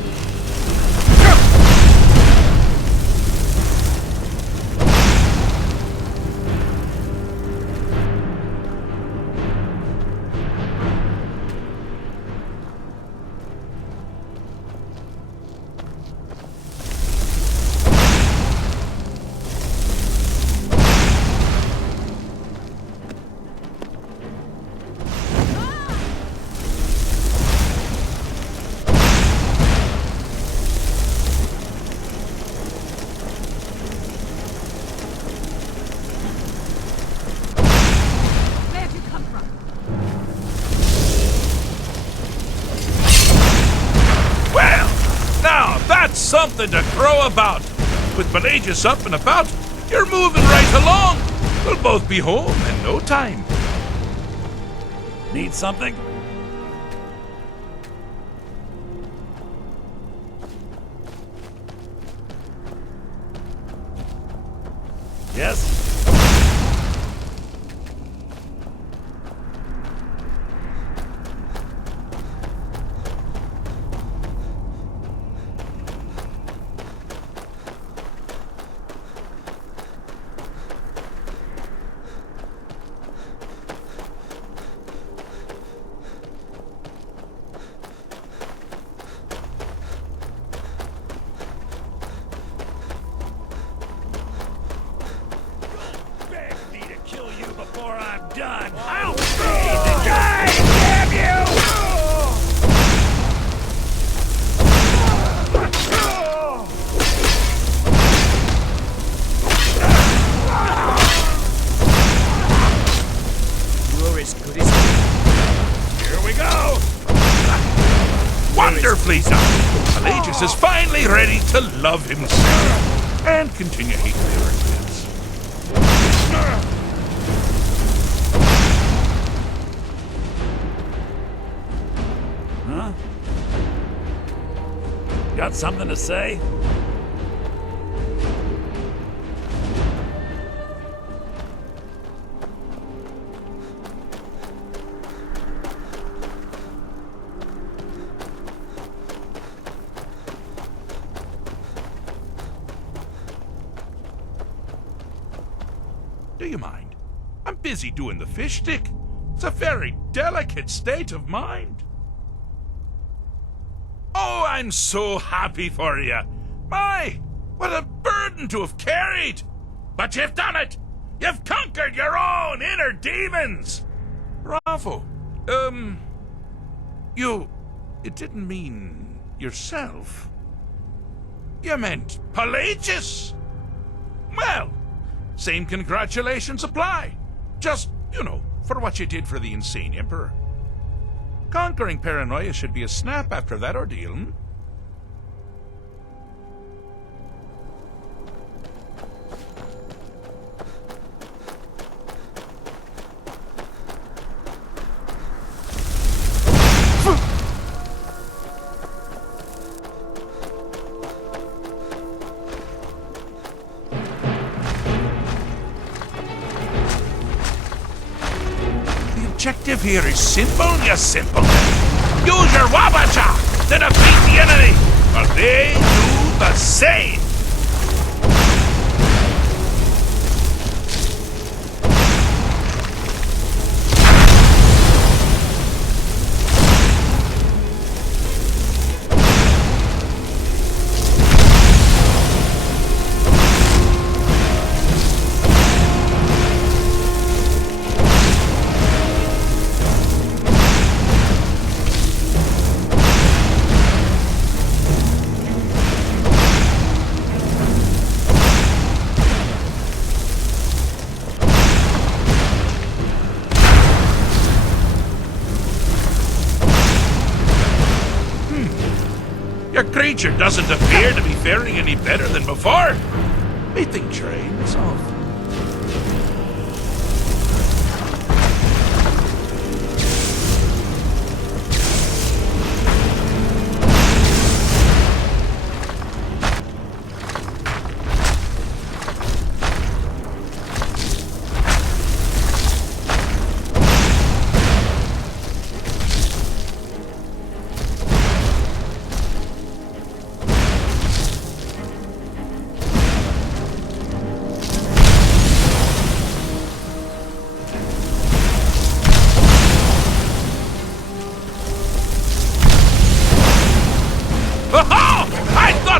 Something to crow about. With Pelagius up and about, you're moving right along. We'll both be home in no time. Need something? Yes? Wonderfully done. Pelagius is finally ready to love himself and continue hating the Earthlights. Huh? Got something to say? Do you mind? I'm busy doing the fish stick. It's a very delicate state of mind. Oh, I'm so happy for you. My, what a burden to have carried. But you've done it. You've conquered your own inner demons. Bravo. It didn't mean yourself. You meant Pelagius. Well, same congratulations apply. Just, for what you did for the insane emperor. Conquering paranoia should be a snap after that ordeal, hmm? The objective here is simple, you simpleton. Use your Wabacha to defeat the enemy, but they do the same. Your creature doesn't appear to be faring any better than before. Methinks your aim is off.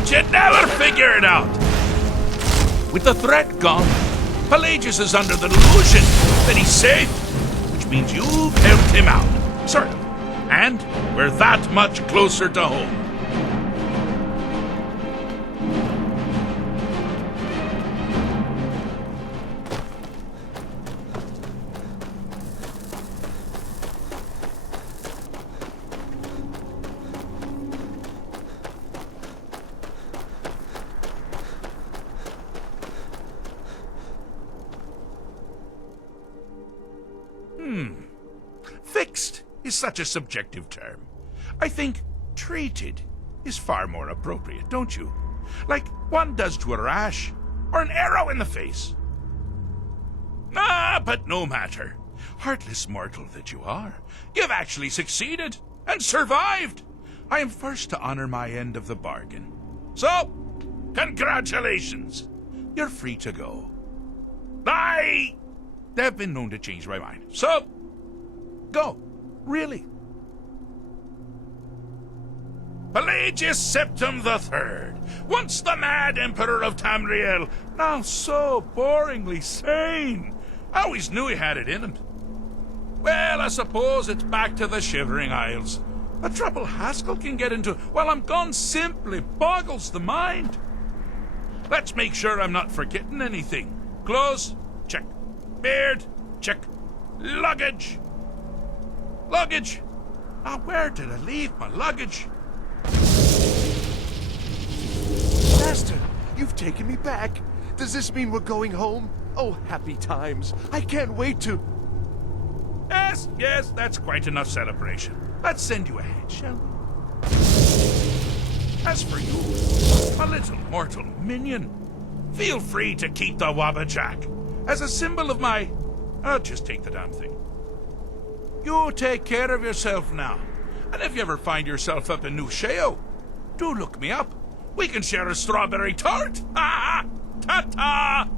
You'd never figure it out! With the threat gone, Pelagius is under the delusion that he's safe, which means you've helped him out, sort of. And we're that much closer to home. Fixed is such a subjective term. I think treated is far more appropriate, don't you? Like one does to a rash or an arrow in the face. But no matter. Heartless mortal that you are, you've actually succeeded and survived. I am first to honor my end of the bargain. So, congratulations. You're free to go. They've been known to change my mind. So, go. Really. Pelagius Septim III, once the mad Emperor of Tamriel, now so boringly sane. I always knew he had it in him. Well, I suppose it's back to the Shivering Isles. The trouble Haskell can get into while I'm gone simply boggles the mind. Let's make sure I'm not forgetting anything. Clothes? Check. Beard? Check. Luggage? Luggage? Now, where did I leave my luggage? Master, you've taken me back. Does this mean we're going home? Oh, happy times. I can't wait to... Yes, that's quite enough celebration. Let's send you ahead, shall we? As for you, my little mortal minion, feel free to keep the Wabajack as a symbol of my... just take the damn thing. You take care of yourself now. And if you ever find yourself up in New Sheo, do look me up. We can share a strawberry tart. Ha ha! Ta-ta!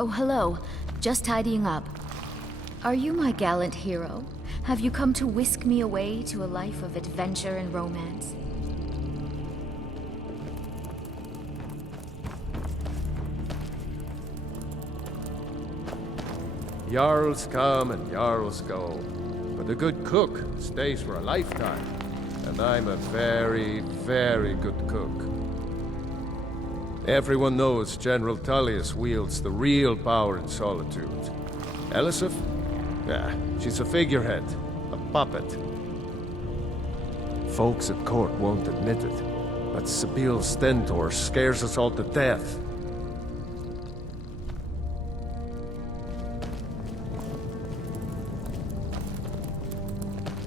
Oh, hello. Just tidying up. Are you my gallant hero? Have you come to whisk me away to a life of adventure and romance? Jarls come and Jarls go, but a good cook stays for a lifetime. And I'm a very, very good cook. Everyone knows General Tullius wields the real power in Solitude. Elisif? Yeah, she's a figurehead, a puppet. Folks at court won't admit it, but Sibyl Stentor scares us all to death.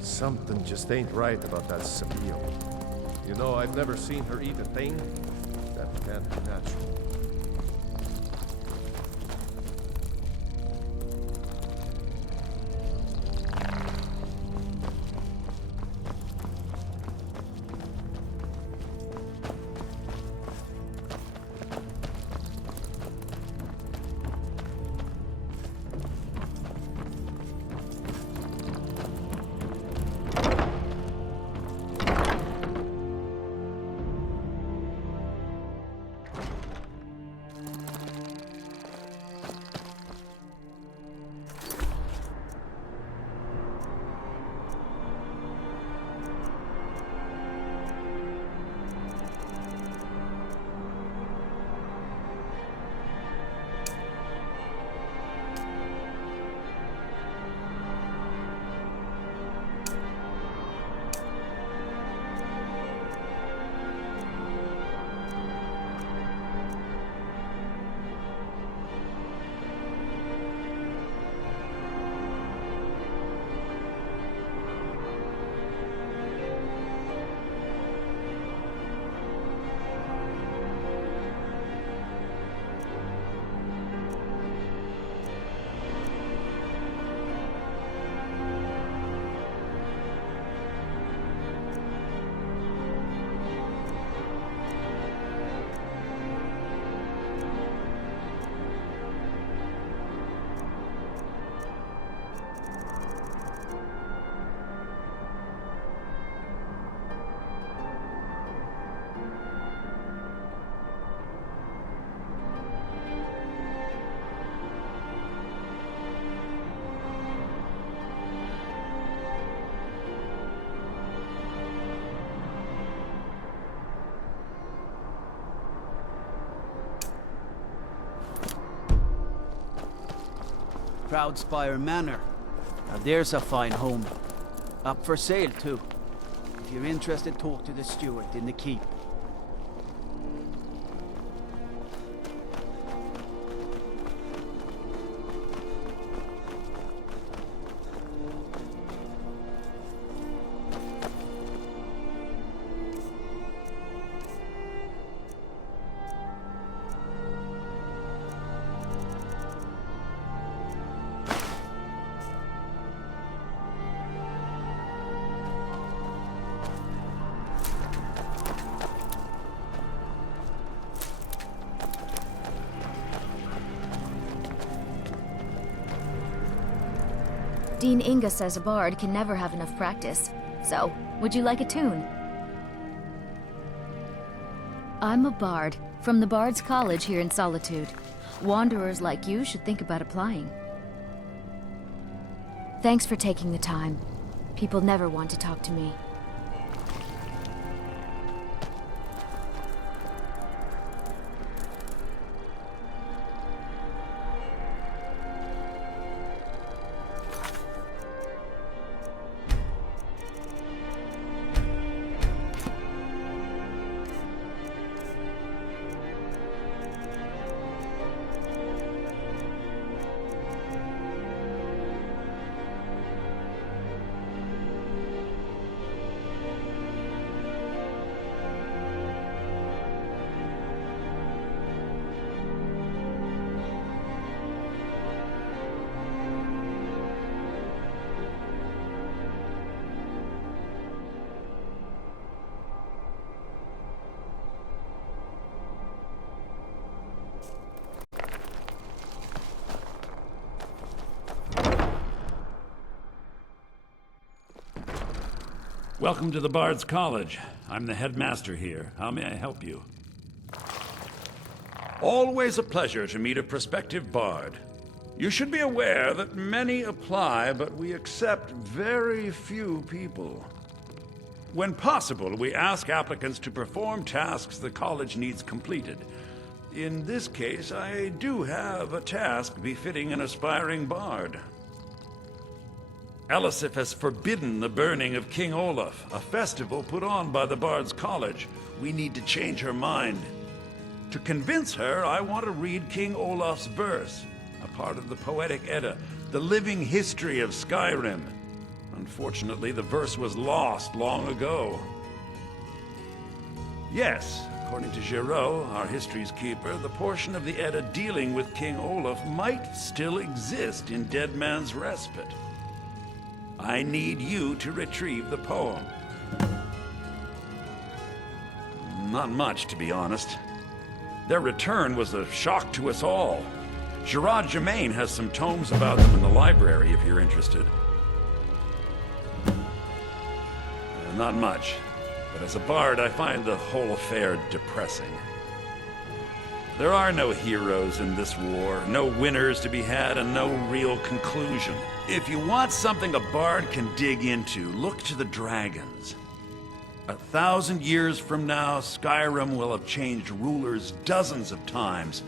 Something just ain't right about that Sibyl. You know, I've never seen her eat a thing. That can't be natural. Proudspire Manor. Now there's a fine home. Up for sale, too. If If you're interested, talk to the steward in the keep. Dean Inga says a bard can never have enough practice. So, would you like a tune? I'm a bard, from the Bard's College here in Solitude. Wanderers like you should think about applying. Thanks for taking the time. People never want to talk to me. Welcome to the Bard's College. I'm the headmaster here. How may I help you? Always a pleasure to meet a prospective bard. You should be aware that many apply, but we accept very few people. When possible, we ask applicants to perform tasks the college needs completed. In this case, I do have a task befitting an aspiring bard. Elisif has forbidden the burning of King Olaf, a festival put on by the Bard's College. We need to change her mind. To convince her, I want to read King Olaf's verse, a part of the Poetic Edda, the living history of Skyrim. Unfortunately, the verse was lost long ago. Yes, according to Giraud, our history's keeper, the portion of the Edda dealing with King Olaf might still exist in Dead Man's Respite. I need you to retrieve the poem. Not much, to be honest. Their return was a shock to us all. Gerard Germain has some tomes about them in the library, if you're interested. Not much, but as a bard, I find the whole affair depressing. There are no heroes in this war, no winners to be had, and no real conclusion. If you want something a bard can dig into, look to the dragons. 1,000 years from now, Skyrim will have changed rulers dozens of times,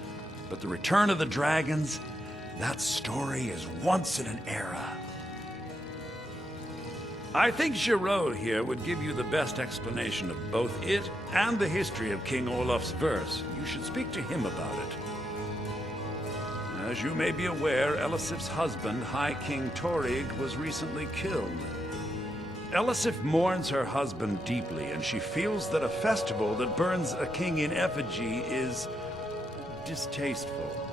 but the return of the dragons, that story is once in an era. I think Giraud here would give you the best explanation of both it and the history of King Olaf's verse. You should speak to him about it. As you may be aware, Elisif's husband, High King Torrig, was recently killed. Elisif mourns her husband deeply, and she feels that a festival that burns a king in effigy is distasteful.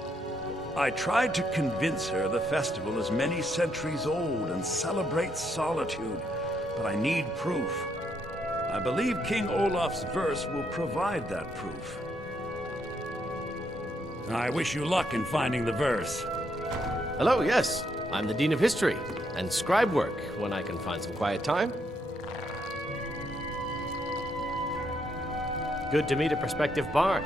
I tried to convince her the festival is many centuries old and celebrates solitude, but I need proof. I believe King Olaf's verse will provide that proof. I wish you luck in finding the verse. Hello, yes. I'm the Dean of History, and scribe work when I can find some quiet time. Good to meet a prospective bard.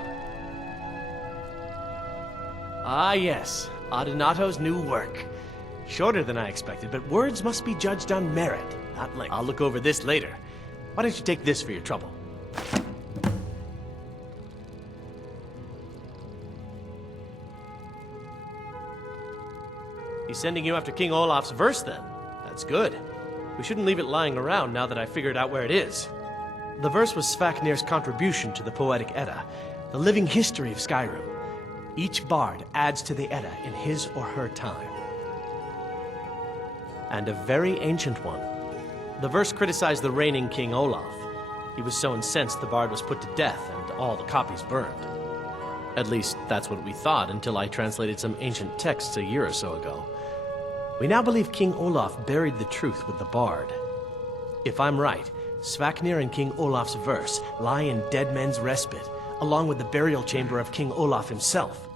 Ah, yes. Adonato's new work. Shorter than I expected, but words must be judged on merit, not length. I'll look over this later. Why don't you take this for your trouble? He's sending you after King Olaf's verse, then. That's good. We shouldn't leave it lying around now that I figured out where it is. The verse was Svafnir's contribution to the Poetic Edda, the living history of Skyrim. Each bard adds to the Edda in his or her time. And a very ancient one. The verse criticized the reigning King Olaf. He was so incensed the bard was put to death and all the copies burned. At least, that's what we thought until I translated some ancient texts a year or so ago. We now believe King Olaf buried the truth with the bard. If I'm right, Svafnir and King Olaf's verse lie in Dead Men's Respite, along with the burial chamber of King Olaf himself.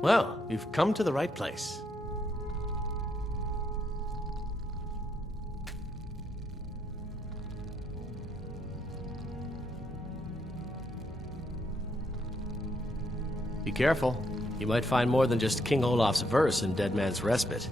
Well, we've come to the right place. Be careful. You might find more than just King Olaf's verse in Dead Man's Respite.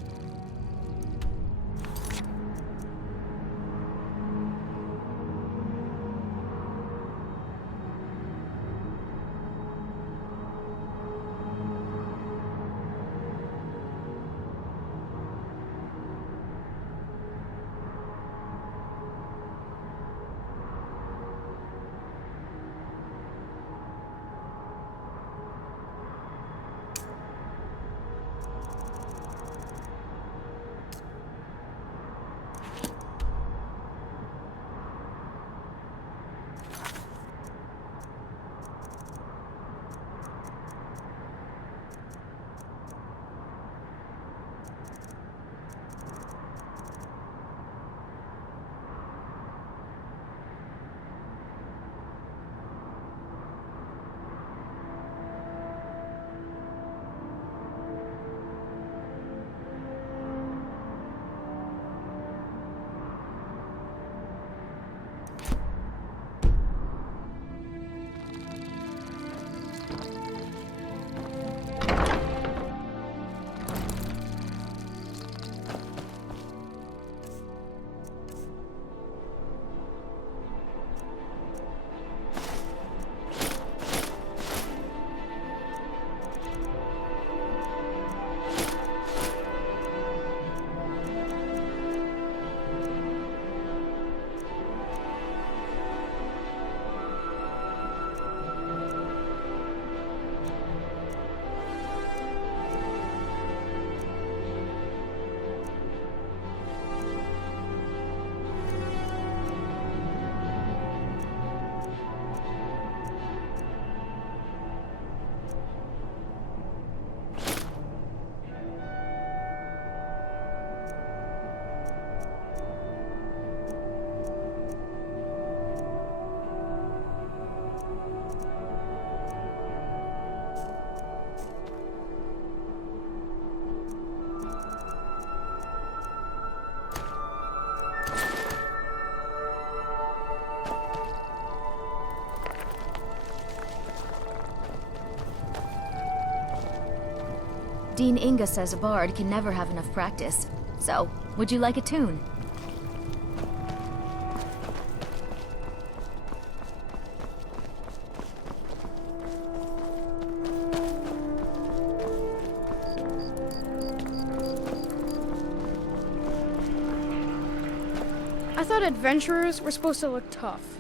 Dean Inga says a bard can never have enough practice. So, would you like a tune? I thought adventurers were supposed to look tough.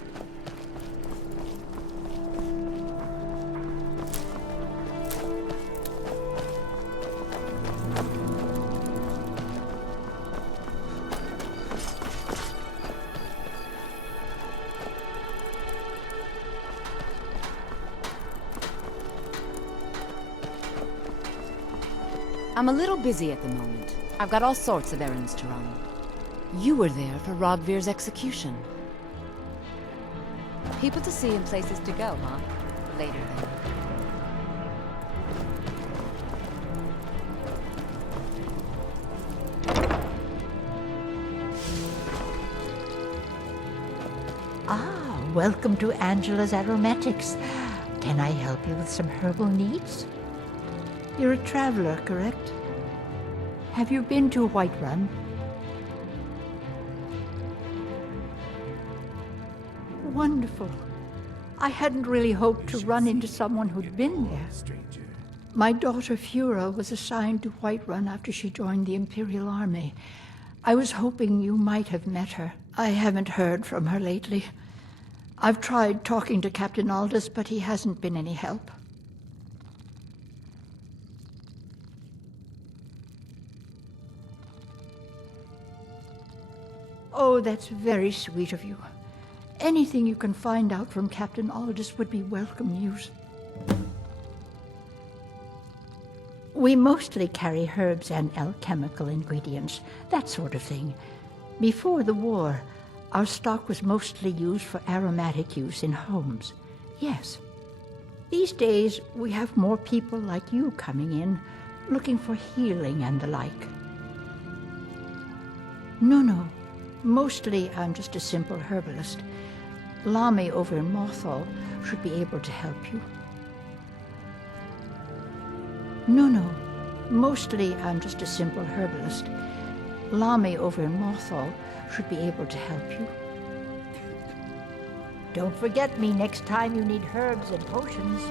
I'm a little busy at the moment. I've got all sorts of errands to run. You were there for Rogvir's execution. People to see and places to go, huh? Later then. Ah, welcome to Angela's Aromatics. Can I help you with some herbal needs? You're a traveler, correct? Have you been to Whiterun? Wonderful. I hadn't really hoped to run into someone who'd been there. My daughter Fura was assigned to Whiterun after she joined the Imperial Army. I was hoping you might have met her. I haven't heard from her lately. I've tried talking to Captain Aldous, but he hasn't been any help. Oh, that's very sweet of you. Anything you can find out from Captain Aldous would be welcome news. We mostly carry herbs and alchemical ingredients, that sort of thing. Before the war, our stock was mostly used for aromatic use in homes. Yes. These days, we have more people like you coming in, looking for healing and the like. No. Mostly, I'm just a simple herbalist. Lami over in Mothall should be able to help you. No. Mostly, I'm just a simple herbalist. Lami over in Mothall should be able to help you. Don't forget me next time you need herbs and potions.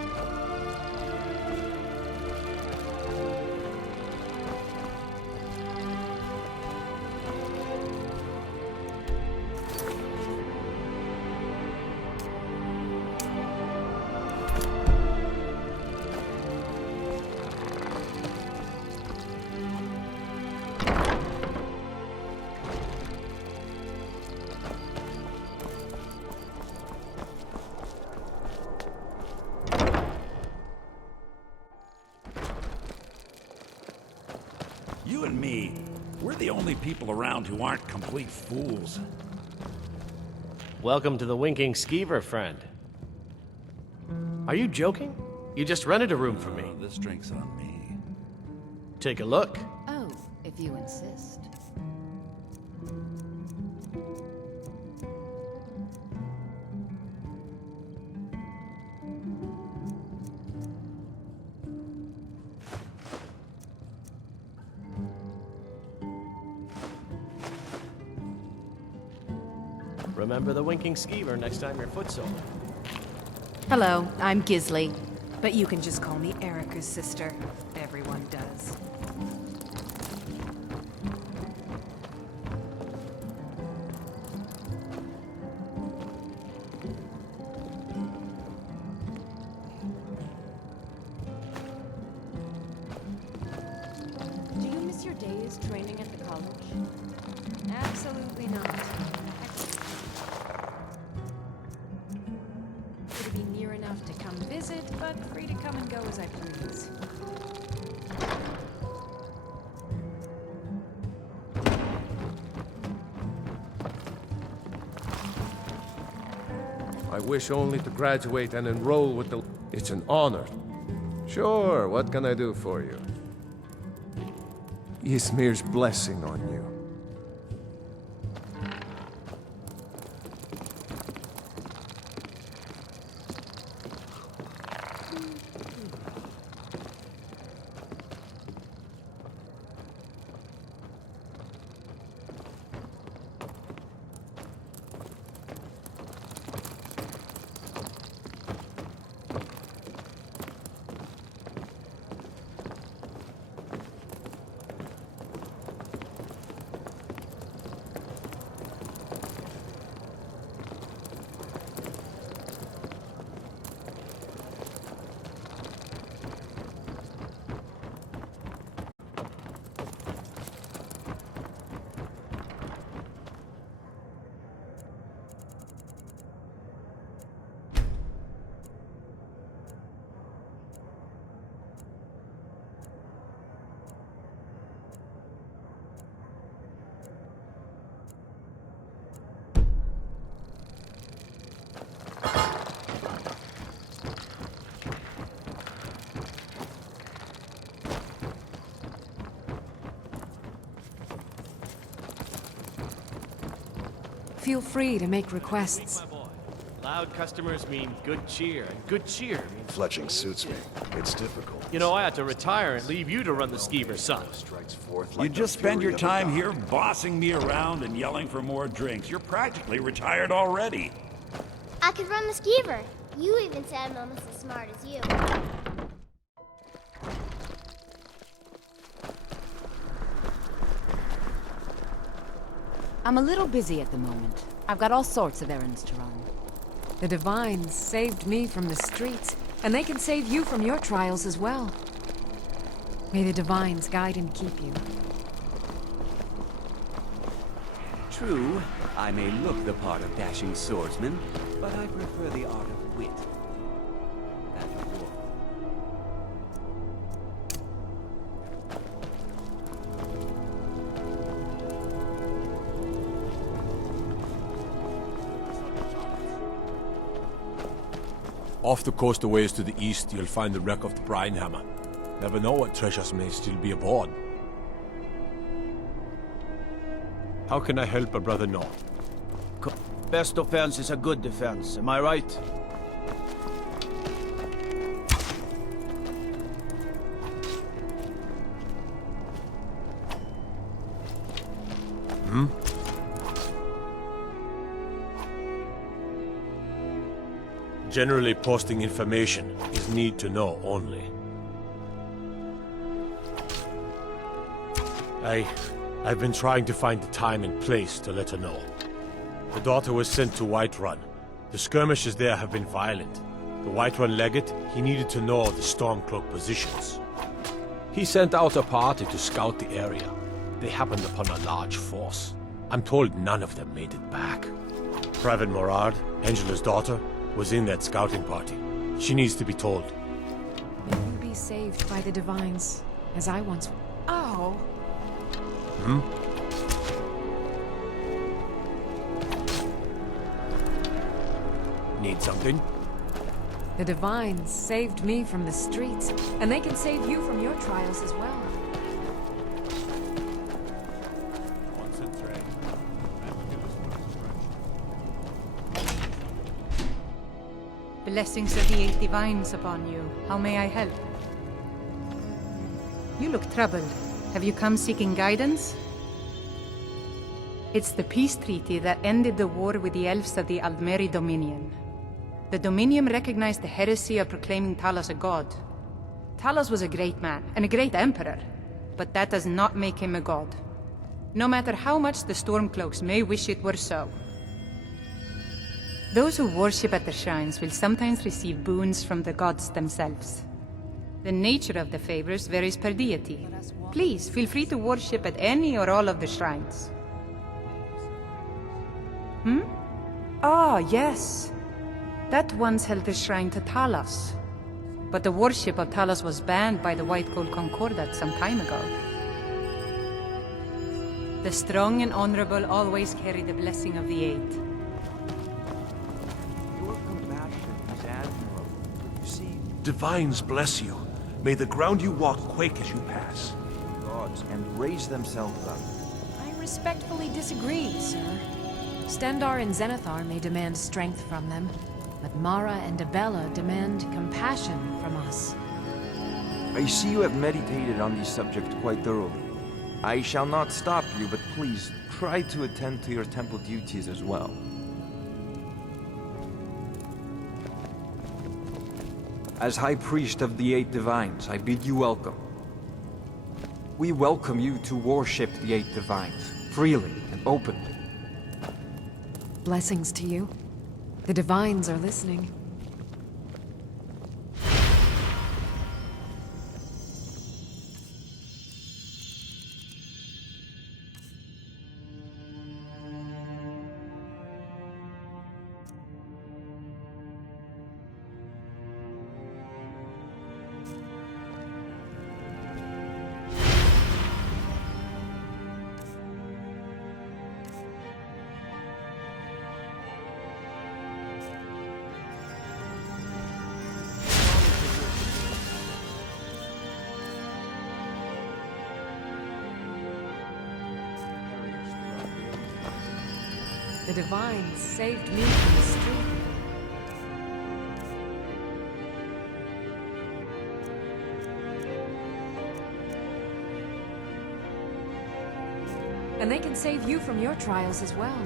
You and me, we're the only people around who aren't complete fools. Welcome to the Winking Skeever, friend. Are you joking? You just rented a room for me. This drink's on me. Take a look. Oh, if you insist. Remember the Winking Skeever next time your foot's over. Hello, I'm Gisli. But you can just call me Erica's sister. Everyone does. Do you miss your days training at the college? Absolutely not. It'd be near enough to come visit, but free to come and go as I please. I wish only to graduate and enroll with the... It's an honor. Sure, what can I do for you? Ysmir's blessing on you. Feel free to make requests. Loud customers mean good cheer, and good cheer means... Fletching suits me. It's difficult. You know, I had to retire and leave you to run the Skeever, son. You just spend your time here bossing me around and yelling for more drinks. You're practically retired already. I could run the skeever. You even said I'm almost as smart as you. I'm a little busy at the moment. I've got all sorts of errands to run. The Divines saved me from the streets, and they can save you from your trials as well. May the Divines guide and keep you. True, I may look the part of dashing swordsman, but I prefer the art of wit. That of war. Off the coast a ways to the east, you'll find the wreck of the Brine Hammer. Never know what treasures may still be aboard. How can I help a brother know? Best defense is a good defense, am I right? Hmm? Generally, posting information is need to know only. I've been trying to find the time and place to let her know. The daughter was sent to Whiterun. The skirmishes there have been violent. The Whiterun legate, he needed to know the Stormcloak positions. He sent out a party to scout the area. They happened upon a large force. I'm told none of them made it back. Private Morard, Angela's daughter, was in that scouting party. She needs to be told. May you be saved by the Divines, as I once... Oh! Hmm? Need something? The Divines saved me from the streets, and they can save you from your trials as well. Blessings of the Eight Divines upon you. How may I help? You look troubled. Have you come seeking guidance? It's the peace treaty that ended the war with the elves of the Aldmeri Dominion. The Dominion recognized the heresy of proclaiming Talos a god. Talos was a great man, and a great emperor, but that does not make him a god. No matter how much the Stormcloaks may wish it were so. Those who worship at the shrines will sometimes receive boons from the gods themselves. The nature of the favors varies per deity. Please, feel free to worship at any or all of the shrines. Hmm? Ah, yes. That once held the shrine to Talos. But the worship of Talos was banned by the White Gold Concordat some time ago. The strong and honorable always carry the blessing of the Eight. Your compassion is admirable. You see, Divines bless you. May the ground you walk quake as you pass. gods and raise themselves up. I respectfully disagree, sir. Stendarr and Zenithar may demand strength from them, but Mara and Abella demand compassion from us. I see you have meditated on this subject quite thoroughly. I shall not stop you, but please try to attend to your temple duties as well. As High Priest of the Eight Divines, I bid you welcome. We welcome you to worship the Eight Divines, freely and openly. Blessings to you. The Divines are listening. The Divines saved me from the street. And they can save you from your trials as well.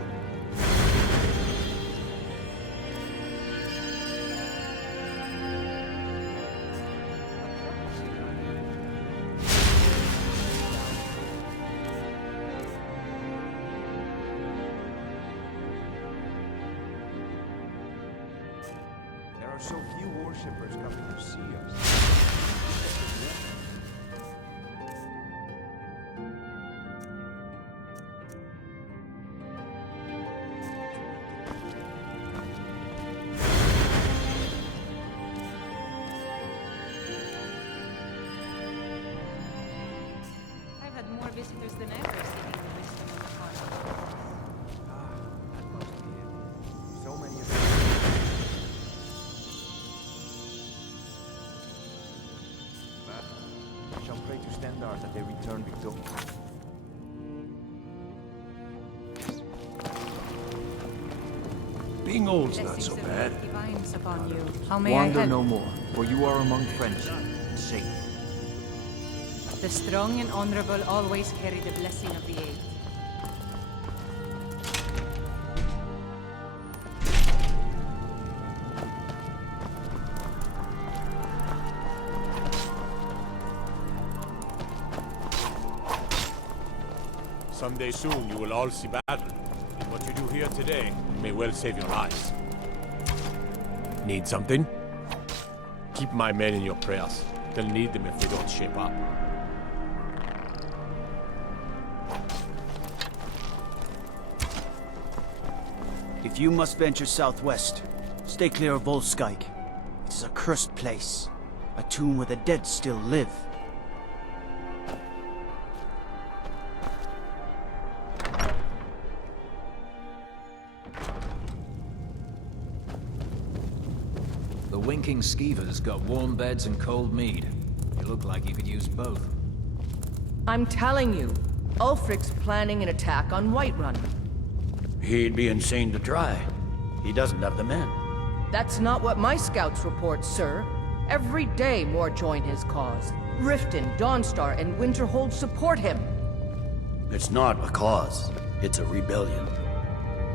are so few worshippers coming to see us. I've had more visitors than ever seeking the wisdom of the heart. That must be it. So many of them. I shall pray to Stendar that they return victorious. Being old's not so bad. Divines upon you. How may I Wander help? no more, for you are among friends and safe. The strong and honorable always carry the blessing of the Eight. Someday soon you will all see battle. And what you do here today may well save your lives. Need something? Keep my men in your prayers. They'll need them if they don't shape up. If you must venture southwest, stay clear of Volskike. It is a cursed place. A tomb where the dead still live. The winking skeever's got warm beds and cold mead. You look like you could use both. I'm telling you, Ulfric's planning an attack on Whiterun. He'd be insane to try. He doesn't have the men. That's not what my scouts report, sir. Every day more join his cause. Riften, Dawnstar, and Winterhold support him. It's not a cause. It's a rebellion.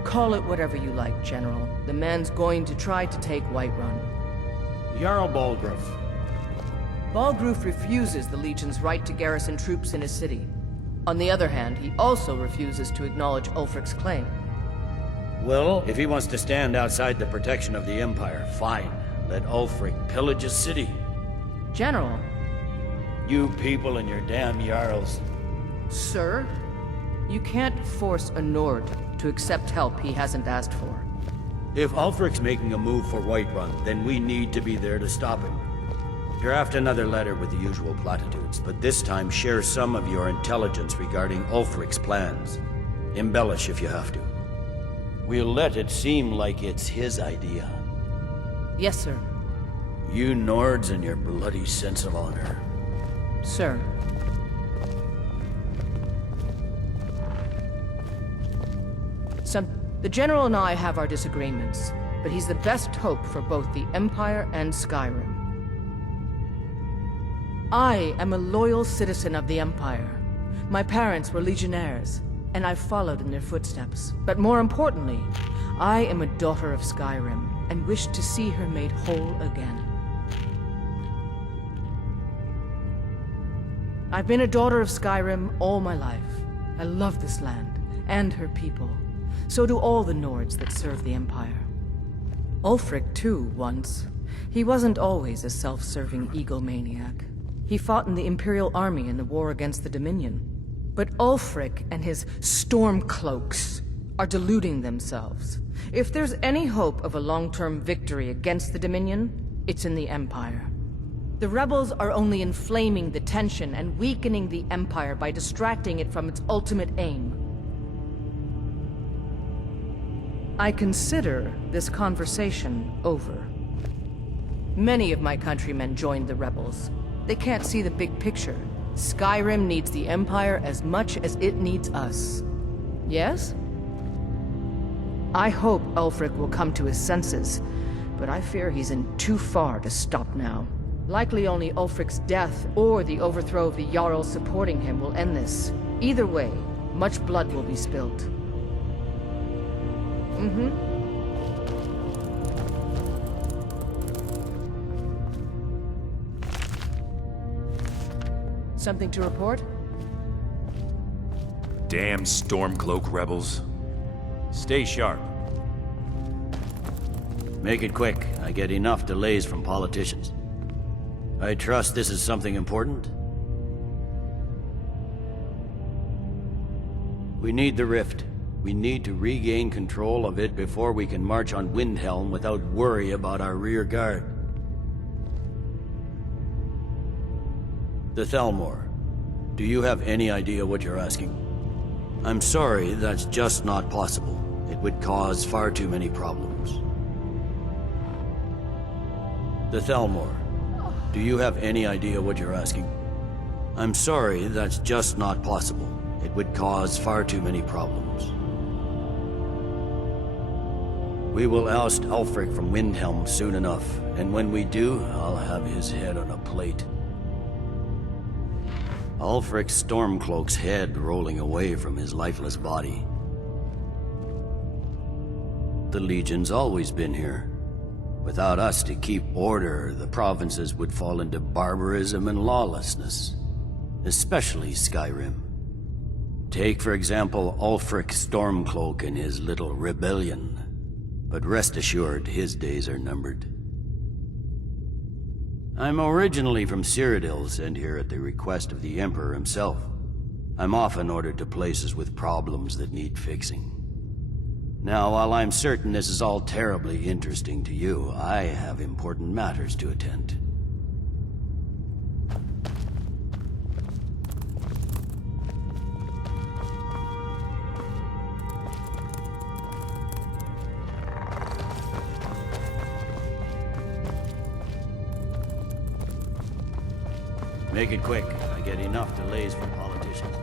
Call it whatever you like, General. The man's going to try to take Whiterun. Jarl Balgruuf. Balgruuf refuses the Legion's right to garrison troops in his city. On the other hand, he also refuses to acknowledge Ulfric's claim. Well, if he wants to stand outside the protection of the Empire, fine. Let Ulfric pillage his city. General. You people and your damn Jarls. Sir, you can't force a Nord to accept help he hasn't asked for. If Ulfric's making a move for Whiterun, then we need to be there to stop him. Draft another letter with the usual platitudes, but this time share some of your intelligence regarding Ulfric's plans. Embellish if you have to. We'll let it seem like it's his idea. Yes, sir. You Nords and your bloody sense of honor. Sir. The General and I have our disagreements, but he's the best hope for both the Empire and Skyrim. I am a loyal citizen of the Empire. My parents were legionnaires, and I've followed in their footsteps. But more importantly, I am a daughter of Skyrim, and wish to see her made whole again. I've been a daughter of Skyrim all my life. I love this land, and her people. So do all the Nords that serve the Empire. Ulfric, too, once. He wasn't always a self-serving egomaniac. He fought in the Imperial Army in the war against the Dominion. But Ulfric and his Stormcloaks are deluding themselves. If there's any hope of a long-term victory against the Dominion, it's in the Empire. The rebels are only inflaming the tension and weakening the Empire by distracting it from its ultimate aim. I consider this conversation over. Many of my countrymen joined the rebels. They can't see the big picture. Skyrim needs the Empire as much as it needs us. Yes? I hope Ulfric will come to his senses, but I fear he's in too far to stop now. Likely only Ulfric's death or the overthrow of the Jarls supporting him will end this. Either way, much blood will be spilled. Something to report? Damn Stormcloak rebels. Stay sharp. Make it quick. I get enough delays from politicians. I trust this is something important? We need the rift. We need to regain control of it before we can march on Windhelm without worry about our rear guard. The Thalmor. Do you have any idea what you're asking? I'm sorry, that's just not possible. It would cause far too many problems. The Thalmor. Do you have any idea what you're asking? I'm sorry, that's just not possible. It would cause far too many problems. We will oust Ulfric from Windhelm soon enough, and when we do, I'll have his head on a plate. Ulfric's Stormcloak's head rolling away from his lifeless body. The Legion's always been here. Without us to keep order, the provinces would fall into barbarism and lawlessness. Especially Skyrim. Take, for example, Ulfric Stormcloak and his little rebellion. But rest assured, his days are numbered. I'm originally from Cyrodiil, sent here at the request of the Emperor himself. I'm often ordered to places with problems that need fixing. Now, while I'm certain this is all terribly interesting to you, I have important matters to attend. Make it quick. I get enough delays from politicians.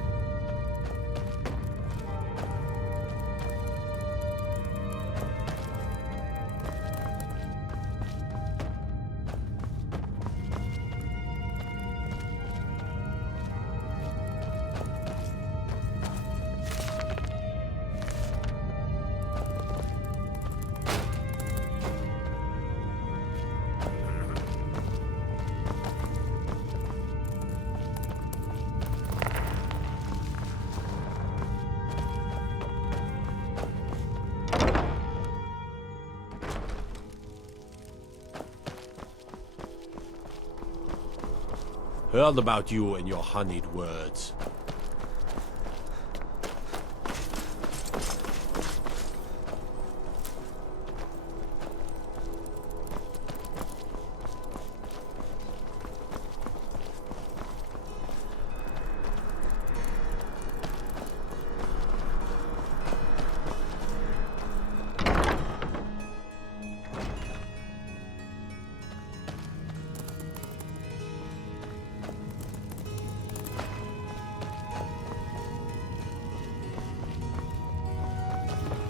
Heard about you and your honeyed words.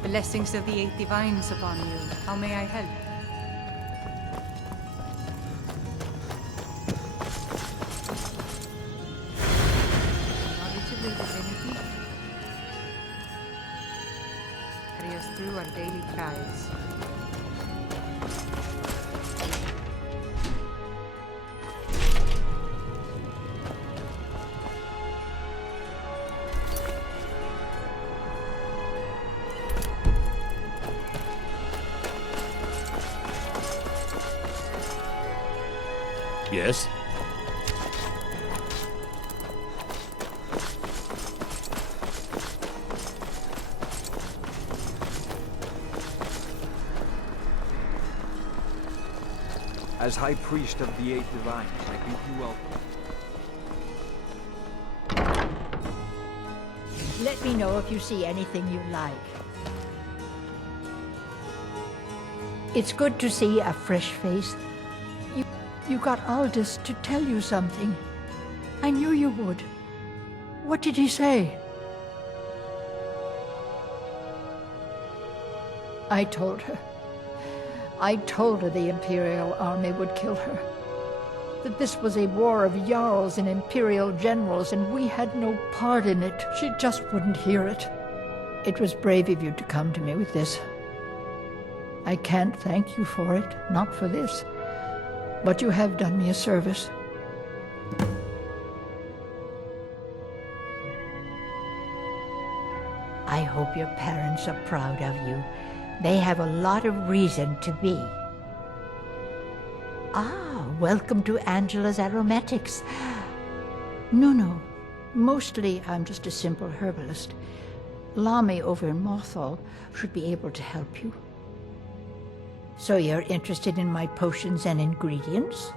Blessings of the Eight Divines upon you. How may I help? Knowledge of the divinity. Carry us through our daily trials. Yes? As High Priest of the Eight Divines, I bid you welcome. Let me know if you see anything you like. It's good to see a fresh face. You got Aldous to tell you something. I knew you would. What did he say? I told her. I told her the Imperial army would kill her. That this was a war of Jarls and Imperial generals, and we had no part in it. She just wouldn't hear it. It was brave of you to come to me with this. I can't thank you for it, not for this. But you have done me a service. I hope your parents are proud of you. They have a lot of reason to be. Ah, welcome to Angela's Aromatics. No. Mostly I'm just a simple herbalist. Lami over in Mothall should be able to help you. So you're interested in my potions and ingredients?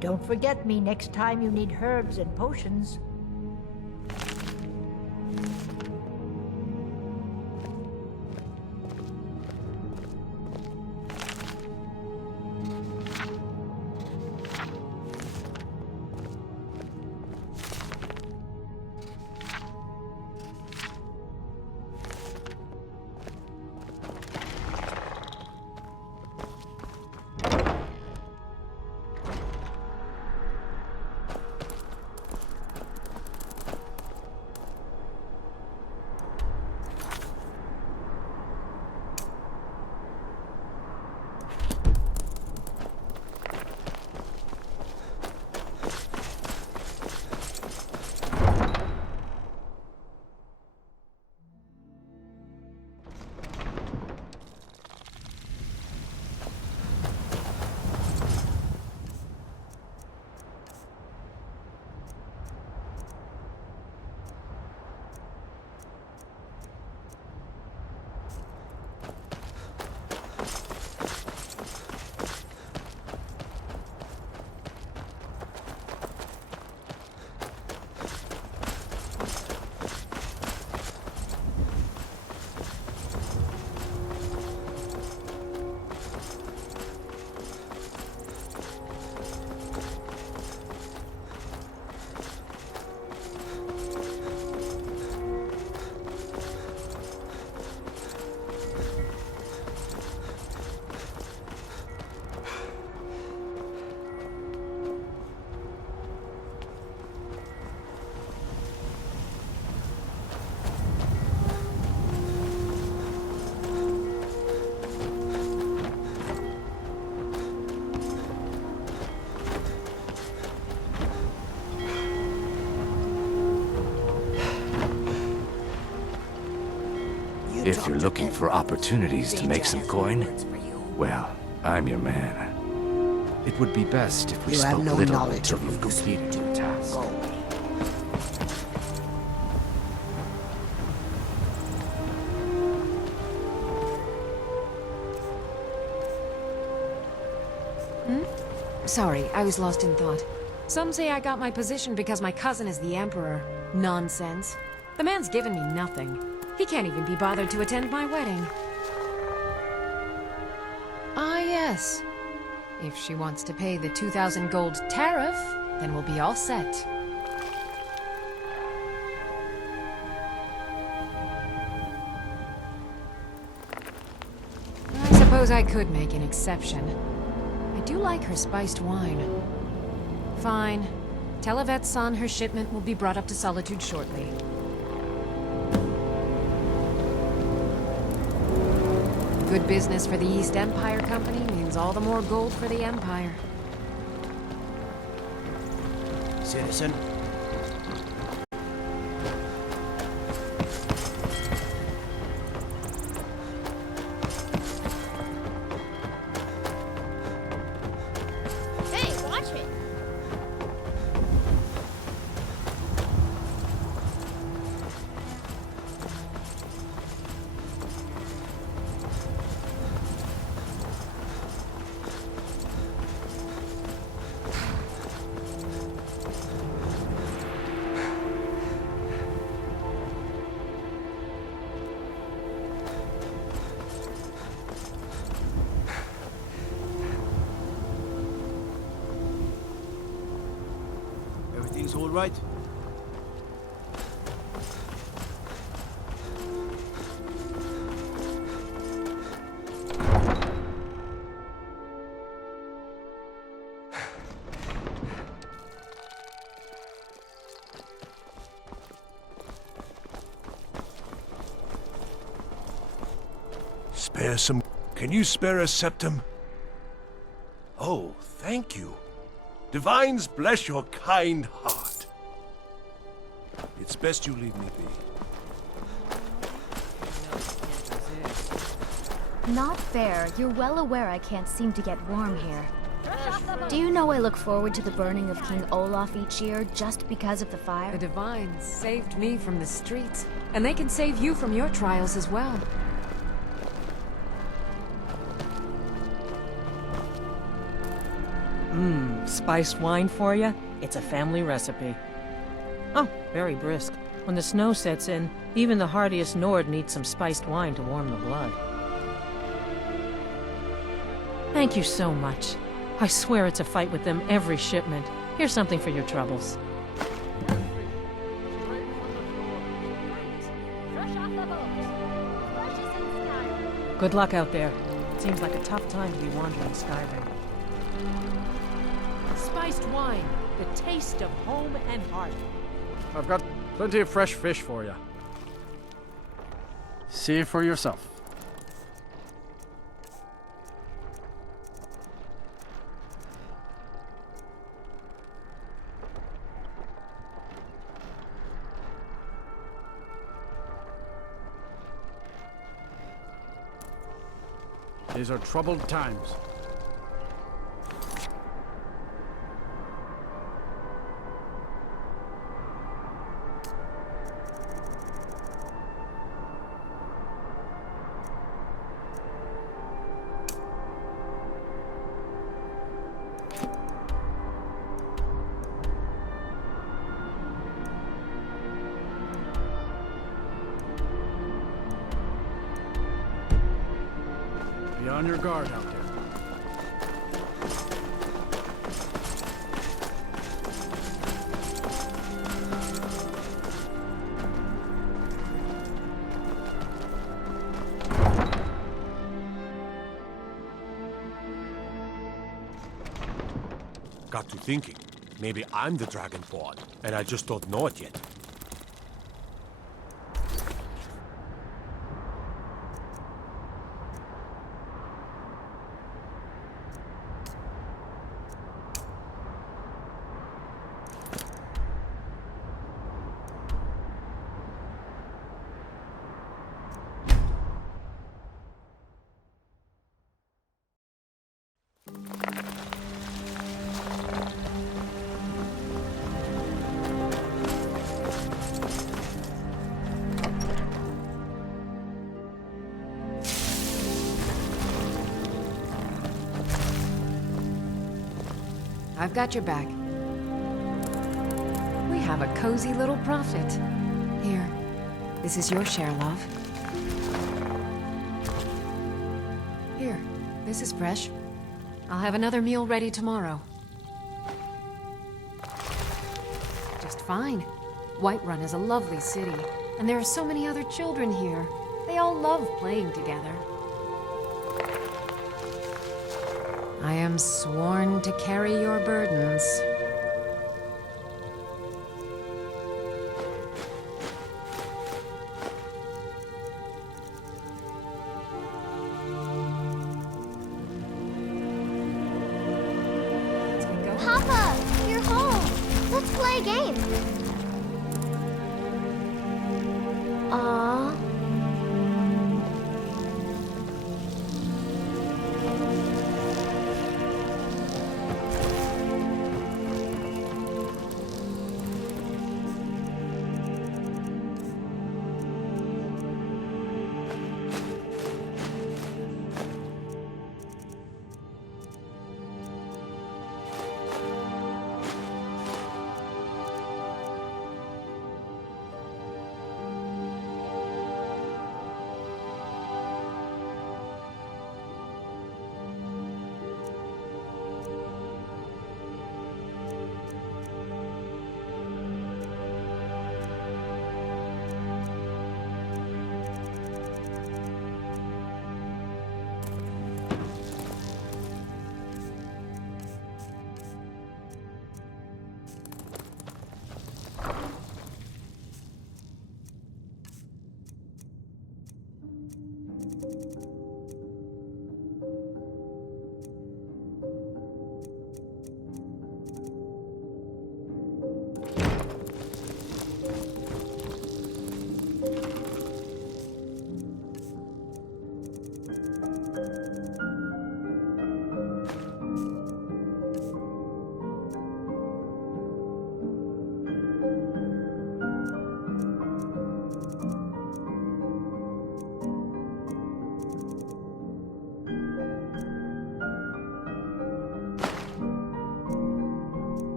Don't forget me next time you need herbs and potions. If you're looking for opportunities to make some coin, well, I'm your man. It would be best if we spoke little until you've completed your task. Sorry, I was lost in thought. Some say I got my position because my cousin is the Emperor. Nonsense. The man's given me nothing. He can't even be bothered to attend my wedding. Ah, yes. If she wants to pay the 2,000 gold tariff, then we'll be all set. I suppose I could make an exception. I do like her spiced wine. Fine. Tell Yvette's son her shipment will be brought up to Solitude shortly. Good business for the East Empire Company means all the more gold for the Empire. Citizen? Hey, watch it! right? Spare some... Can you spare a septum? Oh, thank you. Divines bless your kind heart. It's best you leave me be. Not fair. You're well aware I can't seem to get warm here. Do you know I look forward to the burning of King Olaf each year just because of the fire? The Divines saved me from the streets, and they can save you from your trials as well. Spiced wine for you? It's a family recipe. Oh, very brisk. When the snow sets in, even the hardiest Nord needs some spiced wine to warm the blood. Thank you so much. I swear it's a fight with them every shipment. Here's something for your troubles. Good luck out there. Seems like a tough time to be wandering Skyrim. Spiced wine, the taste of home and heart. I've got plenty of fresh fish for you. See it for yourself. These are troubled times. Be on your guard out there. Got to thinking. Maybe I'm the Dragonborn, and I just don't know it yet. I've got your back. We have a cozy little profit. Here, this is your share, love. Here, this is fresh. I'll have another meal ready tomorrow. Just fine. Whiterun is a lovely city, and there are so many other children here. They all love playing together. I am sworn to carry your burdens. Papa, you're home. Let's play a game. Aww.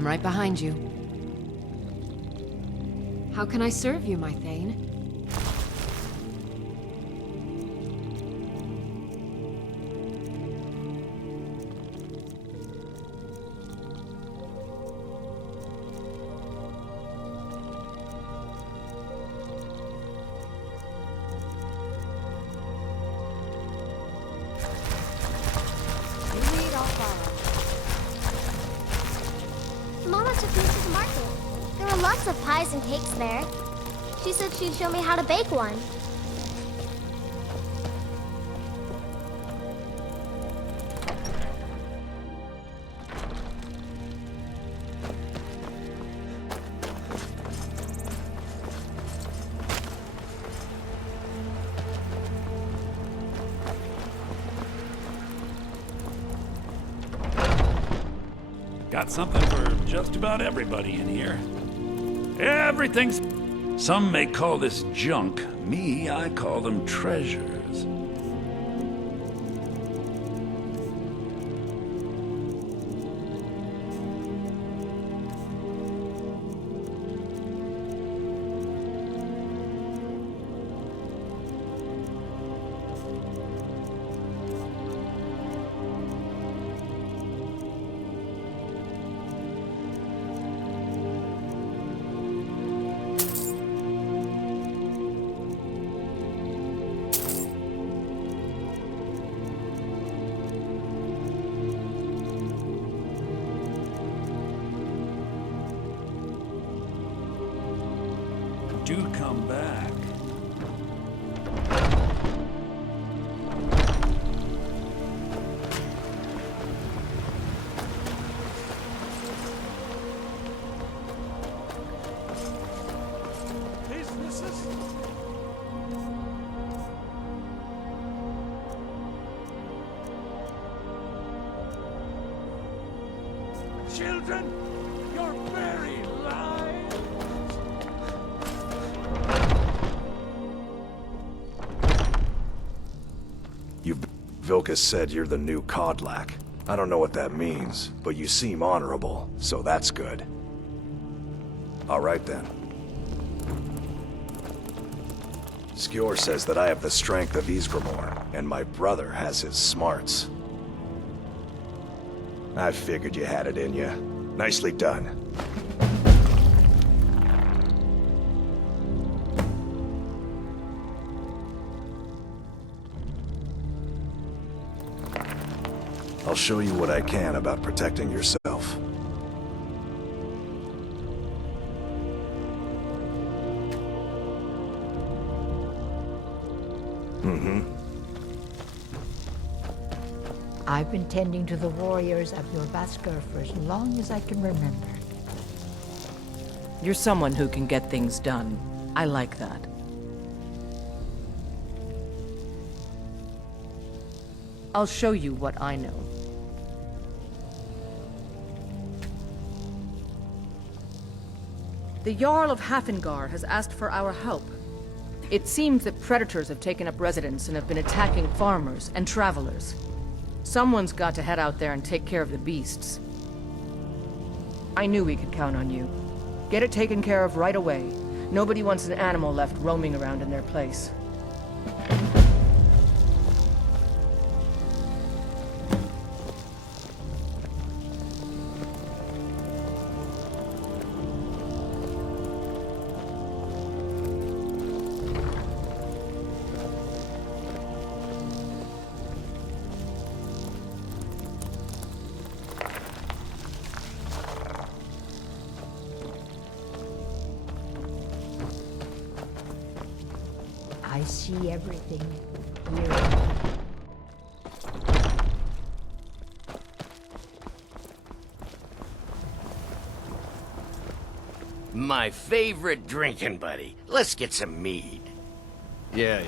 I'm right behind you. How can I serve you, my Thane? Mama took me to the market. There were lots of pies and cakes there. She said she'd show me how to bake one. Got something for just about everybody in here. Everything's... Some may call this junk. Me, I call them treasures. Do come back. Businesses? Children, your very lives. Vilkas said you're the new Kodlak. I don't know what that means, but you seem honorable, so that's good. All right then. Skjor says that I have the strength of Ysgramor, and my brother has his smarts. I figured you had it in you. Nicely done. I'll show you what I can about protecting yourself. I've been tending to the warriors of Jorrvaskr for as long as I can remember. You're someone who can get things done. I like that. I'll show you what I know. The Jarl of Hafengar has asked for our help. It seems that predators have taken up residence and have been attacking farmers and travelers. Someone's got to head out there and take care of the beasts. I knew we could count on you. Get it taken care of right away. Nobody wants an animal left roaming around in their place. I see everything here. My favorite drinking buddy. Let's get some mead. Yeah.